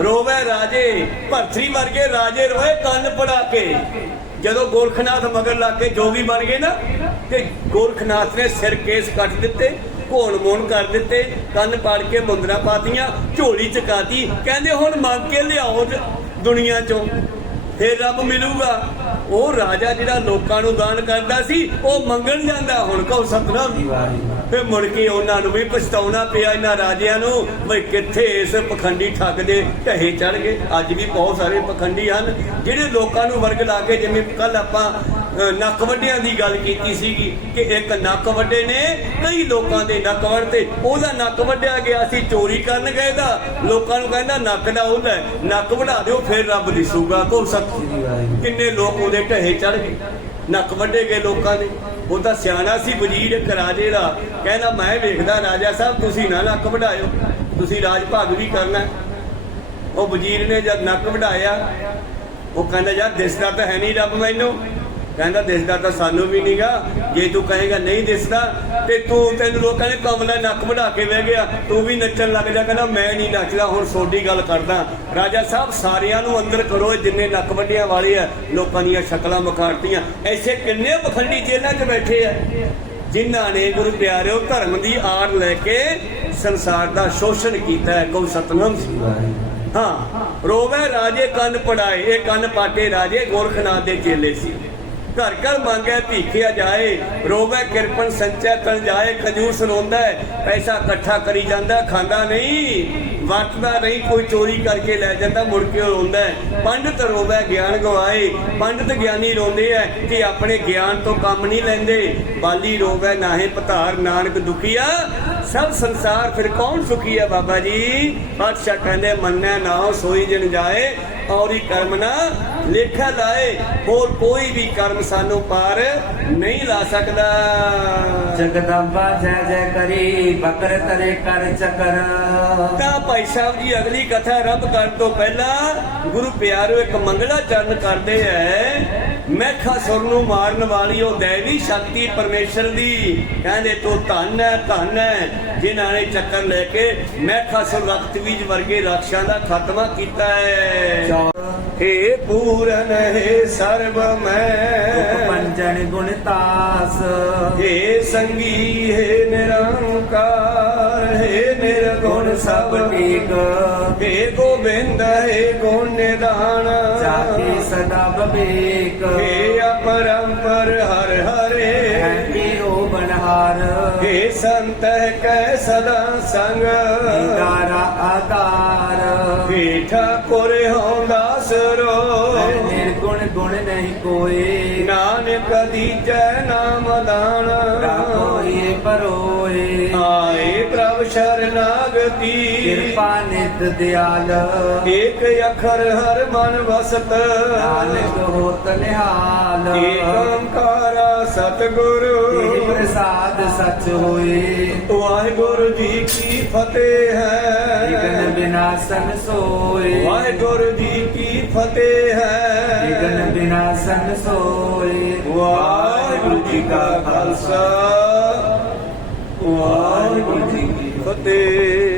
ਰੋਵੈ ਰਾਜੇ। ਭਰਤਰੀ ਵਰਗੇ ਰਾਜੇ ਰੋਏ ਕੰਨ ਪੜਾ ਕੇ। ਜਦੋਂ ਗੋਰਖਨਾਥ ਮਗਰ ਲਾ ਕੇ ਜੋਗੀ ਬਣ ਗਏ ਨਾ, ਤੇ ਗੋਰਖਨਾਥ ਨੇ ਸਿਰ ਕੇਸ ਕੱਟ ਦਿੱਤੇ, ਘੋਣ ਮੋਣ ਕਰ ਦਿੱਤੇ, ਕੰਨ ਪਾੜ ਕੇ ਮੁੰਦਰਾ ਪਾਤੀਆਂ, ਝੋਲੀ ਚਕਾਤੀ। ਕਹਿੰਦੇ ਹੁਣ ਮੰਗ ਕੇ ਲਿਆਓ ਦੁਨੀਆ ਚੋਂ, ਫੇਰ ਰੱਬ ਮਿਲੂਗਾ। ਉਹ ਰਾਜਾ ਜਿਹੜਾ ਲੋਕਾਂ ਨੂੰ ਦਾਨ ਕਰਦਾ ਸੀ, ਉਹ ਮੰਗਣ ਜਾਂਦਾ। ਹੁਣ ਕਹੋ ਸਤਨਾਮ। ਫਿਰ ਮੁੜ ਕੇ ਉਹਨਾਂ ਨੂੰ ਵੀ ਪਛਤਾਉਣਾ ਪਿਆ, ਇਹਨਾਂ ਰਾਜਿਆਂ ਨੂੰ, ਬਈ ਕਿੱਥੇ ਇਸ ਪਖੰਡੀ ਠੱਗ ਦੇ ਢਹੇ ਚੜ ਗਏ। ਅੱਜ ਵੀ ਬਹੁਤ ਸਾਰੇ ਪਖੰਡੀ ਹਨ, ਜਿਹੜੇ ਲੋਕਾਂ ਨੂੰ ਵਰਗ ਲਾ ਕੇ, ਜਿਵੇਂ ਕੱਲ ਆਪਾਂ ਨੱਕ ਵੱਢਿਆਂ ਦੀ ਗੱਲ ਕੀਤੀ ਸੀਗੀ, ਕਿ ਇੱਕ ਨੱਕ ਵੱਡੇ ਨੇ ਕਈ ਲੋਕਾਂ ਦੇ ਨੱਕ ਵੱਢਤੇ। ਉਹਦਾ ਨੱਕ ਵੱਢਿਆ ਗਿਆ ਸੀ, ਚੋਰੀ ਕਰਨ ਗਏ ਦਾ, ਲੋਕਾਂ ਨੂੰ ਕਹਿੰਦਾ ਨੱਕ ਦਾ ਉਹਦਾ ਨੱਕ ਵਢਾ ਦਿਓ, ਫਿਰ ਰੱਬ ਦਿਸੂਗਾ। ਕੋ ਸਤ ਕਿੰਨੇ ਲੋਕ ਉਹਦੇ ਢਹੇ ਚੜ ਗਏ। ਨੱਕ ਵੱਢੇ ਗਏ ਲੋਕਾਂ ਨੇ। ਉਹ ਤਾਂ ਸਿਆਣਾ ਸੀ ਵਜ਼ੀਰ ਇੱਕ ਰਾਜੇ ਦਾ, ਕਹਿੰਦਾ ਮੈਂ ਵੇਖਦਾ ਰਾਜਾ ਸਾਹਿਬ ਤੁਸੀਂ ਨਾ ਨੱਕ ਵਢਾਇਓ, ਤੁਸੀਂ ਰਾਜ ਭਾਗ ਵੀ ਕਰਨਾ। ਉਹ ਵਜ਼ੀਰ ਨੇ ਜਦ ਨੱਕ ਵਢਾਇਆ, ਉਹ ਕਹਿੰਦਾ ਯਾਰ ਦਿਸਦਾ ਤਾਂ ਹੈ ਨਹੀਂ ਰੱਬ ਮੈਨੂੰ। ਕਹਿੰਦਾ ਦਿਸਦਾ ਤਾਂ ਸਾਨੂੰ ਵੀ ਨਹੀਂਗਾ, ਜੇ ਤੂੰ ਕਹੇਗਾ ਨਹੀਂ ਦਿਸਦਾ ਤੇ ਤੈਨੂੰ ਲੋਕਾਂ ਨੇ ਕਮਲਾ ਨੱਕ ਵਢਾ ਕੇ ਬਹਿ ਗਿਆ, ਤੂੰ ਵੀ ਨੱਚਣ ਲੱਗ ਜਾ। ਕਹਿੰਦਾ ਮੈਂ ਨਹੀਂ ਨੱਚਦਾ, ਹੁਣ ਸੋਡੀ ਗੱਲ ਕਰਦਾ। ਰਾਜਾ ਸਾਹਿਬ ਸਾਰਿਆਂ ਨੂੰ ਅੰਦਰ ਕਰੋ, ਜਿੰਨੇ ਨੱਕ ਵੱਢਿਆਂ ਵਾਲੇ ਆ, ਲੋਕਾਂ ਦੀਆਂ ਸ਼ਕਲਾਂ ਮਖਾੜਤੀਆਂ। ਐਸੇ ਕਿੰਨੇ ਪਖੰਡੀ ਜੇਲ੍ਹਾਂ 'ਚ ਬੈਠੇ ਆ ਜਿਨ੍ਹਾਂ ਨੇ ਗੁਰੂ ਪਿਆਰਿਓ ਧਰਮ ਦੀ ਆੜ ਲੈ ਕੇ ਸੰਸਾਰ ਦਾ ਸ਼ੋਸ਼ਣ ਕੀਤਾ ਹੈ। ਕਹੋ ਸਤਨਾਮ ਸੀ। ਹਾਂ, ਰੋਵੇ ਰਾਜੇ ਕੰਨ ਪੜਾਏ, ਇਹ ਕੰਨ ਪਾਟੇ ਰਾਜੇ ਗੋਰਖਨਾਥ ਦੇ ਚੇਲੇ ਸੀ। ਘਰ ਘਰ ਮੰਗਿਆ ਭੀਖਿਆ ਜਾਏ, ਰੋਵੇ ਕਿਰਪਨ ਸੰਚੈ ਤਨ ਜਾਏ। ਕੰਜੂਸ ਰੋਂਦਾ ਪੈਸਾ ਇਕੱਠਾ ਕਰੀ ਜਾਂਦਾ, ਖਾਂਦਾ ਨਹੀਂ, ਵਰਤਦਾ ਨਹੀਂ, ਕੋਈ ਚੋਰੀ ਕਰਕੇ ਲੈ ਜਾਂਦਾ, ਮੁੜ ਕੇ ਰੋਂਦਾ। ਪੰਡਤ ਰੋਵੇ ਗਿਆਨ ਗਵਾਏ, ਪੰਡਤ ਗਿਆਨੀ ਰੋਂਦੇ ਐ ਕਿ ਆਪਣੇ ਗਿਆਨ ਤੋਂ ਕੰਮ ਨਹੀਂ ਲੈਂਦੇ। ਬਾਲੀ ਰੋਵੇ ਨਾਹੇ ਪਧਾਰ, ਨਾਨਕ ਦੁਖੀਆ ਸਭ ਸੰਸਾਰ ਫਿਰ ਕੌਣ ਸੁਖੀ ਹੈ। ਬਾਬਾ ਜੀ ਪਾਤਸ਼ਾਹ ਕਹਿੰਦੇ ਮੰਨੈ ਨਾਉ ਸੋਈ ਜਿਨ ਜਾਏ, ਔਰੀ ਕਰਮ ਨਾ ਲੇਖਾ ਲਾਏ। ਹੋਰ ਕੋਈ ਵੀ ਕਰਮ ਸਾਨੂੰ ਪਾਰ ਨਹੀਂ ਲਾ ਸਕਦਾ। ਜਗਦੰਬਾ ਜੈ ਜੈ ਕਰੀ, ਬਕਰ ਤਰੇ ਕਰ ਚੱਕਰ। ਤਾਂ ਭਾਈ ਸਾਹਿਬ ਜੀ ਅਗਲੀ ਕਥਾ ਆਰੰਭ ਕਰਨ ਤੋਂ ਪਹਿਲਾਂ ਗੁਰੂ ਪਿਆਰਿਓ ਇੱਕ ਮੰਗਲਾ ਚਰਨ ਕਰਦੇ ਐ। ਮੈਖਾਸੁਰ ਨੂੰ ਮਾਰਨ ਵਾਲੀ ਉਹ ਦੇਵੀ ਸ਼ਕਤੀ ਪਰਮੇਸ਼ਰ ਦੀ, ਕਹਿੰਦੇ ਤੂੰ ਧੰਨ ਹੈ ਜਿਨ੍ਹਾਂ ਨੇ ਚੱਕਰ ਲੈ ਕੇ ਮੈਖਾਸੁਰ ਰਕਤਬੀਜ ਵਰਗੇ ਰਾਖਸ਼ਾਂ ਦਾ ਖਾਤਮਾ ਕੀਤਾ ਹੈ। हे पूरन हे सर्व मैं पंजन गुणतास, हे संगी हे निरंकार, हे निर्गुण सब टीक, हे गोविंद हे गुण निधान, जाके सदा विवेक, हे अपरंपर हर हरे, बनहार, हे संत कै सदा संग, दारा आधार, हे ठाकुर हों दास रो, निर्गुण गुण नहीं कोई, नानक दीजै नाम दान, कोई परोए, आए प्रभ शरणागति, कृपा नित दयाल, एक अखर हर मन वसत, नानक होत निहाल, एक ओंकारा सतगुरु, प्रसाद सच होए, वाहिगुरु जी की फतेह है, विघ्न विनाशन सोए, वाहिगुरु जी की फतेह है, विघ्न विनाशन सोए। वाहिगुरु जी का खालसा, वाहिगुरु जी की फतेह।